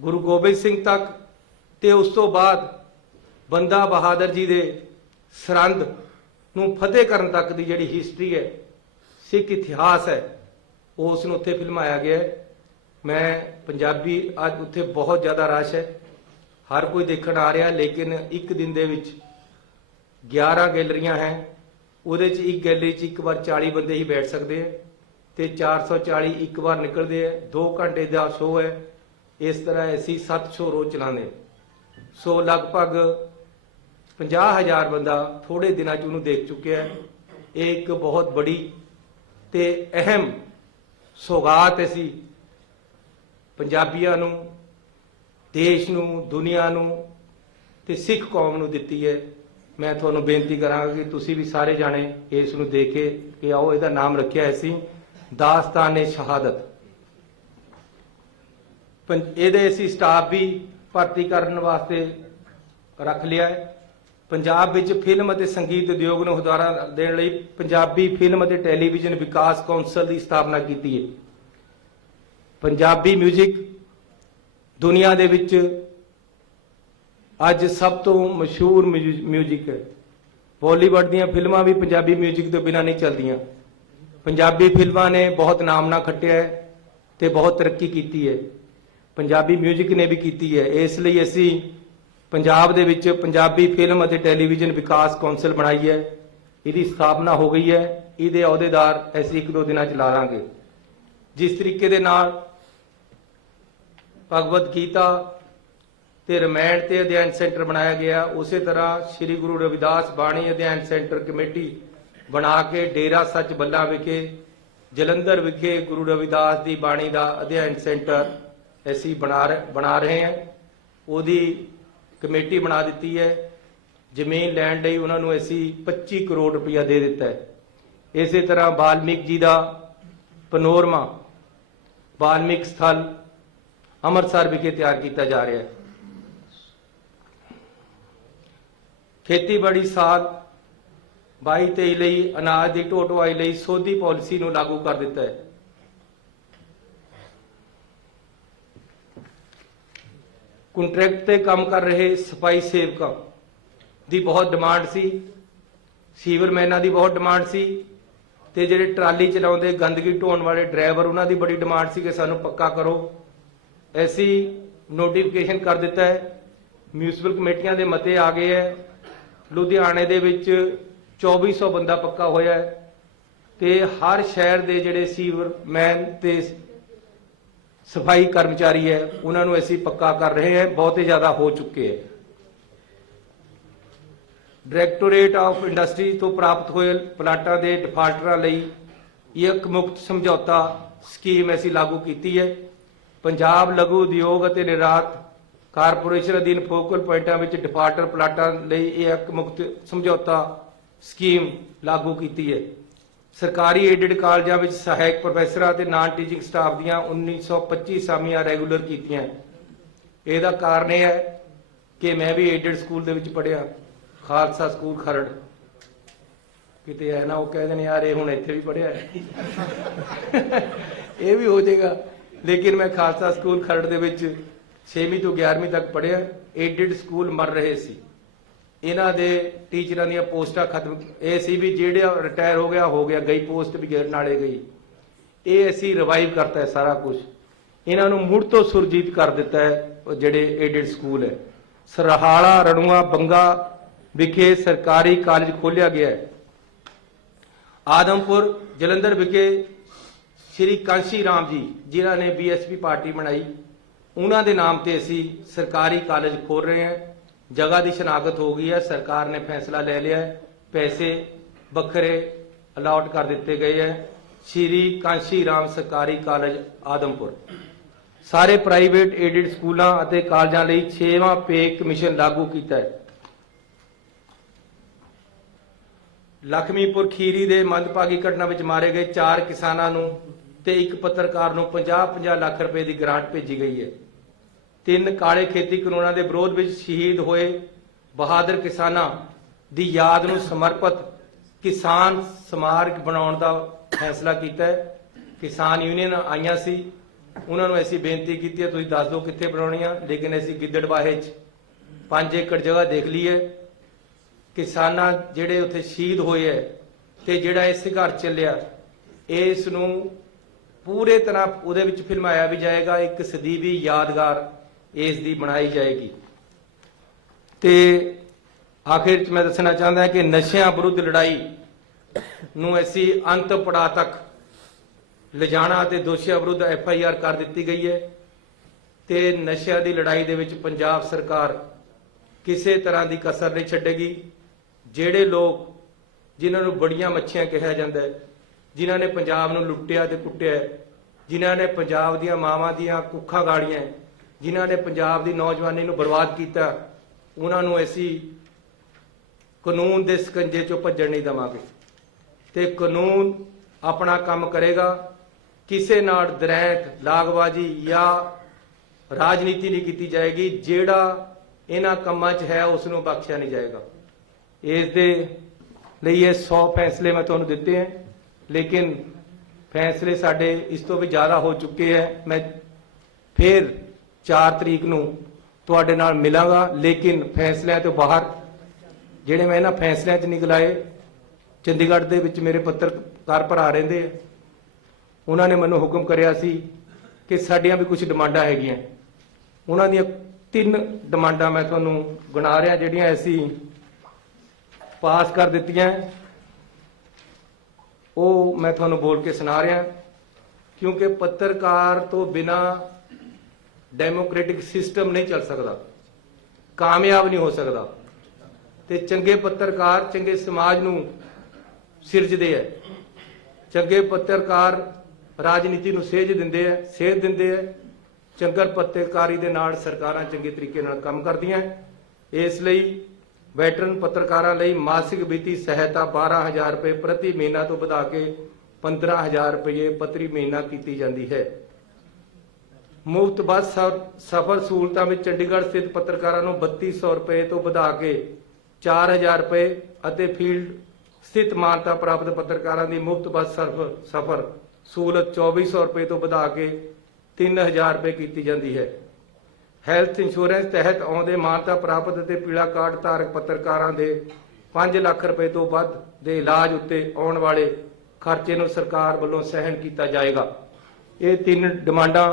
ਗੁਰੂ ਗੋਬਿੰਦ ਸਿੰਘ ਤੱਕ ਤੇ ਉਸ ਤੋਂ ਬਾਅਦ ਬੰਦਾ ਬਹਾਦਰ ਜੀ ਦੇ ਸਰਹੰਦ ਨੂੰ ਫਤਿਹ ਕਰਨ ਤੱਕ ਦੀ ਜਿਹੜੀ ਹਿਸਟਰੀ ਹੈ, ਸਿੱਖ ਇਤਿਹਾਸ ਹੈ, ਉਸ ਨੂੰ ਉੱਥੇ ਫਿਲਮਾਇਆ ਗਿਆ ਹੈ। ਮੈਂ ਪੰਜਾਬੀ ਅੱਜ ਉੱਥੇ ਬਹੁਤ ਜ਼ਿਆਦਾ ਰਸ਼ ਹੈ, ਹਰ ਕੋਈ ਦੇਖਣ ਆ ਰਿਹਾ, ਲੇਕਿਨ ਇੱਕ ਦਿਨ ਦੇ ਵਿੱਚ 11 ਗੈਲਰੀਆਂ ਹੈ। ਉਹਦੇ 'ਚ ਇੱਕ ਗੈਲਰੀ 'ਚ ਇੱਕ ਵਾਰ 40 ਬੰਦੇ ਹੀ ਬੈਠ ਸਕਦੇ ਹੈ ਤੇ 440 ਇੱਕ ਵਾਰ ਨਿਕਲਦੇ ਹੈ। 2 ਘੰਟੇ ਦਾ ਸ਼ੋਅ ਹੈ। ਇਸ ਤਰ੍ਹਾਂ ਅਸੀਂ 7 ਸ਼ੋਅ ਰੋਜ਼ ਚਲਾਉਂਦੇ। ਸੋ ਲਗਭਗ 50,000 ਬੰਦਾ ਥੋੜੇ ਦਿਨਾਂ 'ਚ ਉਹਨੂੰ ਦੇਖ ਚੁੱਕਿਆ ਹੈ। ਇਹ ਇੱਕ ਬਹੁਤ ਬੜੀ ਤੇ ਅਹਿਮ ਸੌਗਾਤ ਅਸੀਂ ਪੰਜਾਬੀਆਂ ਨੂੰ, ਦੇਸ਼ ਨੂੰ, ਦੁਨੀਆ ਨੂੰ ਤੇ ਸਿੱਖ ਕੌਮ ਨੂੰ ਦਿੱਤੀ ਹੈ। ਮੈਂ ਤੁਹਾਨੂੰ ਬੇਨਤੀ ਕਰਾਂਗਾ ਕਿ ਤੁਸੀਂ ਵੀ ਸਾਰੇ ਜਾਣੇ ਇਸ ਨੂੰ ਦੇਖੇ ਕਿ ਆਓ। ਇਹਦਾ ਨਾਮ ਰੱਖਿਆ ਅਸੀਂ ਦਾਸਤਾਨੇ ਸ਼ਹਾਦਤ। ਇਹਦੇ ਅਸੀਂ ਸਟਾਫ ਵੀ ਭਰਤੀ ਕਰਨ ਵਾਸਤੇ ਰੱਖ ਲਿਆ ਹੈ। ਪੰਜਾਬ ਵਿੱਚ ਫਿਲਮ ਅਤੇ ਸੰਗੀਤ ਉਦਯੋਗ ਨੂੰ ਹੁਲਾਰਾ ਦੇਣ ਲਈ ਪੰਜਾਬੀ ਫਿਲਮ ਅਤੇ ਟੈਲੀਵਿਜ਼ਨ ਵਿਕਾਸ ਕੌਂਸਲ ਦੀ ਸਥਾਪਨਾ ਕੀਤੀ ਹੈ। ਪੰਜਾਬੀ ਮਿਊਜ਼ਿਕ ਦੁਨੀਆ ਦੇ ਵਿੱਚ ਅੱਜ ਸਭ ਤੋਂ ਮਸ਼ਹੂਰ ਮਿਊਜ਼ਿਕ ਹੈ। ਬਾਲੀਵੁੱਡ ਦੀਆਂ ਫਿਲਮਾਂ ਵੀ ਪੰਜਾਬੀ ਮਿਊਜ਼ਿਕ ਤੋਂ ਬਿਨਾਂ ਨਹੀਂ ਚੱਲਦੀਆਂ। ਪੰਜਾਬੀ ਫਿਲਮਾਂ ਨੇ ਬਹੁਤ ਨਾਮਣਾ ਖੱਟਿਆ ਹੈ ਤੇ ਬਹੁਤ ਤਰੱਕੀ ਕੀਤੀ ਹੈ। ਪੰਜਾਬੀ ਮਿਊਜ਼ਿਕ ਨੇ ਵੀ ਕੀਤੀ ਹੈ। ਇਸ ਲਈ ਅਸੀਂ ਪੰਜਾਬ ਦੇ ਵਿੱਚ ਪੰਜਾਬੀ ਫਿਲਮ ਅਤੇ ਟੈਲੀਵਿਜ਼ਨ ਵਿਕਾਸ ਕੌਂਸਲ ਬਣਾਈ ਹੈ। ਇਹਦੀ ਸਥਾਪਨਾ ਹੋ ਗਈ ਹੈ। ਇਹਦੇ ਅਹੁਦੇਦਾਰ ਅਸੀਂ 1-2 ਦਿਨਾਂ 'ਚ ਲਾ ਲਾਂਗੇ। ਜਿਸ ਤਰੀਕੇ ਦੇ ਨਾਲ ਭਗਵਦ ਗੀਤਾ ਤੇ ਰਮਾਇਣ ਤੇ ਅਧਿਐਨ ਸੈਂਟਰ ਬਣਾਇਆ ਗਿਆ, ਉਸੇ ਤਰ੍ਹਾਂ ਸ੍ਰੀ ਗੁਰੂ ਰਵਿਦਾਸ ਬਾਣੀ ਅਧਿਐਨ ਸੈਂਟਰ ਕਮੇਟੀ ਬਣਾ ਕੇ ਡੇਰਾ ਸੱਚ ਬੱਲਾ ਵਿਖੇ, ਜਲੰਧਰ ਵਿਖੇ ਗੁਰੂ ਰਵਿਦਾਸ ਦੀ ਬਾਣੀ ਦਾ ਅਧਿਐਨ ਸੈਂਟਰ ਅਸੀਂ ਬਣਾ ਰਹੇ ਹਾਂ। ਉਹਦੀ ਕਮੇਟੀ ਬਣਾ ਦਿੱਤੀ ਹੈ। ਜ਼ਮੀਨ ਲੈਣ ਲਈ ਉਹਨਾਂ ਨੂੰ ਅਸੀਂ 25 ਕਰੋੜ ਰੁਪਇਆ ਦੇ ਦਿੱਤਾ ਹੈ। ਇਸੇ ਤਰ੍ਹਾਂ ਵਾਲਮੀਕ ਜੀ ਦਾ ਪਨੋਰਮਾ ਵਾਲਮੀਕ ਸਥਲ ਅੰਮ੍ਰਿਤਸਰ ਵਿਖੇ ਤਿਆਰ ਕੀਤਾ ਜਾ ਰਿਹਾ ਹੈ। ਖੇਤੀਬਾੜੀ ਸਾਲ 22-23 ਲਈ ਅਨਾਜ ਦੀ ਢੋਟਵਾਈ ਲਈ ਸੋਧੀ ਪਾਲਿਸੀ ਨੂੰ ਲਾਗੂ ਕਰ ਦਿੱਤਾ ਹੈ। ਕੰਟਰੈਕਟ ਤੇ ਕੰਮ ਕਰ ਰਹੇ ਸਫਾਈ ਸੇਵਕਾਂ ਦੀ ਬਹੁਤ ਡਿਮਾਂਡ ਸੀ, ਸੀਵਰਮੈਨਾਂ ਦੀ ਬਹੁਤ ਡਿਮਾਂਡ ਸੀ ਤੇ ਜਿਹੜੇ ਟਰਾਲੀ ਚਲਾਉਂਦੇ ਗੰਦਗੀ ਢੋਣ ਵਾਲੇ ਡਰਾਈਵਰ, ਉਹਨਾਂ ਦੀ ਬੜੀ ਡਿਮਾਂਡ ਸੀ ਕਿ ਸਾਨੂੰ ਪੱਕਾ ਕਰੋ। ਅਸੀਂ ਨੋਟੀਫਿਕੇਸ਼ਨ ਕਰ ਦਿੱਤਾ ਹੈ। ਮਿਊਨਿਸਪਲ ਕਮੇਟੀਆਂ ਦੇ ਮਤੇ ਆ ਗਏ ਹੈ। ਲੁਧਿਆਣੇ ਦੇ ਵਿੱਚ 2400 ਬੰਦਾ ਪੱਕਾ ਹੋਇਆ ਹੈ ਤੇ ਹਰ ਸ਼ਹਿਰ ਦੇ ਜਿਹੜੇ ਸੀਵਰਮੈਨ ਤੇ ਸਫਾਈ ਕਰਮਚਾਰੀ ਹੈ ਉਹਨਾਂ ਨੂੰ ਅਸੀਂ ਪੱਕਾ ਕਰ ਰਹੇ ਹਾਂ। ਬਹੁਤੇ ਜ਼ਿਆਦਾ ਹੋ ਚੁੱਕੇ ਹੈ। ਡਾਇਰੈਕਟੋਰੇਟ ਆਫ ਇੰਡਸਟਰੀ ਤੋਂ ਪ੍ਰਾਪਤ ਹੋਏ ਪਲਾਟਾਂ ਦੇ ਡਿਫਾਲਟਰਾਂ ਲਈ ਇੱਕ ਮੁਕਤ ਸਮਝੌਤਾ ਸਕੀਮ ਅਸੀਂ ਲਾਗੂ ਕੀਤੀ ਹੈ। ਪੰਜਾਬ ਲਘੂ ਉਦਯੋਗ ਅਤੇ ਨਿਰਯਾਤ ਕਾਰਪੋਰੇਸ਼ਨ ਅਧੀਨ ਫੋਕਲ ਪੁਆਇੰਟਾਂ ਵਿੱਚ ਡਿਫਾਲਟਰ ਪਲਾਟਾਂ ਲਈ ਇਹ ਇੱਕ ਮੁਕਤ ਸਮਝੌਤਾ ਸਕੀਮ ਲਾਗੂ ਕੀਤੀ ਹੈ। ਸਰਕਾਰੀ ਏਡਡ ਕਾਲਜਾਂ ਵਿੱਚ ਸਹਾਇਕ ਪ੍ਰੋਫੈਸਰਾਂ ਅਤੇ ਨਾਨ ਟੀਚਿੰਗ ਸਟਾਫ ਦੀਆਂ 1925 ਅਸਾਮੀਆਂ ਰੈਗੂਲਰ ਕੀਤੀਆਂ। ਇਹਦਾ ਕਾਰਨ ਇਹ ਹੈ ਕਿ ਮੈਂ ਵੀ ਏਡਡ ਸਕੂਲ ਦੇ ਵਿੱਚ ਪੜ੍ਹਿਆ, ਖਾਲਸਾ ਸਕੂਲ ਖਰੜ। ਕਿਤੇ ਐ ਨਾ ਉਹ ਕਹਿ ਦੇਣ ਯਾਰ ਇਹ ਹੁਣ ਇੱਥੇ ਵੀ ਪੜ੍ਹਿਆ ਹੈ ਇਹ ਵੀ ਹੋ ਜਾਏਗਾ। ਲੇਕਿਨ ਮੈਂ ਖਾਲਸਾ ਸਕੂਲ ਖਰੜ ਦੇ ਵਿੱਚ 6ਵੀਂ ਤੋਂ 11ਵੀਂ ਤੱਕ ਪੜ੍ਹਿਆ। ਏਡਡ ਸਕੂਲ ਮਰ ਰਹੇ ਸੀ, ਇਹਨਾਂ ਦੇ ਟੀਚਰਾਂ ਦੀਆਂ ਪੋਸਟਾਂ ਖਤਮ। ਇਹ ਸੀ ਵੀ ਜਿਹੜਾ ਰਿਟਾਇਰ ਹੋ ਗਿਆ ਗਈ ਪੋਸਟ ਵੀ ਨਾਲੇ ਗਈ। ਇਹ ਅਸੀਂ ਰਿਵਾਈਵ ਕਰਤਾ ਹੈ ਸਾਰਾ ਕੁਝ, ਇਹਨਾਂ ਨੂੰ ਮੁੜ ਤੋਂ ਸੁਰਜੀਤ ਕਰ ਦਿੱਤਾ ਹੈ। ਉਹ ਜਿਹੜੇ ਏਡਡ ਸਕੂਲ ਹੈ, ਸਰਹਾਲਾ ਰਣੂਆ ਬੰਗਾ ਵਿਖੇ ਸਰਕਾਰੀ ਕਾਲਜ ਖੋਲ੍ਹਿਆ ਗਿਆ ਹੈ। ਆਦਮਪੁਰ ਜਲੰਧਰ ਵਿਖੇ ਸ਼੍ਰੀ ਕਾਂਸ਼ੀ ਰਾਮ ਜੀ ਜਿਨ੍ਹਾਂ ਨੇ BSP ਪਾਰਟੀ ਬਣਾਈ, ਉਹਨਾਂ ਦੇ ਨਾਮ ਤੇ ਅਸੀਂ ਸਰਕਾਰੀ ਕਾਲਜ ਖੋਲ ਰਹੇ ਹਾਂ। ਜਗ੍ਹਾ ਦੀ ਸ਼ਨਾਖਤ ਹੋ ਗਈ ਹੈ, ਸਰਕਾਰ ਨੇ ਫੈਸਲਾ ਲੈ ਲਿਆ ਹੈ, ਪੈਸੇ ਵੱਖਰੇ ਅਲਾਟ ਕਰ ਦਿੱਤੇ ਗਏ ਹੈ। ਸ਼੍ਰੀ ਕਾਂਸ਼ੀ ਰਾਮ ਸਰਕਾਰੀ ਕਾਲਜ ਆਦਮਪੁਰ। ਸਾਰੇ ਪ੍ਰਾਈਵੇਟ ਏਡਡ ਸਕੂਲਾਂ ਅਤੇ ਕਾਲਜਾਂ ਲਈ 6ਵਾਂ ਪੇ ਕਮਿਸ਼ਨ ਲਾਗੂ ਕੀਤਾ ਹੈ। ਲਖਮੀਪੁਰ ਖੀਰੀ ਦੇ ਮੰਦਭਾਗੀ ਘਟਨਾ ਵਿੱਚ ਮਾਰੇ ਗਏ 4 ਕਿਸਾਨਾਂ ਨੂੰ ਤੇ ਇੱਕ ਪੱਤਰਕਾਰ ਨੂੰ 50-50 ਲੱਖ ਰੁਪਏ ਦੀ ਗ੍ਰਾਂਟ ਭੇਜੀ ਗਈ ਹੈ। 3 ਕਾਲੇ ਖੇਤੀ ਕਾਨੂੰਨਾਂ ਦੇ ਵਿਰੋਧ ਵਿੱਚ ਸ਼ਹੀਦ ਹੋਏ ਬਹਾਦਰ ਕਿਸਾਨਾਂ ਦੀ ਯਾਦ ਨੂੰ ਸਮਰਪਿਤ ਕਿਸਾਨ ਸਮਾਰਕ ਬਣਾਉਣ ਦਾ ਫੈਸਲਾ ਕੀਤਾ ਹੈ। ਕਿਸਾਨ ਯੂਨੀਅਨ ਆਈਆਂ ਸੀ, ਉਹਨਾਂ ਨੂੰ ਅਸੀਂ ਬੇਨਤੀ ਕੀਤੀ ਹੈ ਤੁਸੀਂ ਦੱਸ ਦਿਓ ਕਿੱਥੇ ਬਣਾਉਣੀਆਂ, ਲੇਕਿਨ ਅਸੀਂ ਗਿੱਦੜਬਾਹੇ 'ਚ 5 ਏਕੜ ਜਗ੍ਹਾ ਦੇਖ ਲਈ ਹੈ। ਕਿਸਾਨਾਂ ਜਿਹੜੇ ਉੱਥੇ ਸ਼ਹੀਦ ਹੋਏ ਹੈ ਤੇ ਜਿਹੜਾ ਇਹ ਸੰਘਰਸ਼ ਚੱਲਿਆ, ਇਸ ਨੂੰ ਪੂਰੇ ਤਰ੍ਹਾਂ ਉਹਦੇ ਵਿੱਚ ਫਿਲਮਾਇਆ ਵੀ ਜਾਏਗਾ। ਇੱਕ ਸਦੀਵੀ ਯਾਦਗਾਰ ਇਸ ਦੀ ਬਣਾਈ ਜਾਏਗੀ। ਤੇ ਆਖਿਰ 'ਚ ਮੈਂ ਦੱਸਣਾ ਚਾਹੁੰਦਾ ਕਿ ਨਸ਼ਿਆਂ ਵਿਰੁੱਧ ਲੜਾਈ ਨੂੰ ਅਸੀਂ ਅੰਤ ਪੜਾਅ ਤੱਕ ਲਿਜਾਣਾ ਤੇ ਦੋਸ਼ੀਆਂ ਵਿਰੁੱਧ FIR ਕਰ ਦਿੱਤੀ ਗਈ ਹੈ ਤੇ ਨਸ਼ਿਆਂ ਦੀ ਲੜਾਈ ਦੇ ਵਿੱਚ ਪੰਜਾਬ ਸਰਕਾਰ ਕਿਸੇ ਤਰ੍ਹਾਂ ਦੀ ਕਸਰ ਨਹੀਂ ਛੱਡੇਗੀ। ਜਿਹੜੇ ਲੋਕ ਜਿਨ੍ਹਾਂ ਨੂੰ ਬੜੀਆਂ ਮੱਛੀਆਂ ਕਿਹਾ ਜਾਂਦਾ ਹੈ, ਜਿਨ੍ਹਾਂ ਨੇ ਪੰਜਾਬ ਨੂੰ ਲੁੱਟਿਆ ਤੇ ਕੁੱਟਿਆ, ਜਿਨ੍ਹਾਂ ਨੇ ਪੰਜਾਬ ਦੀਆਂ ਮਾਵਾਂ ਦੀਆਂ ਕੁੱਖਾਂ ਗਾਲੀਆਂ, ਜਿਨ੍ਹਾਂ ਨੇ ਪੰਜਾਬ ਦੀ ਨੌਜਵਾਨੀ ਨੂੰ ਬਰਬਾਦ ਕੀਤਾ, ਉਹਨਾਂ ਨੂੰ ਅਸੀਂ ਕਾਨੂੰਨ ਦੇ ਸਕੰਜੇ ਚੋਂ ਭੱਜਣ ਨਹੀਂ ਦੇਵਾਂਗੇ ਤੇ ਕਾਨੂੰਨ ਆਪਣਾ ਕੰਮ ਕਰੇਗਾ। ਕਿਸੇ ਨਾਲ ਦਰੈਂਤ ਲਾਗਬਾਜੀ ਜਾਂ ਰਾਜਨੀਤੀ ਨਹੀਂ ਕੀਤੀ ਜਾਏਗੀ। ਜਿਹੜਾ ਇਹਨਾਂ ਕੰਮਾਂ 'ਚ ਹੈ ਉਸ ਨੂੰ ਬਖਸ਼ਿਆ ਨਹੀਂ ਜਾਏਗਾ। ਇਸ ਦੇ ਲਈ ਇਹ 100 ਫੈਸਲੇ ਮੈਂ ਤੁਹਾਨੂੰ ਦਿੱਤੇ ਹੈ, ਲੇਕਿਨ ਫੈਸਲੇ ਸਾਡੇ ਇਸ ਤੋਂ ਵੀ ਜ਼ਿਆਦਾ ਹੋ ਚੁੱਕੇ ਹੈ। ਮੈਂ ਫਿਰ 4 ਤਰੀਕ ਨੂੰ ਤੁਹਾਡੇ ਨਾਲ ਮਿਲਾਂਗਾ, ਲੇਕਿਨ ਫੈਸਲਿਆਂ ਤੋਂ ਬਾਹਰ ਜਿਹੜੇ ਮੈਂ ਇਹਨਾਂ ਫੈਸਲਿਆਂ 'ਚ ਨਿਕਲਾਏ, ਚੰਡੀਗੜ੍ਹ ਦੇ ਵਿੱਚ ਮੇਰੇ ਪੱਤਰਕਾਰ ਭਰਾ ਰਹਿੰਦੇ ਆ, ਉਹਨਾਂ ਨੇ ਮੈਨੂੰ ਹੁਕਮ ਕਰਿਆ ਸੀ ਕਿ ਸਾਡੀਆਂ ਵੀ ਕੁਝ ਡਿਮਾਂਡਾਂ ਹੈਗੀਆਂ। ਉਹਨਾਂ ਦੀਆਂ 3 ਡਿਮਾਂਡਾਂ ਮੈਂ ਤੁਹਾਨੂੰ ਗਿਣਾ ਰਿਹਾ ਜਿਹੜੀਆਂ ਅਸੀਂ ਪਾਸ ਕਰ ਦਿੱਤੀਆਂ, ਉਹ ਮੈਂ ਤੁਹਾਨੂੰ ਬੋਲ ਕੇ ਸੁਣਾ ਰਿਹਾ। ਕਿਉਂਕਿ ਪੱਤਰਕਾਰ ਤੋਂ ਬਿਨਾ ਡੈਮੋਕ੍ਰੈਟਿਕ ਸਿਸਟਮ ਨਹੀਂ ਚੱਲ ਸਕਦਾ, ਕਾਮਯਾਬ ਨਹੀਂ ਹੋ ਸਕਦਾ। ਤੇ ਚੰਗੇ ਪੱਤਰਕਾਰ ਚੰਗੇ ਸਮਾਜ ਨੂੰ ਸਿਰਜਦੇ ਹੈ। ਚੰਗੇ ਪੱਤਰਕਾਰ ਰਾਜਨੀਤੀ ਨੂੰ ਸੇਧ ਦਿੰਦੇ ਹੈ। ਚੰਗਾ ਪੱਤਰਕਾਰੀ ਦੇ ਨਾਲ ਸਰਕਾਰਾਂ ਚੰਗੇ ਤਰੀਕੇ ਨਾਲ ਕੰਮ ਕਰਦੀਆਂ। ਇਸ ਲਈ ਵੈਟਰਨ ਪੱਤਰਕਾਰਾਂ ਲਈ ਮਾਸਿਕ ਵਿੱਤੀ ਸਹਾਇਤਾ 12,000 ਰੁਪਏ ਪ੍ਰਤੀ ਮਹੀਨਾ ਤੋਂ ਵਧਾ ਕੇ 15,000 ਰੁਪਏ ਪ੍ਰਤੀ ਮਹੀਨਾ ਕੀਤੀ ਜਾਂਦੀ ਹੈ। ਮੁਫਤ ਬੱਸ ਸਫ਼ਰ ਸਹੂਲਤਾਂ ਵਿੱਚ ਚੰਡੀਗੜ੍ਹ ਸਥਿਤ ਪੱਤਰਕਾਰਾਂ ਨੂੰ 3200 ਰੁਪਏ ਤੋਂ ਵਧਾ ਕੇ 4,000 ਰੁਪਏ ਅਤੇ ਫੀਲਡ ਸਥਿਤ ਮਾਨਤਾ ਪ੍ਰਾਪਤ ਪੱਤਰਕਾਰਾਂ ਦੀ ਮੁਫਤ ਬੱਸ ਸਫ਼ਰ ਸਹੂਲਤ 2400 ਰੁਪਏ ਤੋਂ ਵਧਾ ਕੇ 3000 ਰੁਪਏ ਕੀਤੀ ਜਾਂਦੀ ਹੈ। ਹੈਲਥ ਇੰਸ਼ੋਰੈਂਸ ਤਹਿਤ ਆਉਂਦੇ ਮਾਨਤਾ ਪ੍ਰਾਪਤ ਅਤੇ ਪੀਲਾ ਕਾਰਡ ਧਾਰਕ ਪੱਤਰਕਾਰਾਂ ਦੇ 5 ਲੱਖ ਰੁਪਏ ਤੋਂ ਵੱਧ ਦੇ ਇਲਾਜ ਉੱਤੇ ਆਉਣ ਵਾਲੇ ਖਰਚੇ ਨੂੰ ਸਰਕਾਰ ਵੱਲੋਂ ਸਹਿਣ ਕੀਤਾ ਜਾਏਗਾ। ਇਹ 3 ਡਿਮਾਂਡਾਂ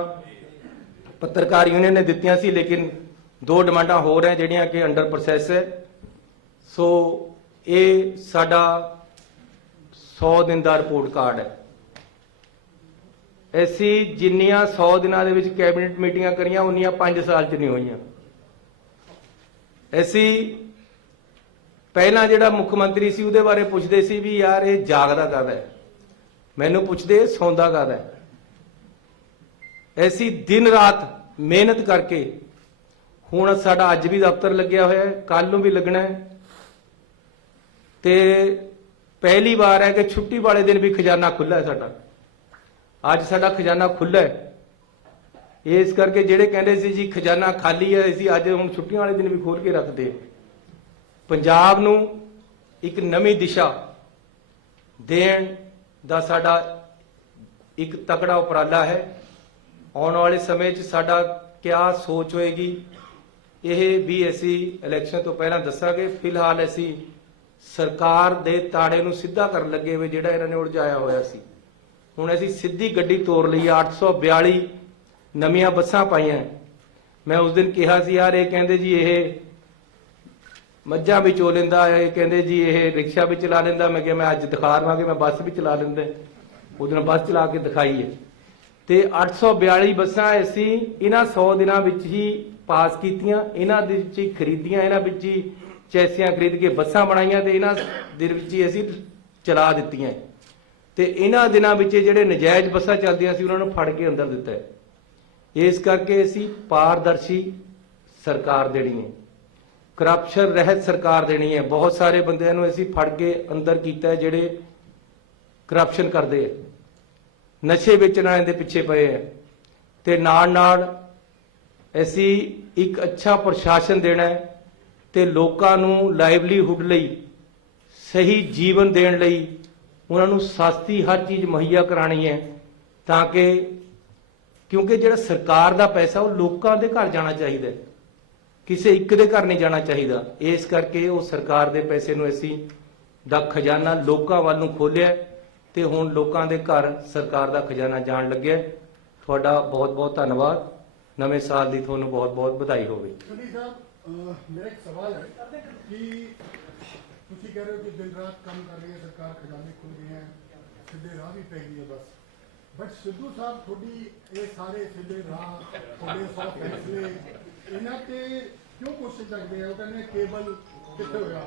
ਪੱਤਰਕਾਰ ਯੂਨੀਅਨ ਨੇ ਦਿੱਤੀਆਂ ਸੀ, ਲੇਕਿਨ 2 ਡਿਮਾਂਡਾਂ ਹੋਰ ਹੈ ਜਿਹੜੀਆਂ ਕਿ ਅੰਡਰ ਪ੍ਰੋਸੈਸ ਹੈ। ਸੋ ਇਹ ਸਾਡਾ 100 ਦਿਨ ਦਾ ਰਿਪੋਰਟ ਕਾਰਡ ਹੈ। ਅਸੀਂ ਜਿੰਨੀਆਂ 100 ਦਿਨਾਂ ਦੇ ਵਿੱਚ ਕੈਬਨਿਟ ਮੀਟਿੰਗਾਂ ਕਰੀਆਂ, ਉਨੀਆਂ 5 ਸਾਲ 'ਚ ਨਹੀਂ ਹੋਈਆਂ। ਅਸੀਂ ਪਹਿਲਾਂ ਜਿਹੜਾ ਮੁੱਖ ਮੰਤਰੀ ਸੀ ਉਹਦੇ ਬਾਰੇ ਪੁੱਛਦੇ ਸੀ ਵੀ ਯਾਰ ਇਹ ਜਾਗਦਾ ਕਰਦਾ ਹੈ, ਮੈਨੂੰ ਪੁੱਛਦੇ ਸੌਂਦਾ ਕਰਦਾ ਹੈ। ਅਸੀਂ ਦਿਨ ਰਾਤ ਮਿਹਨਤ ਕਰਕੇ, ਹੁਣ ਸਾਡਾ ਅੱਜ ਵੀ ਦਫ਼ਤਰ ਲੱਗਿਆ ਹੋਇਆ ਹੈ, ਕੱਲ ਨੂੰ ਵੀ ਲੱਗਣਾ ਹੈ, ਤੇ ਪਹਿਲੀ ਵਾਰ ਹੈ ਕਿ ਛੁੱਟੀ ਵਾਲੇ ਦਿਨ ਵੀ ਖਜ਼ਾਨਾ ਖੁੱਲ੍ਹਾ ਹੈ ਸਾਡਾ। ਅੱਜ ਸਾਡਾ ਖਜ਼ਾਨਾ ਖੁੱਲ੍ਹਾ ਹੈ। ਇਸ ਕਰਕੇ ਜਿਹੜੇ ਕਹਿੰਦੇ ਸੀ ਜੀ ਖਜ਼ਾਨਾ ਖਾਲੀ ਹੈ, ਅਸੀਂ ਅੱਜ ਹੁਣ ਛੁੱਟੀਆਂ ਵਾਲੇ ਦਿਨ ਵੀ ਖੋਲ ਕੇ ਰੱਖਦੇ। ਪੰਜਾਬ ਨੂੰ ਇੱਕ ਨਵੀਂ ਦਿਸ਼ਾ ਦੇਣ ਦਾ ਸਾਡਾ ਇੱਕ ਤਕੜਾ ਉਪਰਾਲਾ ਹੈ। ਆਉਣ ਵਾਲੇ ਸਮੇਂ 'ਚ ਸਾਡਾ ਕਿਆ ਸੋਚ ਹੋਏਗੀ ਇਹ ਵੀ ਅਸੀਂ ਇਲੈਕਸ਼ਨ ਤੋਂ ਪਹਿਲਾਂ ਦੱਸਾਂਗੇ। ਫਿਲਹਾਲ ਅਸੀਂ ਸਰਕਾਰ ਦੇ ਤਾੜੇ ਨੂੰ ਸਿੱਧਾ ਕਰਨ ਲੱਗੇ ਹੋਏ, ਜਿਹੜਾ ਇਹਨਾਂ ਨੇ ਉਲਝਾਇਆ ਹੋਇਆ ਸੀ। ਹੁਣ ਅਸੀਂ ਸਿੱਧੀ ਗੱਡੀ ਤੋਰ ਲਈ। 842 ਨਵੀਆਂ ਬੱਸਾਂ ਪਾਈਆਂ। ਮੈਂ ਉਸ ਦਿਨ ਕਿਹਾ ਸੀ ਯਾਰ ਇਹ ਕਹਿੰਦੇ ਜੀ ਇਹ ਮੱਝਾਂ ਵੀ ਚੋ ਲੈਂਦਾ, ਇਹ ਕਹਿੰਦੇ ਜੀ ਇਹ ਰਿਕਸ਼ਾ ਵੀ ਚਲਾ ਲੈਂਦਾ। ਮੈਂ ਕਿਹਾ ਮੈਂ ਅੱਜ ਦਿਖਾ ਰਵਾਂਗੇ ਮੈਂ ਬੱਸ ਵੀ ਚਲਾ ਲੈਂਦਾ। ਉਹਦੇ ਨਾਲ ਬੱਸ ਚਲਾ ਕੇ ਦਿਖਾਈ ਹੈ। ਤੇ 842 ਬੱਸਾਂ ਅਸੀਂ ਇਹਨਾਂ 100 ਦਿਨਾਂ ਵਿੱਚ ਹੀ ਪਾਸ ਕੀਤੀਆਂ। ਇਹਨਾਂ ਦੇ ਵਿੱਚ ਹੀ ਖਰੀਦੀਆਂ, ਇਹਨਾਂ ਵਿੱਚ ਹੀ ਚੈਸੀਆਂ ਖਰੀਦ ਕੇ ਬੱਸਾਂ ਬਣਾਈਆਂ ਤੇ ਇਹਨਾਂ ਦੇ ਵਿੱਚ ਹੀ ਅਸੀਂ ਚਲਾ ਦਿੱਤੀਆਂ। ਤੇ ਇਹਨਾਂ ਦਿਨਾਂ ਵਿੱਚ ਜਿਹੜੇ ਨਜਾਇਜ਼ ਬੱਸਾਂ ਚੱਲਦੀਆਂ ਸੀ ਉਹਨਾਂ ਨੂੰ ਫੜ ਕੇ ਅੰਦਰ ਦਿੱਤਾ ਹੈ। ਇਸ ਕਰਕੇ ਅਸੀਂ ਪਾਰਦਰਸ਼ੀ ਸਰਕਾਰ ਦੇਣੀ ਹੈ, ਕਰਪਸ਼ਨ ਰਹਿਤ ਸਰਕਾਰ ਦੇਣੀ ਹੈ। ਬਹੁਤ ਸਾਰੇ ਬੰਦਿਆਂ ਨੂੰ ਅਸੀਂ ਫੜ ਕੇ ਅੰਦਰ ਕੀਤਾ ਜਿਹੜੇ ਕਰਪਸ਼ਨ ਕਰਦੇ ਹੈ, ਨਸ਼ੇ ਵੇਚਣ ਵਾਲਿਆਂ ਦੇ ਪਿੱਛੇ ਪਏ ਹੈ। ਤੇ ਨਾਲ ਅਸੀਂ ਇੱਕ ਅੱਛਾ ਪ੍ਰਸ਼ਾਸਨ ਦੇਣਾ ਹੈ ਤੇ ਲੋਕਾਂ ਨੂੰ ਲਾਈਵਲੀਹੁੱਡ ਲਈ, ਸਹੀ ਜੀਵਨ ਦੇਣ ਲਈ ਉਹਨਾਂ ਨੂੰ ਸਸਤੀ ਹਰ ਚੀਜ਼ ਮੁਹੱਈਆ ਕਰਾਣੀ ਹੈ। ਤਾਂ ਕਿ ਕਿਉਂਕਿ ਜਿਹੜਾ ਸਰਕਾਰ ਦਾ ਪੈਸਾ ਉਹ ਲੋਕਾਂ ਦੇ ਘਰ ਜਾਣਾ ਚਾਹੀਦਾ ਹੈ, ਕਿਸੇ ਇੱਕ ਦੇ ਘਰ ਨਹੀਂ ਜਾਣਾ ਚਾਹੀਦਾ। ਇਸ ਕਰਕੇ ਉਹ ਸਰਕਾਰ ਦੇ ਪੈਸੇ ਨੂੰ ਅਸੀਂ ਦਾ ਖਜ਼ਾਨਾ ਲੋਕਾਂ ਵੱਲ ਨੂੰ ਖੋਲਿਆ ਤੇ ਹੁਣ ਲੋਕਾਂ ਦੇ ਘਰ ਸਰਕਾਰ ਦਾ ਖਜ਼ਾਨਾ ਜਾਣ ਲੱਗਿਆ। ਤੁਹਾਡਾ ਬਹੁਤ ਬਹੁਤ ਧੰਨਵਾਦ। ਨਵੇਂ ਸਾਲ ਦੀ ਤੁਹਾਨੂੰ ਬਹੁਤ ਬਹੁਤ ਵਧਾਈ ਹੋਵੇ। ਸੁਨੀਲ ਸਾਹਿਬ, ਮੇਰਾ ਇੱਕ ਸਵਾਲ ਹੈ ਕਿ ਤੁਸੀਂ ਕਹਿ ਰਹੇ ਹੋ ਕਿ ਦਿਨ ਰਾਤ ਕੰਮ ਕਰ ਰਹੀ ਹੈ ਸਰਕਾਰ, ਖਜ਼ਾਨੇ ਖੁੱਲ ਗਏ ਹੈ, ਸਿੱਧੇ ਰਾਹ ਵੀ ਪੈ ਗਈ ਹੈ ਬਸ। ਬਟ ਸਿੱਧੂ ਸਾਹਿਬ ਤੁਹਾਡੀ ਇਹ ਸਾਰੇ ਸਿੱਧੇ ਰਾਹ, ਤੁਹਾਡੇ 100 ਫੈਸਲੇ, ਇਹਨਾਂ ਤੇ ਕਿਉਂ ਕੋਸ਼ਿਸ਼ ਕਰਦੇ ਆ? ਉਹ ਕਹਿੰਦੇ ਕੇਬਲ ਕਿੱਥੇ ਹੋਇਆ,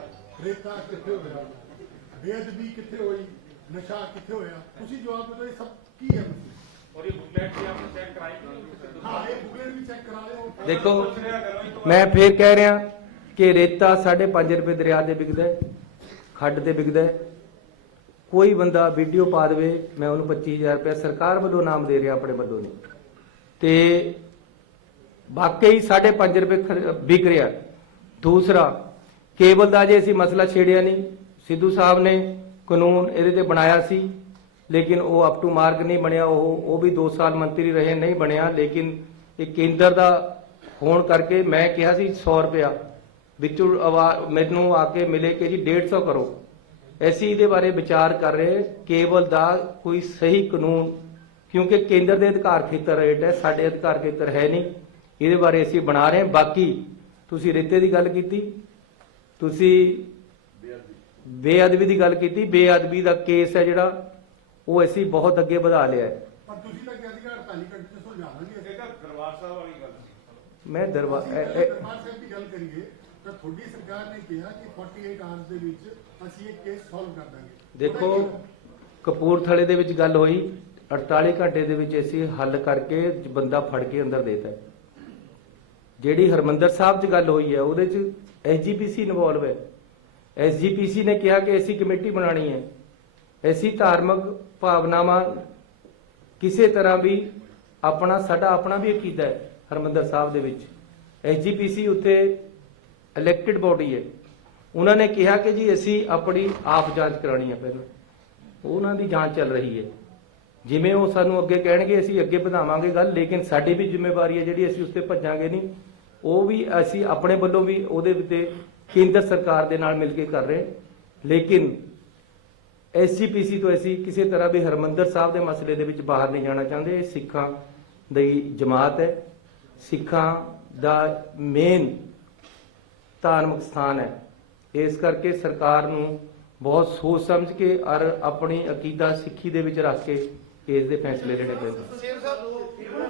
ਰੇਤਾ ਕਿੱਥੇ ਹੋਇਆ, ਬੇਅਦਬੀ ਕਿੱਥੇ ਹੋਈ, ਨਸ਼ਾ ਕਿੱਥੇ ਹੋਇਆ? ਤੁਸੀਂ ਜਵਾਬ ਦਿਓ ਇਹ ਸਭ ਕੀ ਹੈ? और ये बुकलेट भी आपने चेक कराई? हाँ, ये बुकलेट भी चेक करा लो। ਦੇਖੋ ਮੈਂ ਫੇਰ ਕਹਿ ਰਿਹਾ ਕਿ ਰੇਤਾ 5.5 ਰੁਪਏ ਦਰਿਆ ਦੇ ਵਿਕਦਾ ਹੈ, ਖੱਡ ਤੇ ਵਿਕਦਾ ਹੈ। ਕੋਈ ਬੰਦਾ ਵੀਡੀਓ ਪਾ ਦੇਵੇ ਮੈਂ ਉਹਨੂੰ 25,000 ਰੁਪਏ ਸਰਕਾਰ ਵੱਲੋਂ ਨਾਮ ਦੇ ਰਿਹਾ, ਆਪਣੇ ਵੱਲੋਂ ਨਹੀਂ। ਤੇ ਵਾਕਈ 5.5 ਰੁਪਏ ਵਿਕ ਰਿਹਾ। ਦੂਸਰਾ, ਕੇਬਲ ਦਾ ਜੇ ਅਸੀਂ ਮਸਲਾ ਛੇੜਿਆ ਨਹੀਂ, ਸਿੱਧੂ ਸਾਹਿਬ ਨੇ ਕਾਨੂੰਨ ਇਹਦੇ ਤੇ ਬਣਾਇਆ ਸੀ ਲੇਕਿਨ ਉਹ ਅਪ ਟੂ ਮਾਰਕ ਨਹੀਂ ਬਣਿਆ। ਉਹ ਵੀ 2 ਸਾਲ ਮੰਤਰੀ ਰਹੇ, ਨਹੀਂ ਬਣਿਆ। ਲੇਕਿਨ ਇਹ ਕੇਂਦਰ ਦਾ ਹੋਣ ਕਰਕੇ ਮੈਂ ਕਿਹਾ ਸੀ 100 ਰੁਪਇਆ ਵਿੱਚੋਂ ਮੈਨੂੰ ਆ ਕੇ ਮਿਲੇ ਕਿ ਜੀ 150 ਕਰੋ। ਅਸੀਂ ਇਹਦੇ ਬਾਰੇ ਵਿਚਾਰ ਕਰ ਰਹੇ ਕੇਬਲ ਦਾ ਕੋਈ ਸਹੀ ਕਾਨੂੰਨ, ਕਿਉਂਕਿ ਕੇਂਦਰ ਦੇ ਅਧਿਕਾਰ ਖੇਤਰ ਰੇਟ ਹੈ, ਸਾਡੇ ਅਧਿਕਾਰ ਖੇਤਰ ਹੈ ਨਹੀਂ। ਇਹਦੇ ਬਾਰੇ ਅਸੀਂ ਬਣਾ ਰਹੇ ਹਾਂ। ਬਾਕੀ ਤੁਸੀਂ ਰੇਤੇ ਦੀ ਗੱਲ ਕੀਤੀ, ਤੁਸੀਂ ਬੇਅਦਬੀ ਦੀ ਗੱਲ ਕੀਤੀ। ਬੇਅਦਬੀ ਦਾ ਕੇਸ ਹੈ ਜਿਹੜਾ ਉਹ ਅਸੀਂ ਬਹੁਤ ਅੱਗੇ ਵਧਾ ਲਿਆ ਹੈ। ਪਰ ਤੁਸੀਂ ਤਾਂ ਕਹਿੰਦੇ 48 ਘੰਟੇ ਸੁਲਝਾਵਾਂਗੇ। ਇਹ ਤਾਂ ਦਰਬਾਰ ਸਾਹਿਬ ਵਾਲੀ ਗੱਲ ਸੀ। ਮੈਂ ਦਰਬਾਰ ਸਾਹਿਬ ਦੀ ਗੱਲ ਕਰੀਏ ਤਾਂ ਤੁਹਾਡੀ ਸਰਕਾਰ ਨੇ ਕਿਹਾ ਕਿ 48 ਆਵਰਸ ਦੇ ਵਿੱਚ ਅਸੀਂ ਇਹ ਕੇਸ ਸੋਲਵ ਕਰ ਦਾਂਗੇ। ਦੇਖੋ ਕਪੂਰਥਲੇ ਦੇ ਵਿੱਚ ਗੱਲ ਹੋਈ, 48 ਘੰਟੇ ਦੇ ਵਿੱਚ ਅਸੀਂ ਹੱਲ ਕਰਕੇ ਬੰਦਾ ਫੜ ਕੇ ਅੰਦਰ ਦੇਤਾ। ਜਿਹੜੀ ਹਰਮੰਦਰ ਸਾਹਿਬ 'ਚ ਗੱਲ ਹੋਈ ਹੈ ਉਹਦੇ 'ਚ SGPC ਇਨਵੋਲਵ ਹੈ। SGPC ਨੇ ਕਿਹਾ ਕਿ ਅਸੀਂ ਕਮੇਟੀ ਬਣਾਣੀ ਹੈ। ਐਸੀ ਧਾਰਮਿਕ ਭਾਵਨਾਵਾਂ ਕਿਸੇ ਤਰ੍ਹਾਂ ਵੀ ਸਾਡਾ ਆਪਣਾ ਵੀ ਅਕੀਦਾ ਹੈ ਹਰਮੰਦਰ ਸਾਹਿਬ ਦੇ ਵਿੱਚ। SGPC ਉੱਤੇ ਇਲੈਕਟਿਡ ਬੋਡੀ ਹੈ। ਉਹਨਾਂ ਨੇ ਕਿਹਾ ਕਿ ਜੀ ਅਸੀਂ ਆਪਣੀ ਆਪ ਜਾਂਚ ਕਰਾਣੀ ਹੈ। ਪਹਿਲਾਂ ਉਹਨਾਂ ਦੀ ਜਾਂਚ ਚੱਲ ਰਹੀ ਹੈ। ਜਿਵੇਂ ਉਹ ਸਾਨੂੰ ਅੱਗੇ ਕਹਿਣਗੇ ਅਸੀਂ ਅੱਗੇ ਵਧਾਵਾਂਗੇ ਗੱਲ, ਲੇਕਿਨ ਸਾਡੀ ਵੀ ਜ਼ਿੰਮੇਵਾਰੀ ਹੈ ਜਿਹੜੀ ਅਸੀਂ ਉਸ ਤੇ ਭੱਜਾਂਗੇ ਨਹੀਂ। ਉਹ ਵੀ ਅਸੀਂ ਆਪਣੇ ਵੱਲੋਂ ਵੀ ਉਹਦੇ ਉੱਤੇ ਕੇਂਦਰ ਸਰਕਾਰ ਦੇ ਨਾਲ ਮਿਲ ਕੇ ਕਰ ਰਹੇ। ਲੇਕਿਨ SGPC ਤੋਂ ਅਸੀਂ ਕਿਸੇ ਤਰ੍ਹਾਂ ਵੀ ਹਰਮੰਦਰ ਸਾਹਿਬ ਦੇ ਮਸਲੇ ਦੇ ਵਿੱਚ ਬਾਹਰ ਨਹੀਂ ਜਾਣਾ ਚਾਹੁੰਦੇ। ਇਹ ਸਿੱਖਾਂ ਦੀ ਜਮਾਤ ਹੈ, ਸਿੱਖਾਂ ਦਾ ਮੇਨ ਧਾਰਮਿਕ ਸਥਾਨ ਹੈ। ਇਸ ਕਰਕੇ ਸਰਕਾਰ ਨੂੰ ਬਹੁਤ ਸੋਚ ਸਮਝ ਕੇ ਔਰ ਆਪਣੀ ਅਕੀਦਾ ਸਿੱਖੀ ਦੇ ਵਿੱਚ ਰੱਖ ਕੇ ਇਸ ਦੇ ਫੈਸਲੇ ਲੈਣੇ ਪੈਂਦੇ। ਸ਼ੇਰ ਸਾਹਿਬ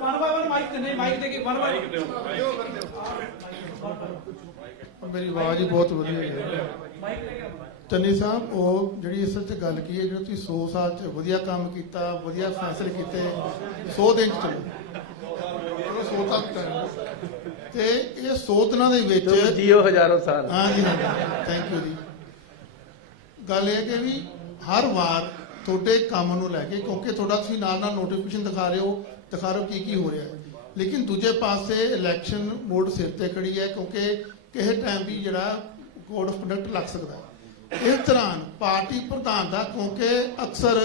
ਵਨ ਬਾਈ ਵਨ ਮਾਈਕ ਤੇ ਨਹੀਂ, ਮਾਈਕ ਦੇ ਕੇ ਵਨ ਬਾਈ ਮੇਰੀ ਆਵਾਜ਼ ਹੀ ਬਹੁਤ ਵਧੀਆ ਹੈ। ਚੰਨੀ ਸਾਹਿਬ, ਉਹ ਜਿਹੜੀ ਅਸਲ 'ਚ ਗੱਲ ਕੀ ਹੈ, ਜਿਹੜਾ ਤੁਸੀਂ 100 ਸਾਲ 'ਚ ਵਧੀਆ ਕੰਮ ਕੀਤਾ, ਵਧੀਆ ਫੈਸਲੇ ਕੀਤੇ, 100 ਦਿਨ 'ਚ ਚਲੋ 100 ਤੱਕ ਤੇ ਇਹ 100 ਦਿਨਾਂ ਦੇ ਵਿੱਚ ਜੀਓ ਹਜ਼ਾਰਾਂ ਸਾਲ। ਹਾਂਜੀ ਹਾਂਜੀ, ਥੈਂਕ ਯੂ ਜੀ। ਗੱਲ ਇਹ ਕਿ ਵੀ ਹਰ ਵਾਰ ਤੁਹਾਡੇ ਕੰਮ ਨੂੰ ਲੈ ਕੇ, ਕਿਉਂਕਿ ਤੁਹਾਡਾ ਤੁਸੀਂ ਨਾਲ ਨਾਲ ਨੋਟੀਫਿਕੇਸ਼ਨ ਦਿਖਾ ਰਹੇ ਹੋ ਕੀ ਹੋ ਰਿਹਾ ਹੈ, ਲੇਕਿਨ ਦੂਜੇ ਪਾਸੇ ਇਲੈਕਸ਼ਨ ਮੋਡ ਸਿਰ ਤੇ ਖੜੀ ਹੈ, ਕਿਉਂਕਿ ਕਿਸੇ ਟਾਈਮ ਵੀ ਜਿਹੜਾ ਕੋਡ ਆਫ ਕੰਡਕਟ ਲੱਗ ਸਕਦਾ ਹੈ। ਇਸ ਦੌਰਾਨ ਪਾਰਟੀ ਪ੍ਰਧਾਨ ਦਾ, ਕਿਉਂਕਿ ਅਕਸਰ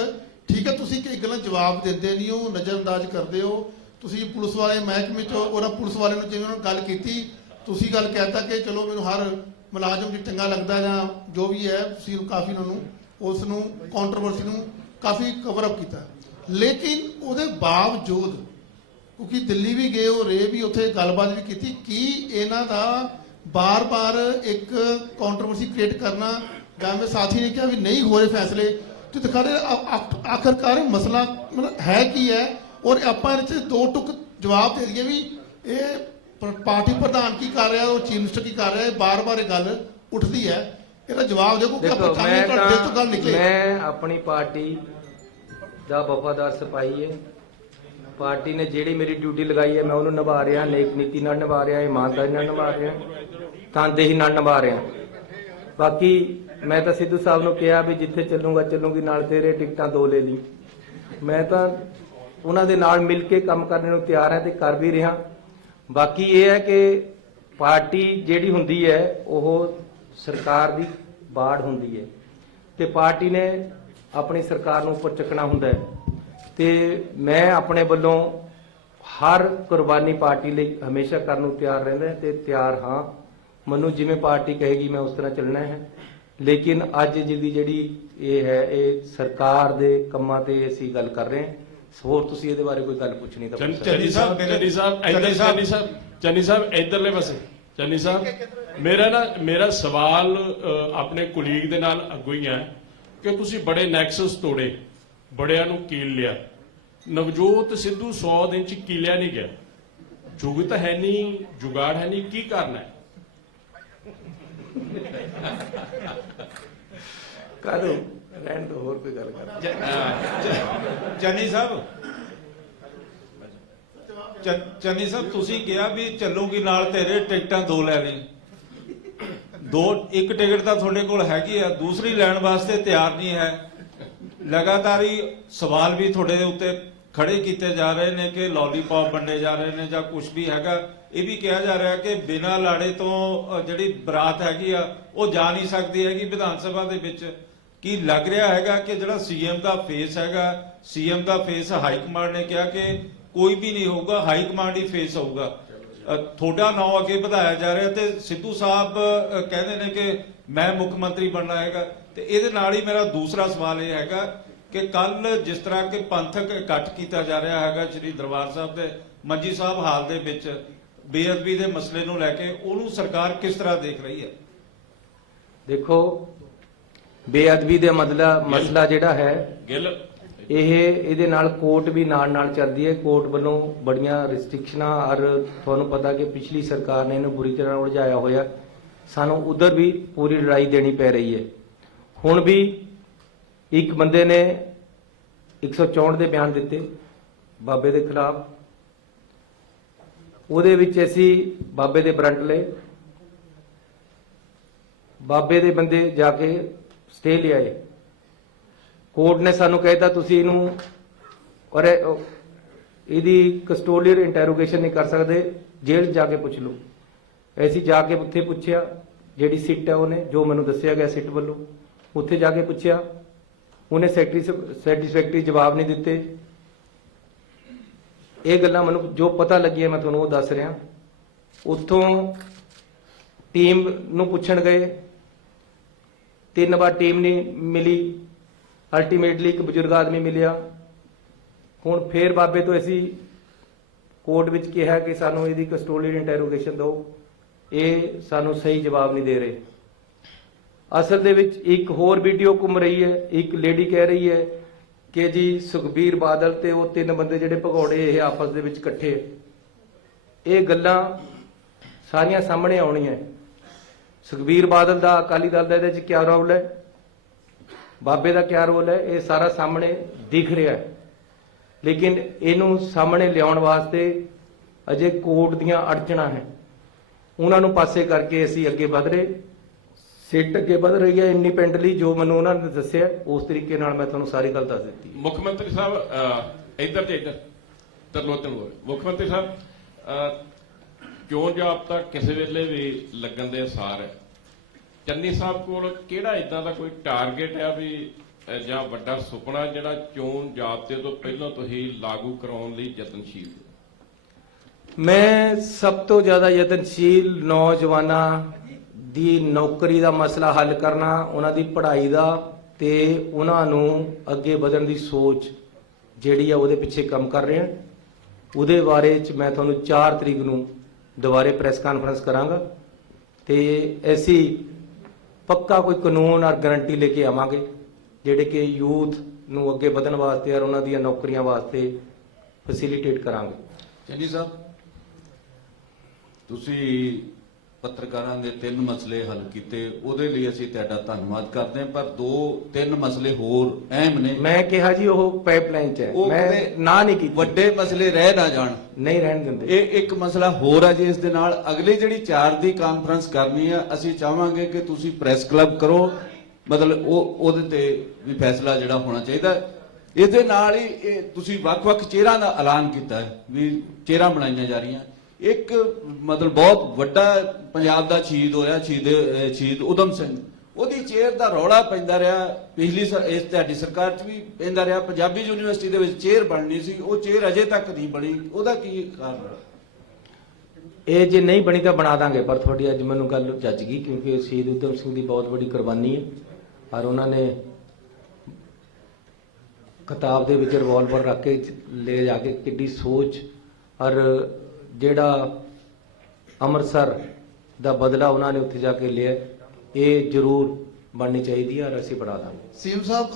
ਠੀਕ ਹੈ ਤੁਸੀਂ ਕਈ ਗੱਲਾਂ ਜਵਾਬ ਦਿੰਦੇ ਨਹੀਂ ਹੋ, ਨਜ਼ਰਅੰਦਾਜ਼ ਕਰਦੇ ਹੋ, ਤੁਸੀਂ ਪੁਲਿਸ ਵਾਲੇ ਮਹਿਕਮੇ 'ਚ ਉਹਨਾਂ ਪੁਲਿਸ ਵਾਲੇ ਨੂੰ ਜਿਵੇਂ ਉਹਨਾਂ ਗੱਲ ਕੀਤੀ, ਤੁਸੀਂ ਗੱਲ ਕਹਿਤਾ ਕਿ ਚਲੋ ਮੈਨੂੰ ਹਰ ਮੁਲਾਜ਼ਮ ਜੀ ਚੰਗਾ ਲੱਗਦਾ ਜਾਂ ਜੋ ਵੀ ਹੈ, ਤੁਸੀਂ ਕਾਫੀ ਉਹਨਾਂ ਨੂੰ ਉਸ ਨੂੰ ਕੰਟਰੋਵਰਸੀ ਨੂੰ ਕਾਫੀ ਕਵਰ ਅਪ ਕੀਤਾ, ਲੇਕਿਨ ਉਹਦੇ ਬਾਵਜੂਦ ਕਿਉਂਕਿ ਦਿੱਲੀ ਵੀ ਗਏ ਹੋ, ਰੇ ਵੀ ਉੱਥੇ ਗੱਲਬਾਤ ਵੀ ਕੀਤੀ, ਕੀ ਇਹਨਾਂ ਦਾ ਬਾਰ-ਬਾਰ ਇੱਕ ਕੰਟਰੋਵਰਸੀ ਕ੍ਰੀਏਟ ਕਰਨਾ, ਜਾਂ ਮੇਰੇ ਸਾਥੀ ਨੇ ਕਿਹਾ ਵੀ ਨਹੀਂ ਹੋ ਰਹੇ ਫੈਸਲੇ, ਤੇ ਦਿਖਾ ਰਹੇ ਆਖਰਕਾਰ ਮਸਲਾ ਮਤਲਬ ਹੈ ਕੀ ਹੈ, ਔਰ ਆਪਾਂ ਇਹਦੇ 'ਚ ਦੋ ਟੁਕ ਜਵਾਬ ਦੇ ਦਈਏ ਵੀ ਇਹ ਪਾਰਟੀ ਪ੍ਰਧਾਨ ਕੀ ਕਰ ਰਿਹਾ, ਉਹ ਚੀਫ ਮਿਨਿਸਟਰ ਕੀ ਕਰ ਰਿਹਾ ਹੈ, ਬਾਰ-ਬਾਰ ਇਹ ਗੱਲ ਉੱਠਦੀ ਹੈ, ਇਹਦਾ ਜਵਾਬ ਦਿਓ ਕਿ ਆਪਾਂ ਚਾਹੁੰਦੇ ਤੁਹਾਡੇ ਤੋਂ ਗੱਲ ਨਿਕਲੇ। ਮੈਂ ਆਪਣੀ ਪਾਰਟੀ ਦਾ ਵਫਾਦਾਰ ਸਿਪਾਹੀ ਹੈ। ਪਾਰਟੀ ਨੇ ਜਿਹੜੀ ਮੇਰੀ ਡਿਊਟੀ ਲਗਾਈ ਹੈ ਮੈਂ ਉਹਨੂੰ ਨਿਭਾ ਰਿਹਾ, ਨੇਕ ਨੀਤੀ ਨਾਲ ਨਿਭਾ ਰਿਹਾ, ਇਮਾਨਦਾਰੀ ਨਾਲ ਨਿਭਾ ਰਿਹਾ, ਤਨਦੇਹੀ ਨਾਲ ਨਿਭਾ ਰਿਹਾ। ਬਾਕੀ ਮੈਂ ਤਾਂ ਸਿੱਧੂ ਸਾਹਿਬ ਨੂੰ ਕਿਹਾ ਵੀ ਜਿੱਥੇ ਚੱਲੂਗੀ ਨਾਲ ਤੇਰੇ, ਟਿਕਟਾਂ 2 ਲੈ ਲਈ। ਮੈਂ ਤਾਂ ਉਹਨਾਂ ਦੇ ਨਾਲ ਮਿਲ ਕੇ ਕੰਮ ਕਰਨ ਨੂੰ ਤਿਆਰ ਹੈ ਤੇ ਕਰ ਵੀ ਰਿਹਾ। ਬਾਕੀ ਇਹ ਹੈ ਕਿ ਪਾਰਟੀ ਜਿਹੜੀ ਹੁੰਦੀ ਹੈ ਉਹ ਸਰਕਾਰ ਦੀ ਬਾੜ ਹੁੰਦੀ ਹੈ ਤੇ ਪਾਰਟੀ ਨੇ ਆਪਣੀ ਸਰਕਾਰ ਨੂੰ ਉੱਪਰ ਚੱਕਣਾ ਹੁੰਦਾ ਹੈ, ਤੇ ਮੈਂ ਆਪਣੇ ਵੱਲੋਂ ਹਰ ਕੁਰਬਾਨੀ ਪਾਰਟੀ ਲਈ ਹਮੇਸ਼ਾ ਕਰਨ ਨੂੰ ਤਿਆਰ ਰਹਿੰਦਾ ਤੇ ਤਿਆਰ ਹਾਂ। ਮੈਨੂੰ ਜਿਵੇਂ ਪਾਰਟੀ ਕਹੇਗੀ ਮੈਂ ਉਸ ਤਰ੍ਹਾਂ ਚੱਲਣਾ ਹੈ, ਲੇਕਿਨ ਅੱਜ ਜਿਹੜੀ ਇਹ ਹੈ ਇਹ ਸਰਕਾਰ ਦੇ ਕੰਮਾਂ ਤੇ ਅਸੀਂ ਗੱਲ ਕਰ ਰਹੇ ਹਾਂ। ਹੋਰ ਤੁਸੀਂ ਇਹਦੇ ਬਾਰੇ ਕੋਈ ਗੱਲ ਪੁੱਛਣੀ ਤਾਂ ਪੁੱਛ ਸਕਦੇ। ਚੰਨੀ ਸਾਹਿਬ ਇਧਰਲੇ ਪਾਸੇ। ਚੰਨੀ ਸਾਹਿਬ ਮੇਰਾ ਸਵਾਲ ਆਪਣੇ ਕੁਲੀਗ ਦੇ ਨਾਲ ਅੱਗੋਂ ਹੀ ਹੈ ਕਿ ਤੁਸੀਂ ਬੜੇ ਨੈਕਸਸ ਤੋੜੇ, ਬੜਿਆਂ ਨੂੰ ਕੀਲ ਲਿਆ। ਨਵਜੋਤ ਸਿੱਧੂ 100 ਦਿਨ ਚ ਕੀਲਿਆ ਨਹੀਂ ਗਿਆ, ਜੁਗਤ ਹੈ ਨਹੀਂ, ਜੁਗਾੜ ਹੈ ਨਹੀਂ, ਕੀ ਕਰਨਾ ਹੈ? ਕਰੋ ਰਹਿਣ ਤੋਂ ਹੋਰ ਕੋਈ ਗੱਲ ਕਰ। ਚੰਨੀ ਸਾਹਿਬ ਤੁਸੀਂ ਕਿਹਾ ਵੀ ਚੱਲੂਗੀ ਨਾਲ ਤੇਰੇ, ਟਿਕਟਾਂ 2 ਲੈ ਲਈ। ਇੱਕ ਟਿਕਟ ਤਾਂ ਤੁਹਾਡੇ ਕੋਲ ਹੈਗੀ ਆ, ਦੂਸਰੀ ਲੈਣ ਵਾਸਤੇ ਤਿਆਰ ਨਹੀਂ ਹੈ। ਲਗਾਤਾਰ ਹੀ ਸਵਾਲ ਵੀ ਤੁਹਾਡੇ ਉੱਤੇ ਖੜੇ ਕੀਤੇ ਜਾ ਰਹੇ ਨੇ ਕਿ ਲੋਲੀਪੌਪ ਵੰਡੇ ਜਾ ਰਹੇ ਨੇ ਜਾਂ ਕੁਝ ਵੀ ਹੈਗਾ। ਇਹ ਵੀ ਕਿਹਾ ਜਾ ਰਿਹਾ ਕਿ ਬਿਨਾਂ ਲਾੜੇ ਤੋਂ ਜਿਹੜੀ ਬਰਾਤ ਹੈਗੀ ਆ ਉਹ ਜਾ ਨਹੀਂ ਸਕਦੀ ਹੈਗੀ ਵਿਧਾਨ ਸਭਾ ਦੇ ਵਿੱਚ। ਕੀ ਲੱਗ ਰਿਹਾ ਹੈਗਾ ਕਿ ਜਿਹੜਾ ਸੀਐਮ ਦਾ ਫੇਸ ਹੈਗਾ, ਸੀਐਮ ਦਾ ਫੇਸ ਹਾਈ ਕਮਾਂਡ ਨੇ ਕਿਹਾ ਕਿ ਕੋਈ ਵੀ ਨਹੀਂ ਹੋਊਗਾ, ਹਾਈ ਕਮਾਂਡ ਹੀ ਫੇਸ ਹੋਊਗਾ। ਤੁਹਾਡਾ ਨਾਂ ਅੱਗੇ ਵਧਾਇਆ ਜਾ ਰਿਹਾ ਤੇ ਸਿੱਧੂ ਸਾਹਿਬ ਕਹਿੰਦੇ ਨੇ ਕਿ ਮੈਂ ਮੁੱਖ ਮੰਤਰੀ ਬਣਨਾ ਹੈਗਾ। ਤੇ ਇਹਦੇ ਨਾਲ ਹੀ ਮੇਰਾ ਦੂਸਰਾ ਸਵਾਲ ਇਹ ਹੈਗਾ ਕਿ ਕੱਲ ਜਿਸ ਤਰ੍ਹਾਂ ਕਿ ਪੰਥਕ ਇਕੱਠ ਕੀਤਾ ਜਾ ਰਿਹਾ ਹੈਗਾ ਸ੍ਰੀ ਦਰਬਾਰ ਸਾਹਿਬ ਦੇ ਮੰਜੀ ਸਾਹਿਬ ਹਾਲ ਦੇ ਵਿੱਚ ਬੇਅਦਬੀ ਦੇ ਮਸਲੇ ਨੂੰ ਲੈ ਕੇ, ਉਹਨੂੰ ਸਰਕਾਰ ਕਿਸ ਤਰ੍ਹਾਂ ਦੇਖ ਰਹੀ ਹੈ? ਦੇਖੋ, ਬੇਅਦਬੀ ਦਾ ਮਸਲਾ ਜਿਹੜਾ ਹੈ ਇਹਦੇ ਨਾਲ ਕੋਰਟ ਵੀ ਨਾਲ ਚੱਲਦੀ ਹੈ। ਕੋਰਟ ਵੱਲੋਂ ਬੜੀਆਂ ਰਿਸਟ੍ਰਿਕਸ਼ਨਾਂ, ਔਰ ਤੁਹਾਨੂੰ ਪਤਾ ਕਿ ਪਿਛਲੀ ਸਰਕਾਰ ਨੇ ਇਹਨੂੰ ਬੁਰੀ ਤਰ੍ਹਾਂ ਉਲਝਾਇਆ ਹੋਇਆ, ਸਾਨੂੰ ਉਧਰ ਵੀ ਪੂਰੀ ਲੜਾਈ ਦੇਣੀ ਪੈ ਰਹੀ ਹੈ। ਹੁਣ ਵੀ ਇੱਕ ਬੰਦੇ ਨੇ 164 ਦੇ ਬਿਆਨ ਦਿੱਤੇ ਬਾਬੇ ਦੇ ਖਿਲਾਫ, ਉਹਦੇ ਵਿੱਚ ਅਸੀਂ ਬਾਬੇ ਦੇ ਵਾਰੰਟ ਲਏ, ਬਾਬੇ ਦੇ ਬੰਦੇ ਜਾ ਕੇ ਸਟੇ ਲਿਆਏ। ਕੋਰਟ ਨੇ ਸਾਨੂੰ ਕਹਿਤਾ ਤੁਸੀਂ ਇਹਨੂੰ ਔਰ ਇਹਦੀ ਕਸਟੋਡੀਅਲ ਇੰਟਰੋਗੇਸ਼ਨ ਨਹੀਂ ਕਰ ਸਕਦੇ, ਜੇਲ੍ਹ ਜਾ ਕੇ ਪੁੱਛ ਲਓ। ਅਸੀਂ ਜਾ ਕੇ ਉੱਥੇ ਪੁੱਛਿਆ, ਜਿਹੜੀ ਸਿੱਟ ਹੈ ਉਹਨੇ ਜੋ ਮੈਨੂੰ ਦੱਸਿਆ ਗਿਆ ਸਿੱਟ ਵੱਲੋਂ, ਉੱਥੇ ਜਾ ਕੇ ਪੁੱਛਿਆ, ਉਹਨੇ ਸੈਟੀਸਫੈਕਟਰੀ ਜਵਾਬ ਨਹੀਂ ਦਿੱਤੇ। ਇਹ ਗੱਲਾਂ ਮੈਨੂੰ ਜੋ ਪਤਾ ਲੱਗੀਆਂ ਮੈਂ ਤੁਹਾਨੂੰ ਉਹ ਦੱਸ ਰਿਹਾ। ਉੱਥੋਂ ਟੀਮ ਨੂੰ ਪੁੱਛਣ ਗਏ, 3 ਵਾਰ ਟੀਮ ਨਹੀਂ ਮਿਲੀ, ਅਲਟੀਮੇਟਲੀ ਇੱਕ ਬਜ਼ੁਰਗ ਆਦਮੀ ਮਿਲਿਆ। ਹੁਣ ਫੇਰ ਬਾਬੇ ਤੋਂ ਅਸੀਂ ਕੋਰਟ ਵਿੱਚ ਕਿਹਾ ਕਿ ਸਾਨੂੰ ਇਹਦੀ ਕਸਟੋਡੀਅਲ ਇੰਟਰੋਗੇਸ਼ਨ ਦਿਓ, ਇਹ ਸਾਨੂੰ ਸਹੀ ਜਵਾਬ ਨਹੀਂ ਦੇ ਰਹੇ। ਅਸਲ ਦੇ ਵਿੱਚ ਇੱਕ ਹੋਰ ਵੀਡੀਓ ਘੁੰਮ ਰਹੀ ਹੈ, ਇੱਕ ਲੇਡੀ ਕਹਿ ਰਹੀ ਹੈ ਕਿ ਜੀ ਸੁਖਬੀਰ ਬਾਦਲ ਤੇ ਉਹ 3 ਬੰਦੇ ਜਿਹੜੇ ਭਗੌੜੇ ਇਹ ਆਪਸ ਦੇ ਵਿੱਚ ਇਕੱਠੇ। ਇਹ ਗੱਲਾਂ ਸਾਰੀਆਂ ਸਾਹਮਣੇ ਆਉਣੀਆਂ। ਸੁਖਬੀਰ ਬਾਦਲ ਦਾ, ਅਕਾਲੀ ਦਲ ਦਾ ਇਹਦੇ 'ਚ ਕਿਆ ਰੋਲ ਹੈ, ਬਾਬੇ ਦਾ ਕਿਆ ਰੋਲ ਹੈ, ਇਹ ਸਾਰਾ ਸਾਹਮਣੇ ਦਿਖ ਰਿਹਾ ਹੈ। ਲੇਕਿਨ ਇਹਨੂੰ ਸਾਹਮਣੇ ਲਿਆਉਣ ਵਾਸਤੇ ਅਜੇ ਕੋਰਟ ਦੀਆਂ ਅੜਚਣਾਂ ਹੈ, ਉਹਨਾਂ ਨੂੰ ਪਾਸੇ ਕਰਕੇ ਅਸੀਂ ਅੱਗੇ ਵਧ ਰਹੇ। ਸਿੱਟ ਅੱਗੇ ਵਧ ਰਹੀ ਹੈ ਇੰਡੀਪੈਂਡੈਂਟਲੀ, ਜੋ ਮੈਨੂੰ ਉਹਨਾਂ ਨੇ ਦੱਸਿਆ ਉਸ ਤਰੀਕੇ ਨਾਲ ਮੈਂ ਤੁਹਾਨੂੰ ਸਾਰੀ ਗੱਲ ਦੱਸ ਦਿੱਤੀ। ਮੁੱਖ ਮੰਤਰੀ ਸਾਹਿਬ ਇੱਧਰ ਤੇ ਇੱਧਰ ਤਰਲੋਚਨ ਹੋਏ। ਮੁੱਖ ਮੰਤਰੀ ਸਾਹਿਬ ਚੋਣ ਜਾਬਤਾ ਕਿਸੇ ਵੇਲੇ ਵੀ ਲੱਗਣ ਦੇ ਅਸਾਰ ਹੈ। ਚੰਨੀ ਸਾਹਿਬ ਕੋਲ ਕਿਹੜਾ ਇਦਾਂ ਦਾ ਕੋਈ ਟਾਰਗੇਟ ਹੈ ਵੀ ਜਾਂ ਵੱਡਾ ਸੁਪਨਾ ਜਿਹੜਾ ਚੋਣ ਜਾਬਤੇ ਤੋਂ ਪਹਿਲਾਂ ਤੋਂ ਹੀ ਲਾਗੂ ਕਰਾਉਣ ਲਈ ਯਤਨਸ਼ੀਲ? ਮੈਂ ਸਭ ਤੋਂ ਜ਼ਿਆਦਾ ਯਤਨਸ਼ੀਲ ਨੌਜਵਾਨਾਂ ਦੀ ਨੌਕਰੀ ਦਾ ਮਸਲਾ ਹੱਲ ਕਰਨਾ, ਉਹਨਾਂ ਦੀ ਪੜ੍ਹਾਈ ਦਾ ਤੇ ਉਹਨਾਂ ਨੂੰ ਅੱਗੇ ਵਧਣ ਦੀ ਸੋਚ ਜਿਹੜੀ ਆ ਉਹਦੇ ਪਿੱਛੇ ਕੰਮ ਕਰ ਰਹੇ ਹਾਂ। ਉਹਦੇ ਬਾਰੇ ਚ ਮੈਂ ਤੁਹਾਨੂੰ 4 ਤਰੀਕ ਨੂੰ ਦੁਬਾਰੇ ਪ੍ਰੈਸ ਕਾਨਫਰੰਸ ਕਰਾਂਗਾ ਤੇ ਅਸੀਂ ਪੱਕਾ ਕੋਈ ਕਾਨੂੰਨ ਔਰ ਗਾਰੰਟੀ ਲੈ ਕੇ ਆਵਾਂਗੇ ਜਿਹੜੇ ਕਿ ਯੂਥ ਨੂੰ ਅੱਗੇ ਵਧਣ ਵਾਸਤੇ ਔਰ ਉਹਨਾਂ ਦੀਆਂ ਨੌਕਰੀਆਂ ਵਾਸਤੇ ਫੈਸਿਲਿਟੇਟ ਕਰਾਂਗੇ। ਚੰਨੀ ਸਾਹਿਬ, ਤੁਸੀਂ ਪੱਤਰਕਾਰਾਂ ਦੇ 3 ਮਸਲੇ ਹੱਲ ਕੀਤੇ, ਉਹਦੇ ਲਈ ਅਸੀਂ ਤੁਹਾਡਾ ਧੰਨਵਾਦ ਕਰਦੇ ਹਾਂ, ਪਰ 2-3 ਮਸਲੇ ਹੋਰ ਅਹਿਮ ਨੇ। ਮੈਂ ਕਿਹਾ ਜੀ ਉਹ ਪਾਈਪਲਾਈਨ ਚ ਹੈ, ਉਹ ਮੈਂ ਕਹਿੰਦੇ ਨਾ ਨਹੀਂ ਕੀਤੀ, ਵੱਡੇ ਮਸਲੇ ਰਹਿ ਨਾ ਜਾਣ, ਨਹੀਂ ਰਹਿਣ ਦਿੰਦੇ। ਇਹ ਇੱਕ ਮਸਲਾ ਹੋਰ ਹੈ ਜੀ। ਇਸ ਦੇ ਨਾਲ ਅਗਲੀ ਜਿਹੜੀ 4 ਦੀ ਕਾਨਫਰੰਸ ਕਰਨੀ ਹੈ, ਅਸੀਂ ਚਾਹਾਂਗੇ ਕਿ ਤੁਸੀਂ ਪ੍ਰੈਸ ਕਲੱਬ ਕਰੋ, ਮਤਲਬ ਉਹਦੇ ਤੇ ਵੀ ਫੈਸਲਾ ਜਿਹੜਾ ਹੋਣਾ ਚਾਹੀਦਾ। ਇਸ ਦੇ ਨਾਲ ਹੀ ਇਹ ਤੁਸੀਂ ਵੱਖ-ਵੱਖ ਚਿਹਰਿਆਂ ਦਾ ਐਲਾਨ ਕੀਤਾ ਹੈ ਵੀ ਚਿਹਰਾ ਬਣਾਈਆਂ ਜਾ ਰਹੀਆਂ। ਇੱਕ ਮਤਲਬ ਬਹੁਤ ਵੱਡਾ ਪੰਜਾਬ ਦਾ ਸ਼ਹੀਦ ਹੋਇਆ, ਸ਼ਹੀਦ ਉਦਮ ਸਿੰਘ, ਉਹਦੀ ਚੇਅਰ ਦਾ ਰੌਲਾ ਪੈਂਦਾ ਰਿਹਾ ਪਿਛਲੀ ਇਸ ਤੁਹਾਡੀ ਸਰਕਾਰ 'ਚ ਵੀ ਪੈਂਦਾ ਰਿਹਾ। ਪੰਜਾਬੀ ਯੂਨੀਵਰਸਿਟੀ ਦੇ ਵਿੱਚ ਚੇਅਰ ਬਣਨੀ ਸੀ, ਉਹ ਚੇਅਰ ਅਜੇ ਤੱਕ ਨਹੀਂ ਬਣੀ, ਉਹਦਾ ਕੀ ਕਾਰਨ? ਇਹ ਜੇ ਨਹੀਂ ਬਣੀ ਤਾਂ ਬਣਾ ਦਾਂਗੇ, ਪਰ ਤੁਹਾਡੀ ਅੱਜ ਮੈਨੂੰ ਗੱਲ ਜੱਜ ਗਈ ਕਿਉਂਕਿ ਸ਼ਹੀਦ ਉਦਮ ਸਿੰਘ ਦੀ ਬਹੁਤ ਵੱਡੀ ਕੁਰਬਾਨੀ ਹੈ ਔਰ ਉਹਨਾਂ ਨੇ ਕਿਤਾਬ ਦੇ ਵਿੱਚ ਰਿਵਾਲਵਰ ਰੱਖ ਕੇ ਲੈ ਜਾ ਕੇ ਕਿੱਡੀ ਸੋਚ ਔਰ ਜਿਹੜਾ ਅੰਮ੍ਰਿਤਸਰ ਦਾ ਬਦਲਾ ਉਹਨਾਂ ਨੇ ਉੱਥੇ ਜਾ ਕੇ ਲਿਆ, ਇਹ ਜ਼ਰੂਰ ਬਣਨੀ ਚਾਹੀਦੀ ਹੈ ਔਰ ਅਸੀਂ ਬਣਾ ਦਾਂਗੇ। ਸੀਐਮ ਸਾਹਿਬ,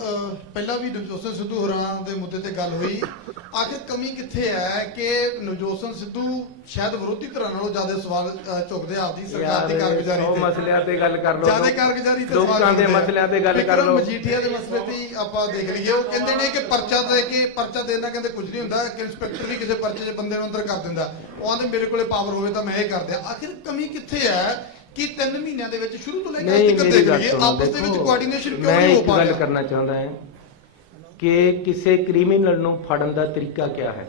ਪਹਿਲਾਂ ਵੀ ਨਵਜੋਤ ਸਿੰਘ ਸਿੱਧੂ ਹੋਰਾਂ ਦੇ ਮੁੱਦੇ ਤੇ ਗੱਲ ਹੋਈ, ਆਖਿਰ ਕਮੀ ਕਿੱਥੇ ਹੈ ਕਿ ਨਵਜੋਤ ਸਿੰਘ ਸਿੱਧੂ ਸ਼ਾਇਦ ਵਿਰੋਧੀ ਧਿਰਾਂ ਨਾਲੋਂ ਜ਼ਿਆਦਾ ਸਵਾਲ ਚੁੱਕਦੇ ਆਪਦੀ ਸਰਕਾਰ ਦੀ ਕਾਰਗੁਜ਼ਾਰੀ ਉਹ ਤੇ, ਮਸਲਿਆਂ ਤੇ ਗੱਲ ਕਰ ਲਓ, ਜ਼ਿਆਦਾ ਕਾਰਗੁਜ਼ਾਰੀ ਤੇ ਲੋਕਾਂ ਦੇ ਮਸਲਿਆਂ ਤੇ ਗੱਲ ਕਰ ਲਓ। ਮਜੀਠੀਆ ਦੇ ਮਸਲੇ ਤੇ ਹੀ ਆਪਾਂ ਦੇਖ ਲਈਏ, ਉਹ ਕਹਿੰਦੇ ਨੇ ਕਿ ਪਰਚਾ ਦੇਣਾ ਕਹਿੰਦੇ ਕੁਝ ਨਹੀਂ ਹੁੰਦਾ, ਕਿ ਇੰਸਪੈਕਟਰ ਵੀ ਕਿਸੇ ਪਰਚੇ 'ਚ ਬੰਦੇ ਨੂੰ ਅੰਦਰ ਕਰ ਦਿੰਦਾ, ਉਹ ਆਂਦੇ ਮੇਰੇ ਕੋਲੇ ਪਾਵਰ ਹੋਵੇ ਤਾਂ ਮੈਂ ਇਹ ਕਰ ਦਿਆਂ। ਆਖਿਰ ਕਮੀ ਕਿੱਥੇ ਹੈ ਕਿ 3 ਮਹੀਨਿਆਂ ਦੇ ਵਿੱਚ ਸ਼ੁਰੂ ਤੋਂ ਲੈ ਕੇ ਅੱਜ ਤੱਕ ਦੇਖ ਲਈਏ ਆਪਸ ਦੇ ਵਿੱਚ ਕੋਆਰਡੀਨੇਸ਼ਨ ਕਿਉਂ ਨਹੀਂ ਹੋ ਪਾ ਰਿਹਾ? ਮੈਂ ਇੱਕ ਗੱਲ ਕਰਨਾ ਚਾਹੁੰਦਾ ਹਾਂ ਕਿ ਕਿਸੇ ਕ੍ਰਿਮੀਨਲ ਨੂੰ ਫੜਨ ਦਾ ਤਰੀਕਾ ਕੀ ਹੈ।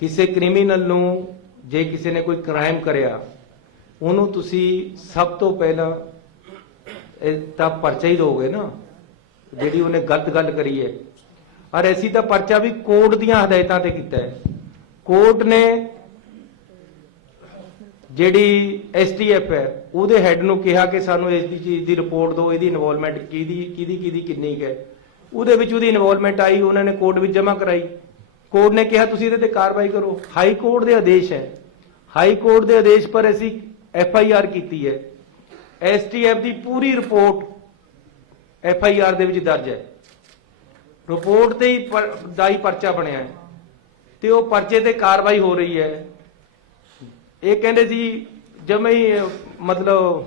ਕਿਸੇ ਕ੍ਰਿਮੀਨਲ ਨੂੰ ਜੇ ਕਿਸੇ ਨੇ ਕੋਈ ਕ੍ਰਾਈਮ ਕਰਿਆ, ਉਹਨੂੰ ਤੁਸੀਂ ਸਭ ਤੋਂ ਪਹਿਲਾਂ ਤਾਂ ਪਰਚਾ ਹੀ ਦੋਗੇ ਨਾ, ਜਿਹੜੀ ਉਹਨੇ ਗਲਤ ਗੱਲ ਕਰੀ ਹੈ। ਔਰ ਅਸੀਂ ਤਾਂ ਪਰਚਾ ਵੀ ਕੋਰਟ ਦੀਆਂ ਹਦਾਇਤਾਂ ਤੇ ਕੀਤਾ ਹੈ। ਕੋਰਟ ਨੇ ਜਿਹੜੀ ਐਸਟੀਐਫ ਹੈ ਉਹਦੇ ਹੈੱਡ ਨੂੰ ਕਿਹਾ ਕਿ ਸਾਨੂੰ ਇਸ ਦੀ ਚੀਜ਼ ਦੀ ਰਿਪੋਰਟ ਦਿਓ, ਇਹਦੀ ਇਨਵੋਲਵਮੈਂਟ ਕਿਹਦੀ ਕਿੰਨੀ ਹੈ। ਉਹਦੇ ਵਿੱਚ ਉਹਦੀ ਇਨਵੋਲਵਮੈਂਟ ਆਈ, ਉਹਨਾਂ ਨੇ ਕੋਰਟ ਵਿੱਚ ਜਮ੍ਹਾਂ ਕਰਾਈ। ਕੋਰਟ ਨੇ ਕਿਹਾ ਤੁਸੀਂ ਇਹਦੇ ਤੇ ਕਾਰਵਾਈ ਕਰੋ। ਹਾਈ ਕੋਰਟ ਦੇ ਆਦੇਸ਼ ਹੈ, ਹਾਈ ਕੋਰਟ ਦੇ ਆਦੇਸ਼ ਪਰ ਅਸੀਂ FIR ਕੀਤੀ ਹੈ। ਐਸਟੀਐਫ ਦੀ ਪੂਰੀ ਰਿਪੋਰਟ FIR ਦੇ ਵਿੱਚ ਦਰਜ ਹੈ, ਰਿਪੋਰਟ ਤੇ ਹੀ ਦਾਈ ਪਰਚਾ ਬਣਿਆ ਹੈ ਤੇ ਉਹ ਪਰਚੇ ਤੇ ਕਾਰਵਾਈ ਹੋ ਰਹੀ ਹੈ। ਇਹ ਕਹਿੰਦੇ ਸੀ ਜਮੇ ਹੀ ਮਤਲਬ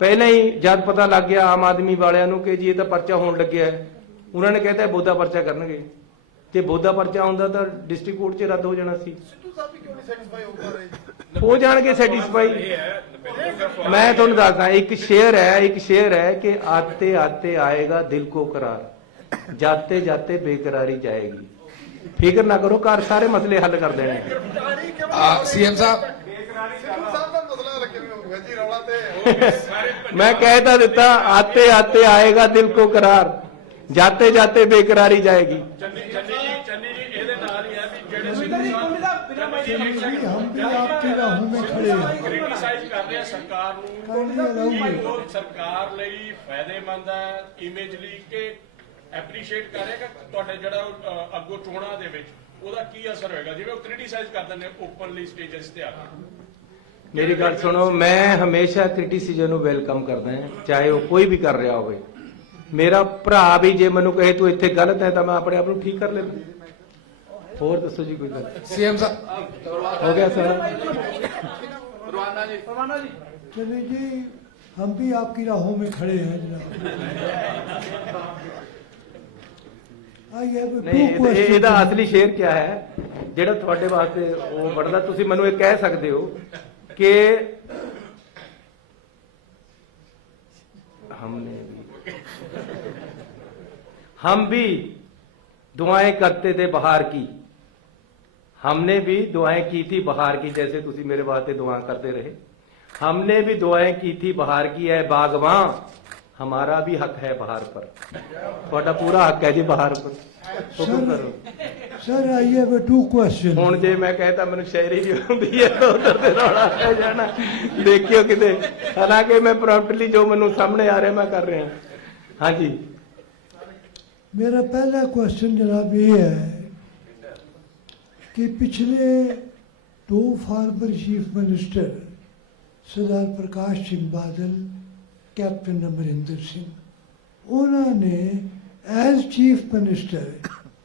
ਪਹਿਲਾਂ ਹੀ ਜਦ ਪਤਾ ਲੱਗ ਗਿਆ ਆਮ ਆਦਮੀ ਵਾਲਿਆਂ ਨੂੰ ਕਿ ਜੀ ਇਹ ਤਾਂ ਪਰਚਾ ਹੋਣ ਲੱਗਿਆ ਹੈ, ਉਹਨਾਂ ਨੇ ਕਹਿੰਦਾ ਬੋਧਾ ਪਰਚਾ ਕਰਨਗੇ। ਜੇ ਬੋਧਾ ਪਰਚਾ ਹੁੰਦਾ ਤਾਂ ਡਿਸਟ੍ਰਿਕਟ ਕੋਰਟ 'ਚ ਰੱਦ ਹੋ ਜਾਣਾ ਸੀ। ਸਿੱਧੂ ਸਾਹਿਬ ਵੀ ਕਿਉਂ ਨਹੀਂ ਸੈਟੀਸਫਾਈ ਹੋ ਪਾ ਰਹੇ? ਹੋ ਜਾਣਗੇ ਸੈਟੀਸਫਾਈ। ਮੈਂ ਤੁਹਾਨੂੰ ਦੱਸਦਾ, ਇੱਕ ਸ਼ੇਰ ਹੈ ਕਿ ਆਤੇ ਆਤੇ ਆਏਗਾ ਦਿਲ ਕੋ करार, जाते जाते बेकरारी जाएगी। फिक्र ना करो, घर सारे मसले हल कर देने। सीएम साहब, मैं कहता देता आते आते आएगा दिल को करार, जाते जाते बेकरारी जाएगी। ਚੰਨੀ ਜੀ ਇਹਦੇ ਨਾਲ ਹੀ ਹੈ ਵੀ ਜਿਹੜੇ हम भी आपकी राहों में खड़े हैं। ਕ੍ਰਿਟਿਸਾਈਜ਼ ਕਰ ਰਹੇ ਆ ਸਰਕਾਰ ਨੂੰ, ਕੀ ਉਹ ਸਰਕਾਰ ਲਈ ਫਾਇਦੇਮੰਦ ਹੈ ਇਮੇਜਲੀ ਕਿ ਐਪਰੀਸ਼ੀਏਟ ਕਰੇਗਾ ਤੁਹਾਡੇ ਜਿਹੜਾ ਅੱਗੋਂ ਚੋਣਾਂ ਦੇ ਵਿੱਚ ਉਹਦਾ ਕੀ ਅਸਰ ਹੋਏਗਾ, ਜਿਵੇਂ ਉਹ ਕ੍ਰਿਟਿਸਾਈਜ਼ ਕਰਦੇ ਨੇ ਓਪਨਲੀ ਸਟੇਜਸ ਤੇ ਆ ਕੇ? ਮੇਰੀ ਗੱਲ ਸੁਣੋ, ਮੈਂ ਹਮੇਸ਼ਾ ਕ੍ਰਿਟਿਸਿਜ਼ਮ ਨੂੰ ਵੈਲਕਮ ਕਰਦਾ ਹਾਂ, ਚਾਹੇ ਉਹ ਕੋਈ ਵੀ ਕਰ ਰਿਹਾ ਹੋਵੇ। ਮੇਰਾ ਭਰਾ ਵੀ ਜੇ ਮੈਨੂੰ ਕਹੇ ਤੂੰ ਇੱਥੇ ਗਲਤ ਹੈ ਤਾਂ ਮੈਂ ਆਪਣੇ ਆਪ ਨੂੰ ਠੀਕ ਕਰ ਲੈਂਦਾ। ਹੋਰ ਦੱਸੋ ਜੀ ਕੋਈ ਗੱਲ? सीएम साहब, ਹੋ ਗਿਆ ਸਰ? चलिए जी, हम भी आपकी राहों में खड़े हैं जनाब। ਨਹੀਂ, ਇਹਦਾ ਅਸਲੀ ਸ਼ੇਰ ਕੀ ਹੈ ਜਿਹੜਾ ਤੁਹਾਡੇ ਵਾਸਤੇ ਉਹ ਬਣਦਾ? ਤੁਸੀਂ ਮੈਨੂੰ ਇਹ ਕਹਿ ਸਕਦੇ ਹੋ ਕਿ हम भी दुआएं करते थे बहार की, हमने भी दुआएं की थी बहार की, जैसे तुसी मेरे वास्ते दुआएं करते रहे। हमने भी दुआएं की थी बहार की, है बागवां हमारा भी हक है बहार पर। थोड़ा पूरा हक है जी बहार पर। हुक्म करो। Sir, I have two questions. ਹੁਣ ਜੇ ਮੈਂ कहता ਮੈਨੂੰ ਸ਼ਾਇਰੀ ਨਹੀਂ ਹੁੰਦੀ ਹੈ ਤਾਂ ਉਧਰ ਤੇ ਰੌਲਾ ਪੈ ਜਾਣਾ, ਦੇਖਿਓ ਕਿਤੇ। ਹਾਲਾਂਕਿ ਮੈਂ ਪ੍ਰੋਮਪਟਲੀ ਜੋ ਮੈਨੂੰ ਸਾਹਮਣੇ ਆ ਰਿਹਾ ਮੈਂ ਕਰ ਰਿਹਾ। ਹਾਂਜੀ, मेरा पहला क्वेश्चन जनाब ये है कि पिछले 2 former chief minister Sardar Parkash Singh Badal, captain Amarinder Singh, उन्होंने as chief minister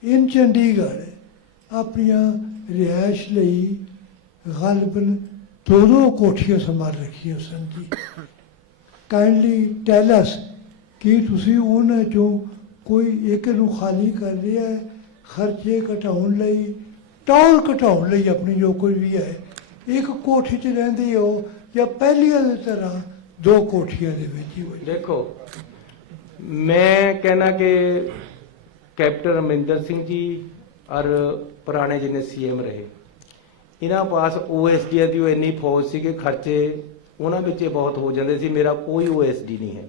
in Chandigarh अपनिया रिहायश लई गालबन 2 कोठियां संभाल रखियां सन जी। काइंडली टेल अस कि तुसी उन्हां चों कोई एक नूं खाली कर लिया है, खर्चे घटाउण लई, टौर घटाउण लई अपनी जो कोई भी है, एक कोठी च रहिंदे हो या पहलियां दी तरह 2 कोठियां दे विच ही हो? देखो मैं कहना कि कैप्टन अमरिंदर सिंह जी और पुराने जिन्हें सीएम रहे, इन्हां पास OSD की इन्नी फौज सी कि खर्चे उन्हां विच बहुत हो जाते सी। मेरा कोई OSD नहीं है।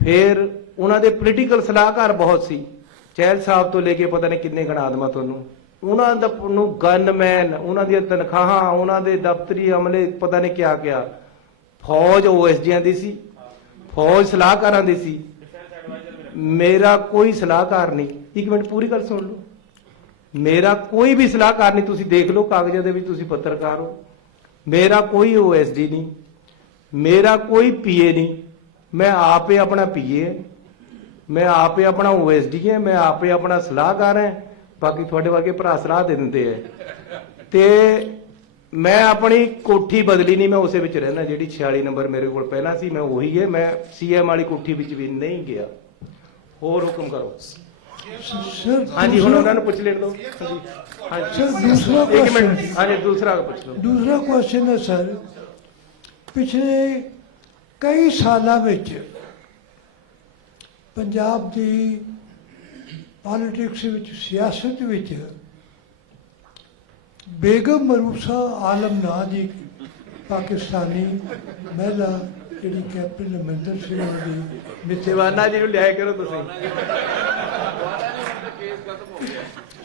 फिर उन्होंने पोलिटिकल सलाहकार बहुत सी, चहल साहब तो लेके पता नहीं किन्ने गणा देवां तुहानूं। उन्होंने गनमैन, उन्होंने तनख्वाहां, उन्होंने दफ्तरी अमले, पता नहीं क्या क्या। फौज OSD दी सी, फौज सलाहकारां दी सी। मेरा कोई सलाहकार नहीं। एक मिनट पूरी गल सुन लो। मेरा कोई भी सलाहकार नहीं, तुसी देख लो कागजां दे विच, तुसी पत्रकार हो। मेरा कोई OSD नहीं, मेरा कोई PA नहीं। मैं आप ही अपना PA है, मैं आप ही अपना OSD है, मैं आप ही अपना सलाहकार है। बाकी थोड़े वर्गे भरा सलाह दे देंगे है। ते मैं अपनी कोठी बदली नहीं, मैं उस विच रहना जिहड़ी 46 नंबर मेरे को पहला सी, मैं वही है। मैं CM वाली कोठी विच भी नहीं गया। होर हुक्म करो। सर हाँ जी, हुण उन्होंने पूछ लेने दो। हाँ जी, सर दूसरा एक क्वेश्चन, मिनट। हाँ जी, दूसरा पूछ लो। दूसरा क्वेश्चन है सर, पिछले कई सालों विच पंजाब की पॉलिटिक्स विच, सियासत विच बेगम मरूसा आलम नां दी पाकिस्तानी महिला जिहड़ी कैप्टन अमरिंदर सिंह दी दीवाना जी नूं लिया करो तुसीं।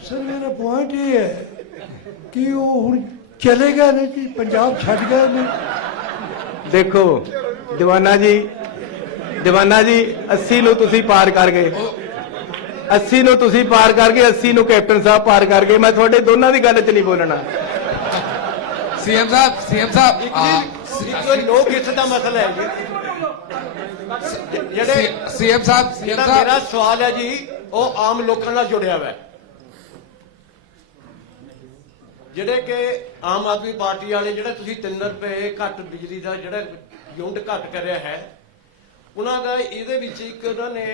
सर मेरा पॉइंट ये है कि वो हुण चले गए ने जी, पंजाब छड्ड गए ने। देखो दीवाना जी 80 ਨੂੰ ਤੁਸੀਂ ਪਾਰ ਕਰ ਗਏ, 80 ਨੂੰ ਤੁਸੀਂ ਪਾਰ ਕਰ ਗਏ, 80 ਨੂੰ ਕੈਪਟਨ ਸਾਹਿਬ ਪਾਰ ਕਰ ਗਏ। ਮੈਂ ਤੁਹਾਡੇ ਦੋਨਾਂ ਦੀ ਗੱਲ 'ਚ ਨਹੀਂ ਬੋਲਣਾ। CM साहब ਲੋਕ ਹਿੱਤ ਦਾ ਮਸਲਾ ਹੈ ਜੀ। ਜਿਹੜੇ CM साहब ਮੇਰਾ ਸਵਾਲ ਹੈ ਜੀ, ਉਹ ਆਮ ਲੋਕਾਂ ਨਾਲ ਜੁੜਿਆ ਹੋਇਆ ਹੈ। ਜਿਹੜੇ ਕਿ ਆਮ ਆਦਮੀ ਪਾਰਟੀ ਵਾਲੇ, ਜਿਹੜੇ ਤੁਸੀਂ 3 ਰੁਪਏ ਘੱਟ ਬਿਜਲੀ ਦਾ ਜਿਹੜਾ ਯੂਨਿਟ ਘੱਟ ਕਰਿਆ ਹੈ, ਉਹਨਾਂ ਦਾ ਇਹਦੇ ਵਿੱਚ ਇੱਕ ਉਹਨਾਂ ਨੇ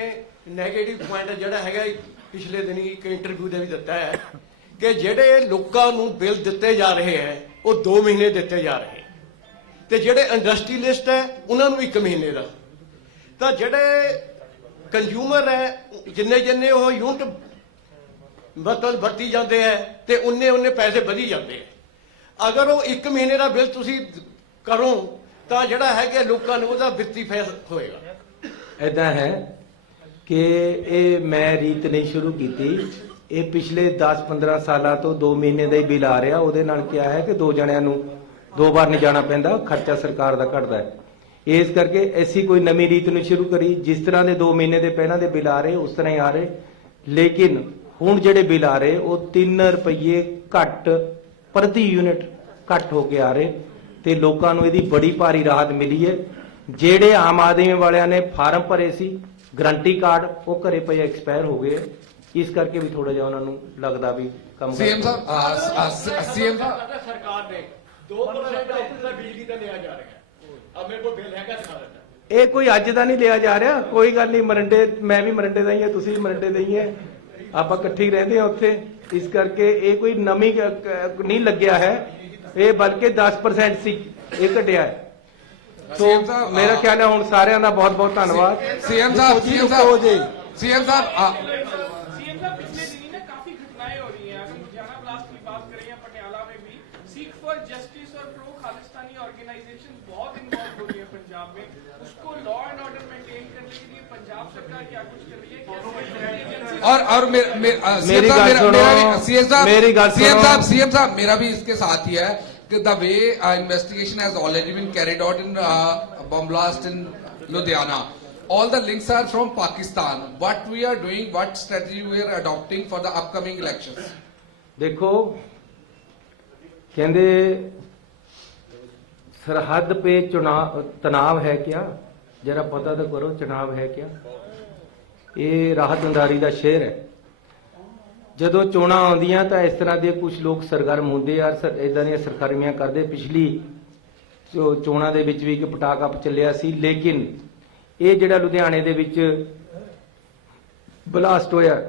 ਨੈਗੇਟਿਵ ਪੁਆਇੰਟ ਜਿਹੜਾ ਹੈਗਾ, ਪਿਛਲੇ ਦਿਨੀ ਇੱਕ ਇੰਟਰਵਿਊ ਦੇ ਵੀ ਦਿੱਤਾ ਹੈ ਕਿ ਜਿਹੜੇ ਲੋਕਾਂ ਨੂੰ ਬਿੱਲ ਦਿੱਤੇ ਜਾ ਰਹੇ ਹੈ ਉਹ 2 ਮਹੀਨੇ ਦਿੱਤੇ ਜਾ ਰਹੇ, ਤੇ ਜਿਹੜੇ ਇੰਡਸਟਰੀਲਿਸਟ ਹੈ ਉਹਨਾਂ ਨੂੰ 1 ਮਹੀਨੇ ਦਾ। ਤਾਂ ਜਿਹੜੇ ਕੰਜ਼ਿਊਮਰ ਹੈ, ਜਿੰਨੇ ਉਹ ਯੂਨਿਟ ਮਤਲਬ ਵਰਤੀ ਜਾਂਦੇ ਹੈ ਤੇ ਉਨੇ ਪੈਸੇ ਵਧੀ ਜਾਂਦੇ ਹੈ। ਅਗਰ ਉਹ 1 ਮਹੀਨੇ ਦਾ ਬਿੱਲ ਤੁਸੀਂ ਕਰੋ ਤਾਂ ਜਿਹੜਾ ਹੈਗਾ ਲੋਕਾਂ ਨੂੰ ਉਹਦਾ ਵਿੱਤੀ ਫਾਇਦਾ ਹੋਏਗਾ। ਇਦਾਂ ਹੈ ਕਿ ਇਹ ਮੈਂ ਰੀਤ ਨਹੀਂ ਸ਼ੁਰੂ ਕੀਤੀ, ਇਹ ਪਿਛਲੇ 10-15 ਸਾਲਾਂ ਤੋਂ 2 ਮਹੀਨੇ ਦਾ ਹੀ ਬਿੱਲ ਆ ਰਿਹਾ। ਉਹਦੇ ਨਾਲ ਕੀ ਹੈ ਕਿ 2 ਜਣਿਆਂ ਨੂੰ 2 ਵਾਰ ਨਹੀਂ ਜਾਣਾ ਪੈਂਦਾ, ਖਰਚਾ ਸਰਕਾਰ ਦਾ ਘਟਦਾ ਹੈ। ਇਸ ਕਰਕੇ ਐਸੀ ਕੋਈ ਨਵੀਂ ਰੀਤ ਨੂੰ ਸ਼ੁਰੂ ਕਰੀ, ਜਿਸ ਤਰ੍ਹਾਂ ਦੇ 2 ਮਹੀਨੇ ਦੇ ਪਹਿਲਾਂ ਦੇ ਬਿੱਲ ਆ ਰਹੇ ਉਸ ਤਰ੍ਹਾਂ ਹੀ ਆ ਰਹੇ। ਲੇਕਿਨ ਹੁਣ ਜਿਹੜੇ ਬਿੱਲ ਆ ਰਹੇ ਉਹ 3 ਰੁਪਏ ਘੱਟ ਪ੍ਰਤੀ ਯੂਨਿਟ ਘੱਟ ਹੋ ਕੇ ਆ ਰਹੇ, ਤੇ ਲੋਕਾਂ ਨੂੰ ਇਹਦੀ ਬੜੀ ਭਾਰੀ ਰਾਹਤ ਮਿਲੀ ਹੈ। ਜਿਹੜੇ ਆਮ ਆਦਮੀ ਵਾਲਿਆਂ ਨੇ ਫਾਰਮ ਭਰੇ ਸੀ ਗਰੰਟੀ ਕਾਰਡ, ਉਹ ਘਰੇ ਪਏ ਐਕਸਪਾਇਰ ਹੋ ਗਏ। ਇਸ ਕਰਕੇ ਵੀ ਥੋੜਾ ਜਿਹਾ ਉਹਨਾਂ ਨੂੰ ਲੱਗਦਾ ਵੀ ਕੰਮ CM साहब ਸਰਕਾਰ ਨੇ 2% ਦਾ ਬਿਜਲੀ ਦਾ ਲਿਆ ਜਾ ਰਿਹਾ। ਅਬ ਮੇਰੇ ਕੋਲ ਬਿੱਲ ਹੈਗਾ, ਦਿਖਾ ਦਿੰਦਾ। ਇਹ ਕੋਈ ਅੱਜ ਦਾ ਨਹੀਂ ਲਿਆ ਜਾ ਰਿਹਾ। ਕੋਈ ਗੱਲ ਨਹੀਂ, ਮਰੰਡੇ ਮੈਂ ਵੀ ਮਰੰਡੇ ਦਾ ਹੀ ਹਾਂ, ਤੁਸੀਂ ਵੀ ਮਰੰਡੇ ਦੇ ਹੀ ਹੈ, ਆਪਾਂ ਇਕੱਠੇ ਹੀ ਰਹਿੰਦੇ ਹਾਂ ਉੱਥੇ। ਇਸ ਕਰਕੇ ਇਹ ਕੋਈ ਨਵੀਂ ਨਹੀਂ ਲੱਗਿਆ ਹੈ, ਇਹ ਬਲਕਿ 10% ਸੀ, ਇਹ ਘਟਿਆ ਹੈ। ਸੋ CM ਸਾਹਿਬ, ਮੇਰਾ ਖਿਆਲ ਹੈ ਹੁਣ ਸਾਰਿਆਂ ਦਾ ਬਹੁਤ ਬਹੁਤ ਧੰਨਵਾਦ। सीएम साहब सीएम साहब सीएम साहब सीएम साहब पिछले दिनों ना काफी घटनाएं हो रही हैं। अगर लुधियाना ब्लास्ट की बात करें या पटियाला में भी, सीख फॉर जस्टिस और प्रो खालिस्तानी ऑर्गेनाइजेशन बहुत इन्वॉल्व हो रही है पंजाब में। उसको लॉ एंड ऑर्डर मेंटेन करने के लिए पंजाब सरकार क्या कुछ कर रही है? और मेरी गल सुनो, मेरी गल सुनो। सीएम साहब मेरा भी इसके साथ ही है कि the way investigation has already been carried out in bomb blast in Ludhiana, all the links are from Pakistan. What we are doing, what strategy we are adopting for the upcoming elections? देखो कहते सरहद पे चुनाव तनाव है क्या, जरा पता तो करो चुनाव है क्या। ये राहतदारी का शहर है। ਜਦੋਂ ਚੋਣਾਂ ਆਉਂਦੀਆਂ ਤਾਂ ਇਸ ਤਰ੍ਹਾਂ ਦੇ ਕੁਝ ਲੋਕ ਸਰਗਰਮ ਹੁੰਦੇ ਆ, ਇਦਾਂ ਦੀਆਂ ਸਰਗਰਮੀਆਂ ਕਰਦੇ। ਪਿਛਲੀ ਚੋਣਾਂ ਦੇ ਵਿੱਚ ਵੀ ਇੱਕ ਪਟਾਕਾ ਚੱਲਿਆ ਸੀ, ਲੇਕਿਨ ਇਹ ਜਿਹੜਾ ਲੁਧਿਆਣੇ ਦੇ ਵਿੱਚ ਬਲਾਸਟ ਹੋਇਆ,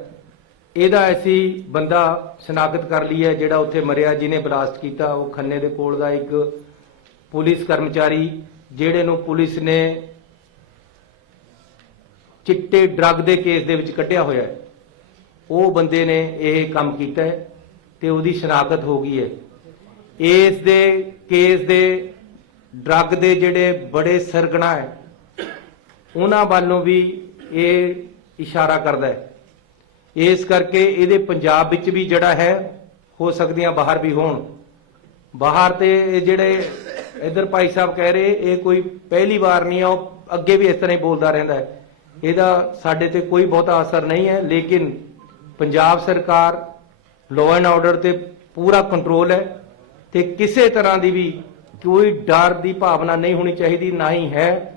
ਇਹਦਾ ਅਸੀਂ ਬੰਦਾ ਸ਼ਨਾਖਤ ਕਰ ਲਈ ਹੈ ਜਿਹੜਾ ਉੱਥੇ ਮਰਿਆ, ਜਿਹਨੇ ਬਲਾਸਟ ਕੀਤਾ। ਉਹ ਖੰਨੇ ਦੇ ਕੋਲ ਦਾ ਇੱਕ ਪੁਲਿਸ ਕਰਮਚਾਰੀ, ਜਿਹੜੇ ਨੂੰ ਪੁਲਿਸ ਨੇ ਚਿੱਟੇ ਡਰੱਗ ਦੇ ਕੇਸ ਦੇ ਵਿੱਚ ਕੱਢਿਆ ਹੋਇਆ ਹੈ, ਉਹ ਬੰਦੇ ਨੇ ਇਹ ਕੰਮ ਕੀਤਾ ਹੈ ਤੇ ਉਹਦੀ ਸ਼ਨਾਖਤ ਹੋ ਗਈ ਹੈ। ਇਸ ਦੇ ਕੇਸ ਦੇ ਡਰੱਗ ਦੇ ਜਿਹੜੇ ਬੜੇ ਸਰਗਣਾ ਹੈ, ਉਹਨਾਂ ਵੱਲੋਂ ਵੀ ਇਹ ਇਸ਼ਾਰਾ ਕਰਦਾ ਹੈ। ਇਸ ਕਰਕੇ ਇਹਦੇ ਪੰਜਾਬ ਵਿੱਚ ਵੀ ਜਿਹੜਾ ਹੈ, ਹੋ ਸਕਦੀਆਂ ਬਾਹਰ ਵੀ ਹੋਣ। ਬਾਹਰ ਤੇ ਇਹ ਜਿਹੜੇ ਇਧਰ ਭਾਈ ਸਾਹਿਬ ਕਹਿ ਰਹੇ, ਇਹ ਕੋਈ ਪਹਿਲੀ ਵਾਰ ਨਹੀਂ ਆ, ਉਹ ਅੱਗੇ ਵੀ ਇਸ ਤਰ੍ਹਾਂ ਹੀ ਬੋਲਦਾ ਰਹਿੰਦਾ ਹੈ। ਇਹਦਾ ਸਾਡੇ ਤੇ ਕੋਈ ਬਹੁਤਾ ਅਸਰ ਨਹੀਂ ਹੈ, ਲੇਕਿਨ ਪੰਜਾਬ ਸਰਕਾਰ ਲਾਅ ਐਂਡ ਆਰਡਰ ਤੇ ਪੂਰਾ ਕੰਟਰੋਲ ਹੈ ਤੇ ਕਿਸੇ ਤਰ੍ਹਾਂ ਦੀ ਵੀ ਕੋਈ ਡਰ ਦੀ ਭਾਵਨਾ ਨਹੀਂ ਹੋਣੀ ਚਾਹੀਦੀ, ਨਾ ਹੀ ਹੈ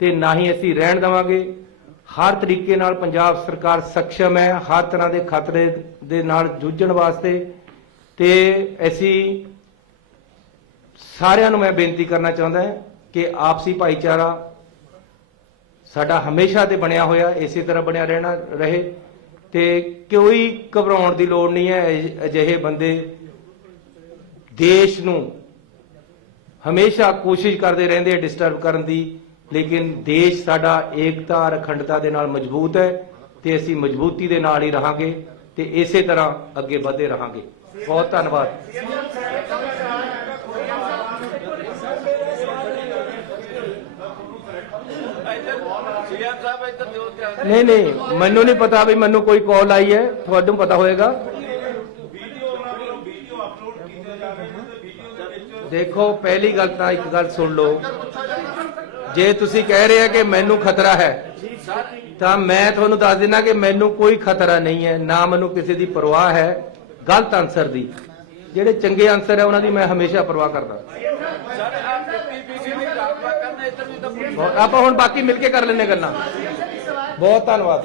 ਤੇ ਨਾ ਹੀ ਅਸੀਂ ਰਹਿਣ ਦੇਵਾਂਗੇ। ਹਰ ਤਰੀਕੇ ਨਾਲ ਪੰਜਾਬ ਸਰਕਾਰ ਸક્ષਮ ਹੈ ਹਰ ਤਰ੍ਹਾਂ ਦੇ ਖਤਰੇ ਦੇ ਨਾਲ ਜੂਝਣ ਵਾਸਤੇ। ਤੇ ਅਸੀਂ ਸਾਰਿਆਂ ਨੂੰ ਮੈਂ ਬੇਨਤੀ ਕਰਨਾ ਚਾਹੁੰਦਾ ਹਾਂ ਕਿ ਆਪਸੀ ਭਾਈਚਾਰਾ ਸਾਡਾ ਹਮੇਸ਼ਾ ਤੇ ਬਣਿਆ ਹੋਇਆ, ਇਸੇ ਤਰ੍ਹਾਂ ਬਣਿਆ ਰਹਿਣਾ ਰਹੇ ਤੇ ਕੋਈ ਘਬਰਾਉਣ ਦੀ ਲੋੜ ਨਹੀਂ ਹੈ। ਅਜਿਹੇ ਬੰਦੇ ਦੇਸ਼ ਨੂੰ ਹਮੇਸ਼ਾ ਕੋਸ਼ਿਸ਼ ਕਰਦੇ ਰਹਿੰਦੇ ਡਿਸਟਰਬ ਕਰਨ ਦੀ, ਲੇਕਿਨ ਦੇਸ਼ ਸਾਡਾ ਏਕਤਾ ਔਰ ਅਖੰਡਤਾ ਦੇ ਨਾਲ ਮਜ਼ਬੂਤ ਹੈ ਤੇ ਅਸੀਂ ਮਜ਼ਬੂਤੀ ਦੇ ਨਾਲ ਹੀ ਰਹਾਂਗੇ ਤੇ ਇਸੇ ਤਰ੍ਹਾਂ ਅੱਗੇ ਵਧਦੇ ਰਹਾਂਗੇ। ਬਹੁਤ ਧੰਨਵਾਦ। ਨਹੀਂ ਨਹੀਂ, ਮੈਨੂੰ ਨਹੀਂ ਪਤਾ ਵੀ ਮੈਨੂੰ ਕੋਈ ਕਾਲ ਆਈ ਹੈ, ਤੁਹਾਨੂੰ ਪਤਾ ਹੋਏਗਾ। ਦੇਖੋ ਪਹਿਲੀ ਗੱਲ ਤਾਂ ਇੱਕ ਗੱਲ ਸੁਣ ਲਓ, ਜੇ ਤੁਸੀਂ ਕਹਿ ਰਹੇ ਹੋ ਕਿ ਮੈਨੂੰ ਖਤਰਾ ਹੈ ਤਾਂ ਮੈਂ ਤੁਹਾਨੂੰ ਦੱਸ ਦਿੰਦਾ ਕਿ ਮੈਨੂੰ ਕੋਈ ਖਤਰਾ ਨਹੀਂ ਹੈ, ਨਾ ਮੈਨੂੰ ਕਿਸੇ ਦੀ ਪਰਵਾਹ ਹੈ ਗਲਤ ਆਨਸਰ ਦੀ। ਜਿਹੜੇ ਚੰਗੇ ਆਨਸਰ ਹੈ ਉਹਨਾਂ ਦੀ ਮੈਂ ਹਮੇਸ਼ਾ ਪਰਵਾਹ ਕਰਦਾ। ਆਪਾਂ ਹੁਣ ਬਾਕੀ ਮਿਲ ਕੇ ਕਰ ਲੈਣੇ ਗੱਲਾਂ। ਬਹੁਤ ਧੰਨਵਾਦ।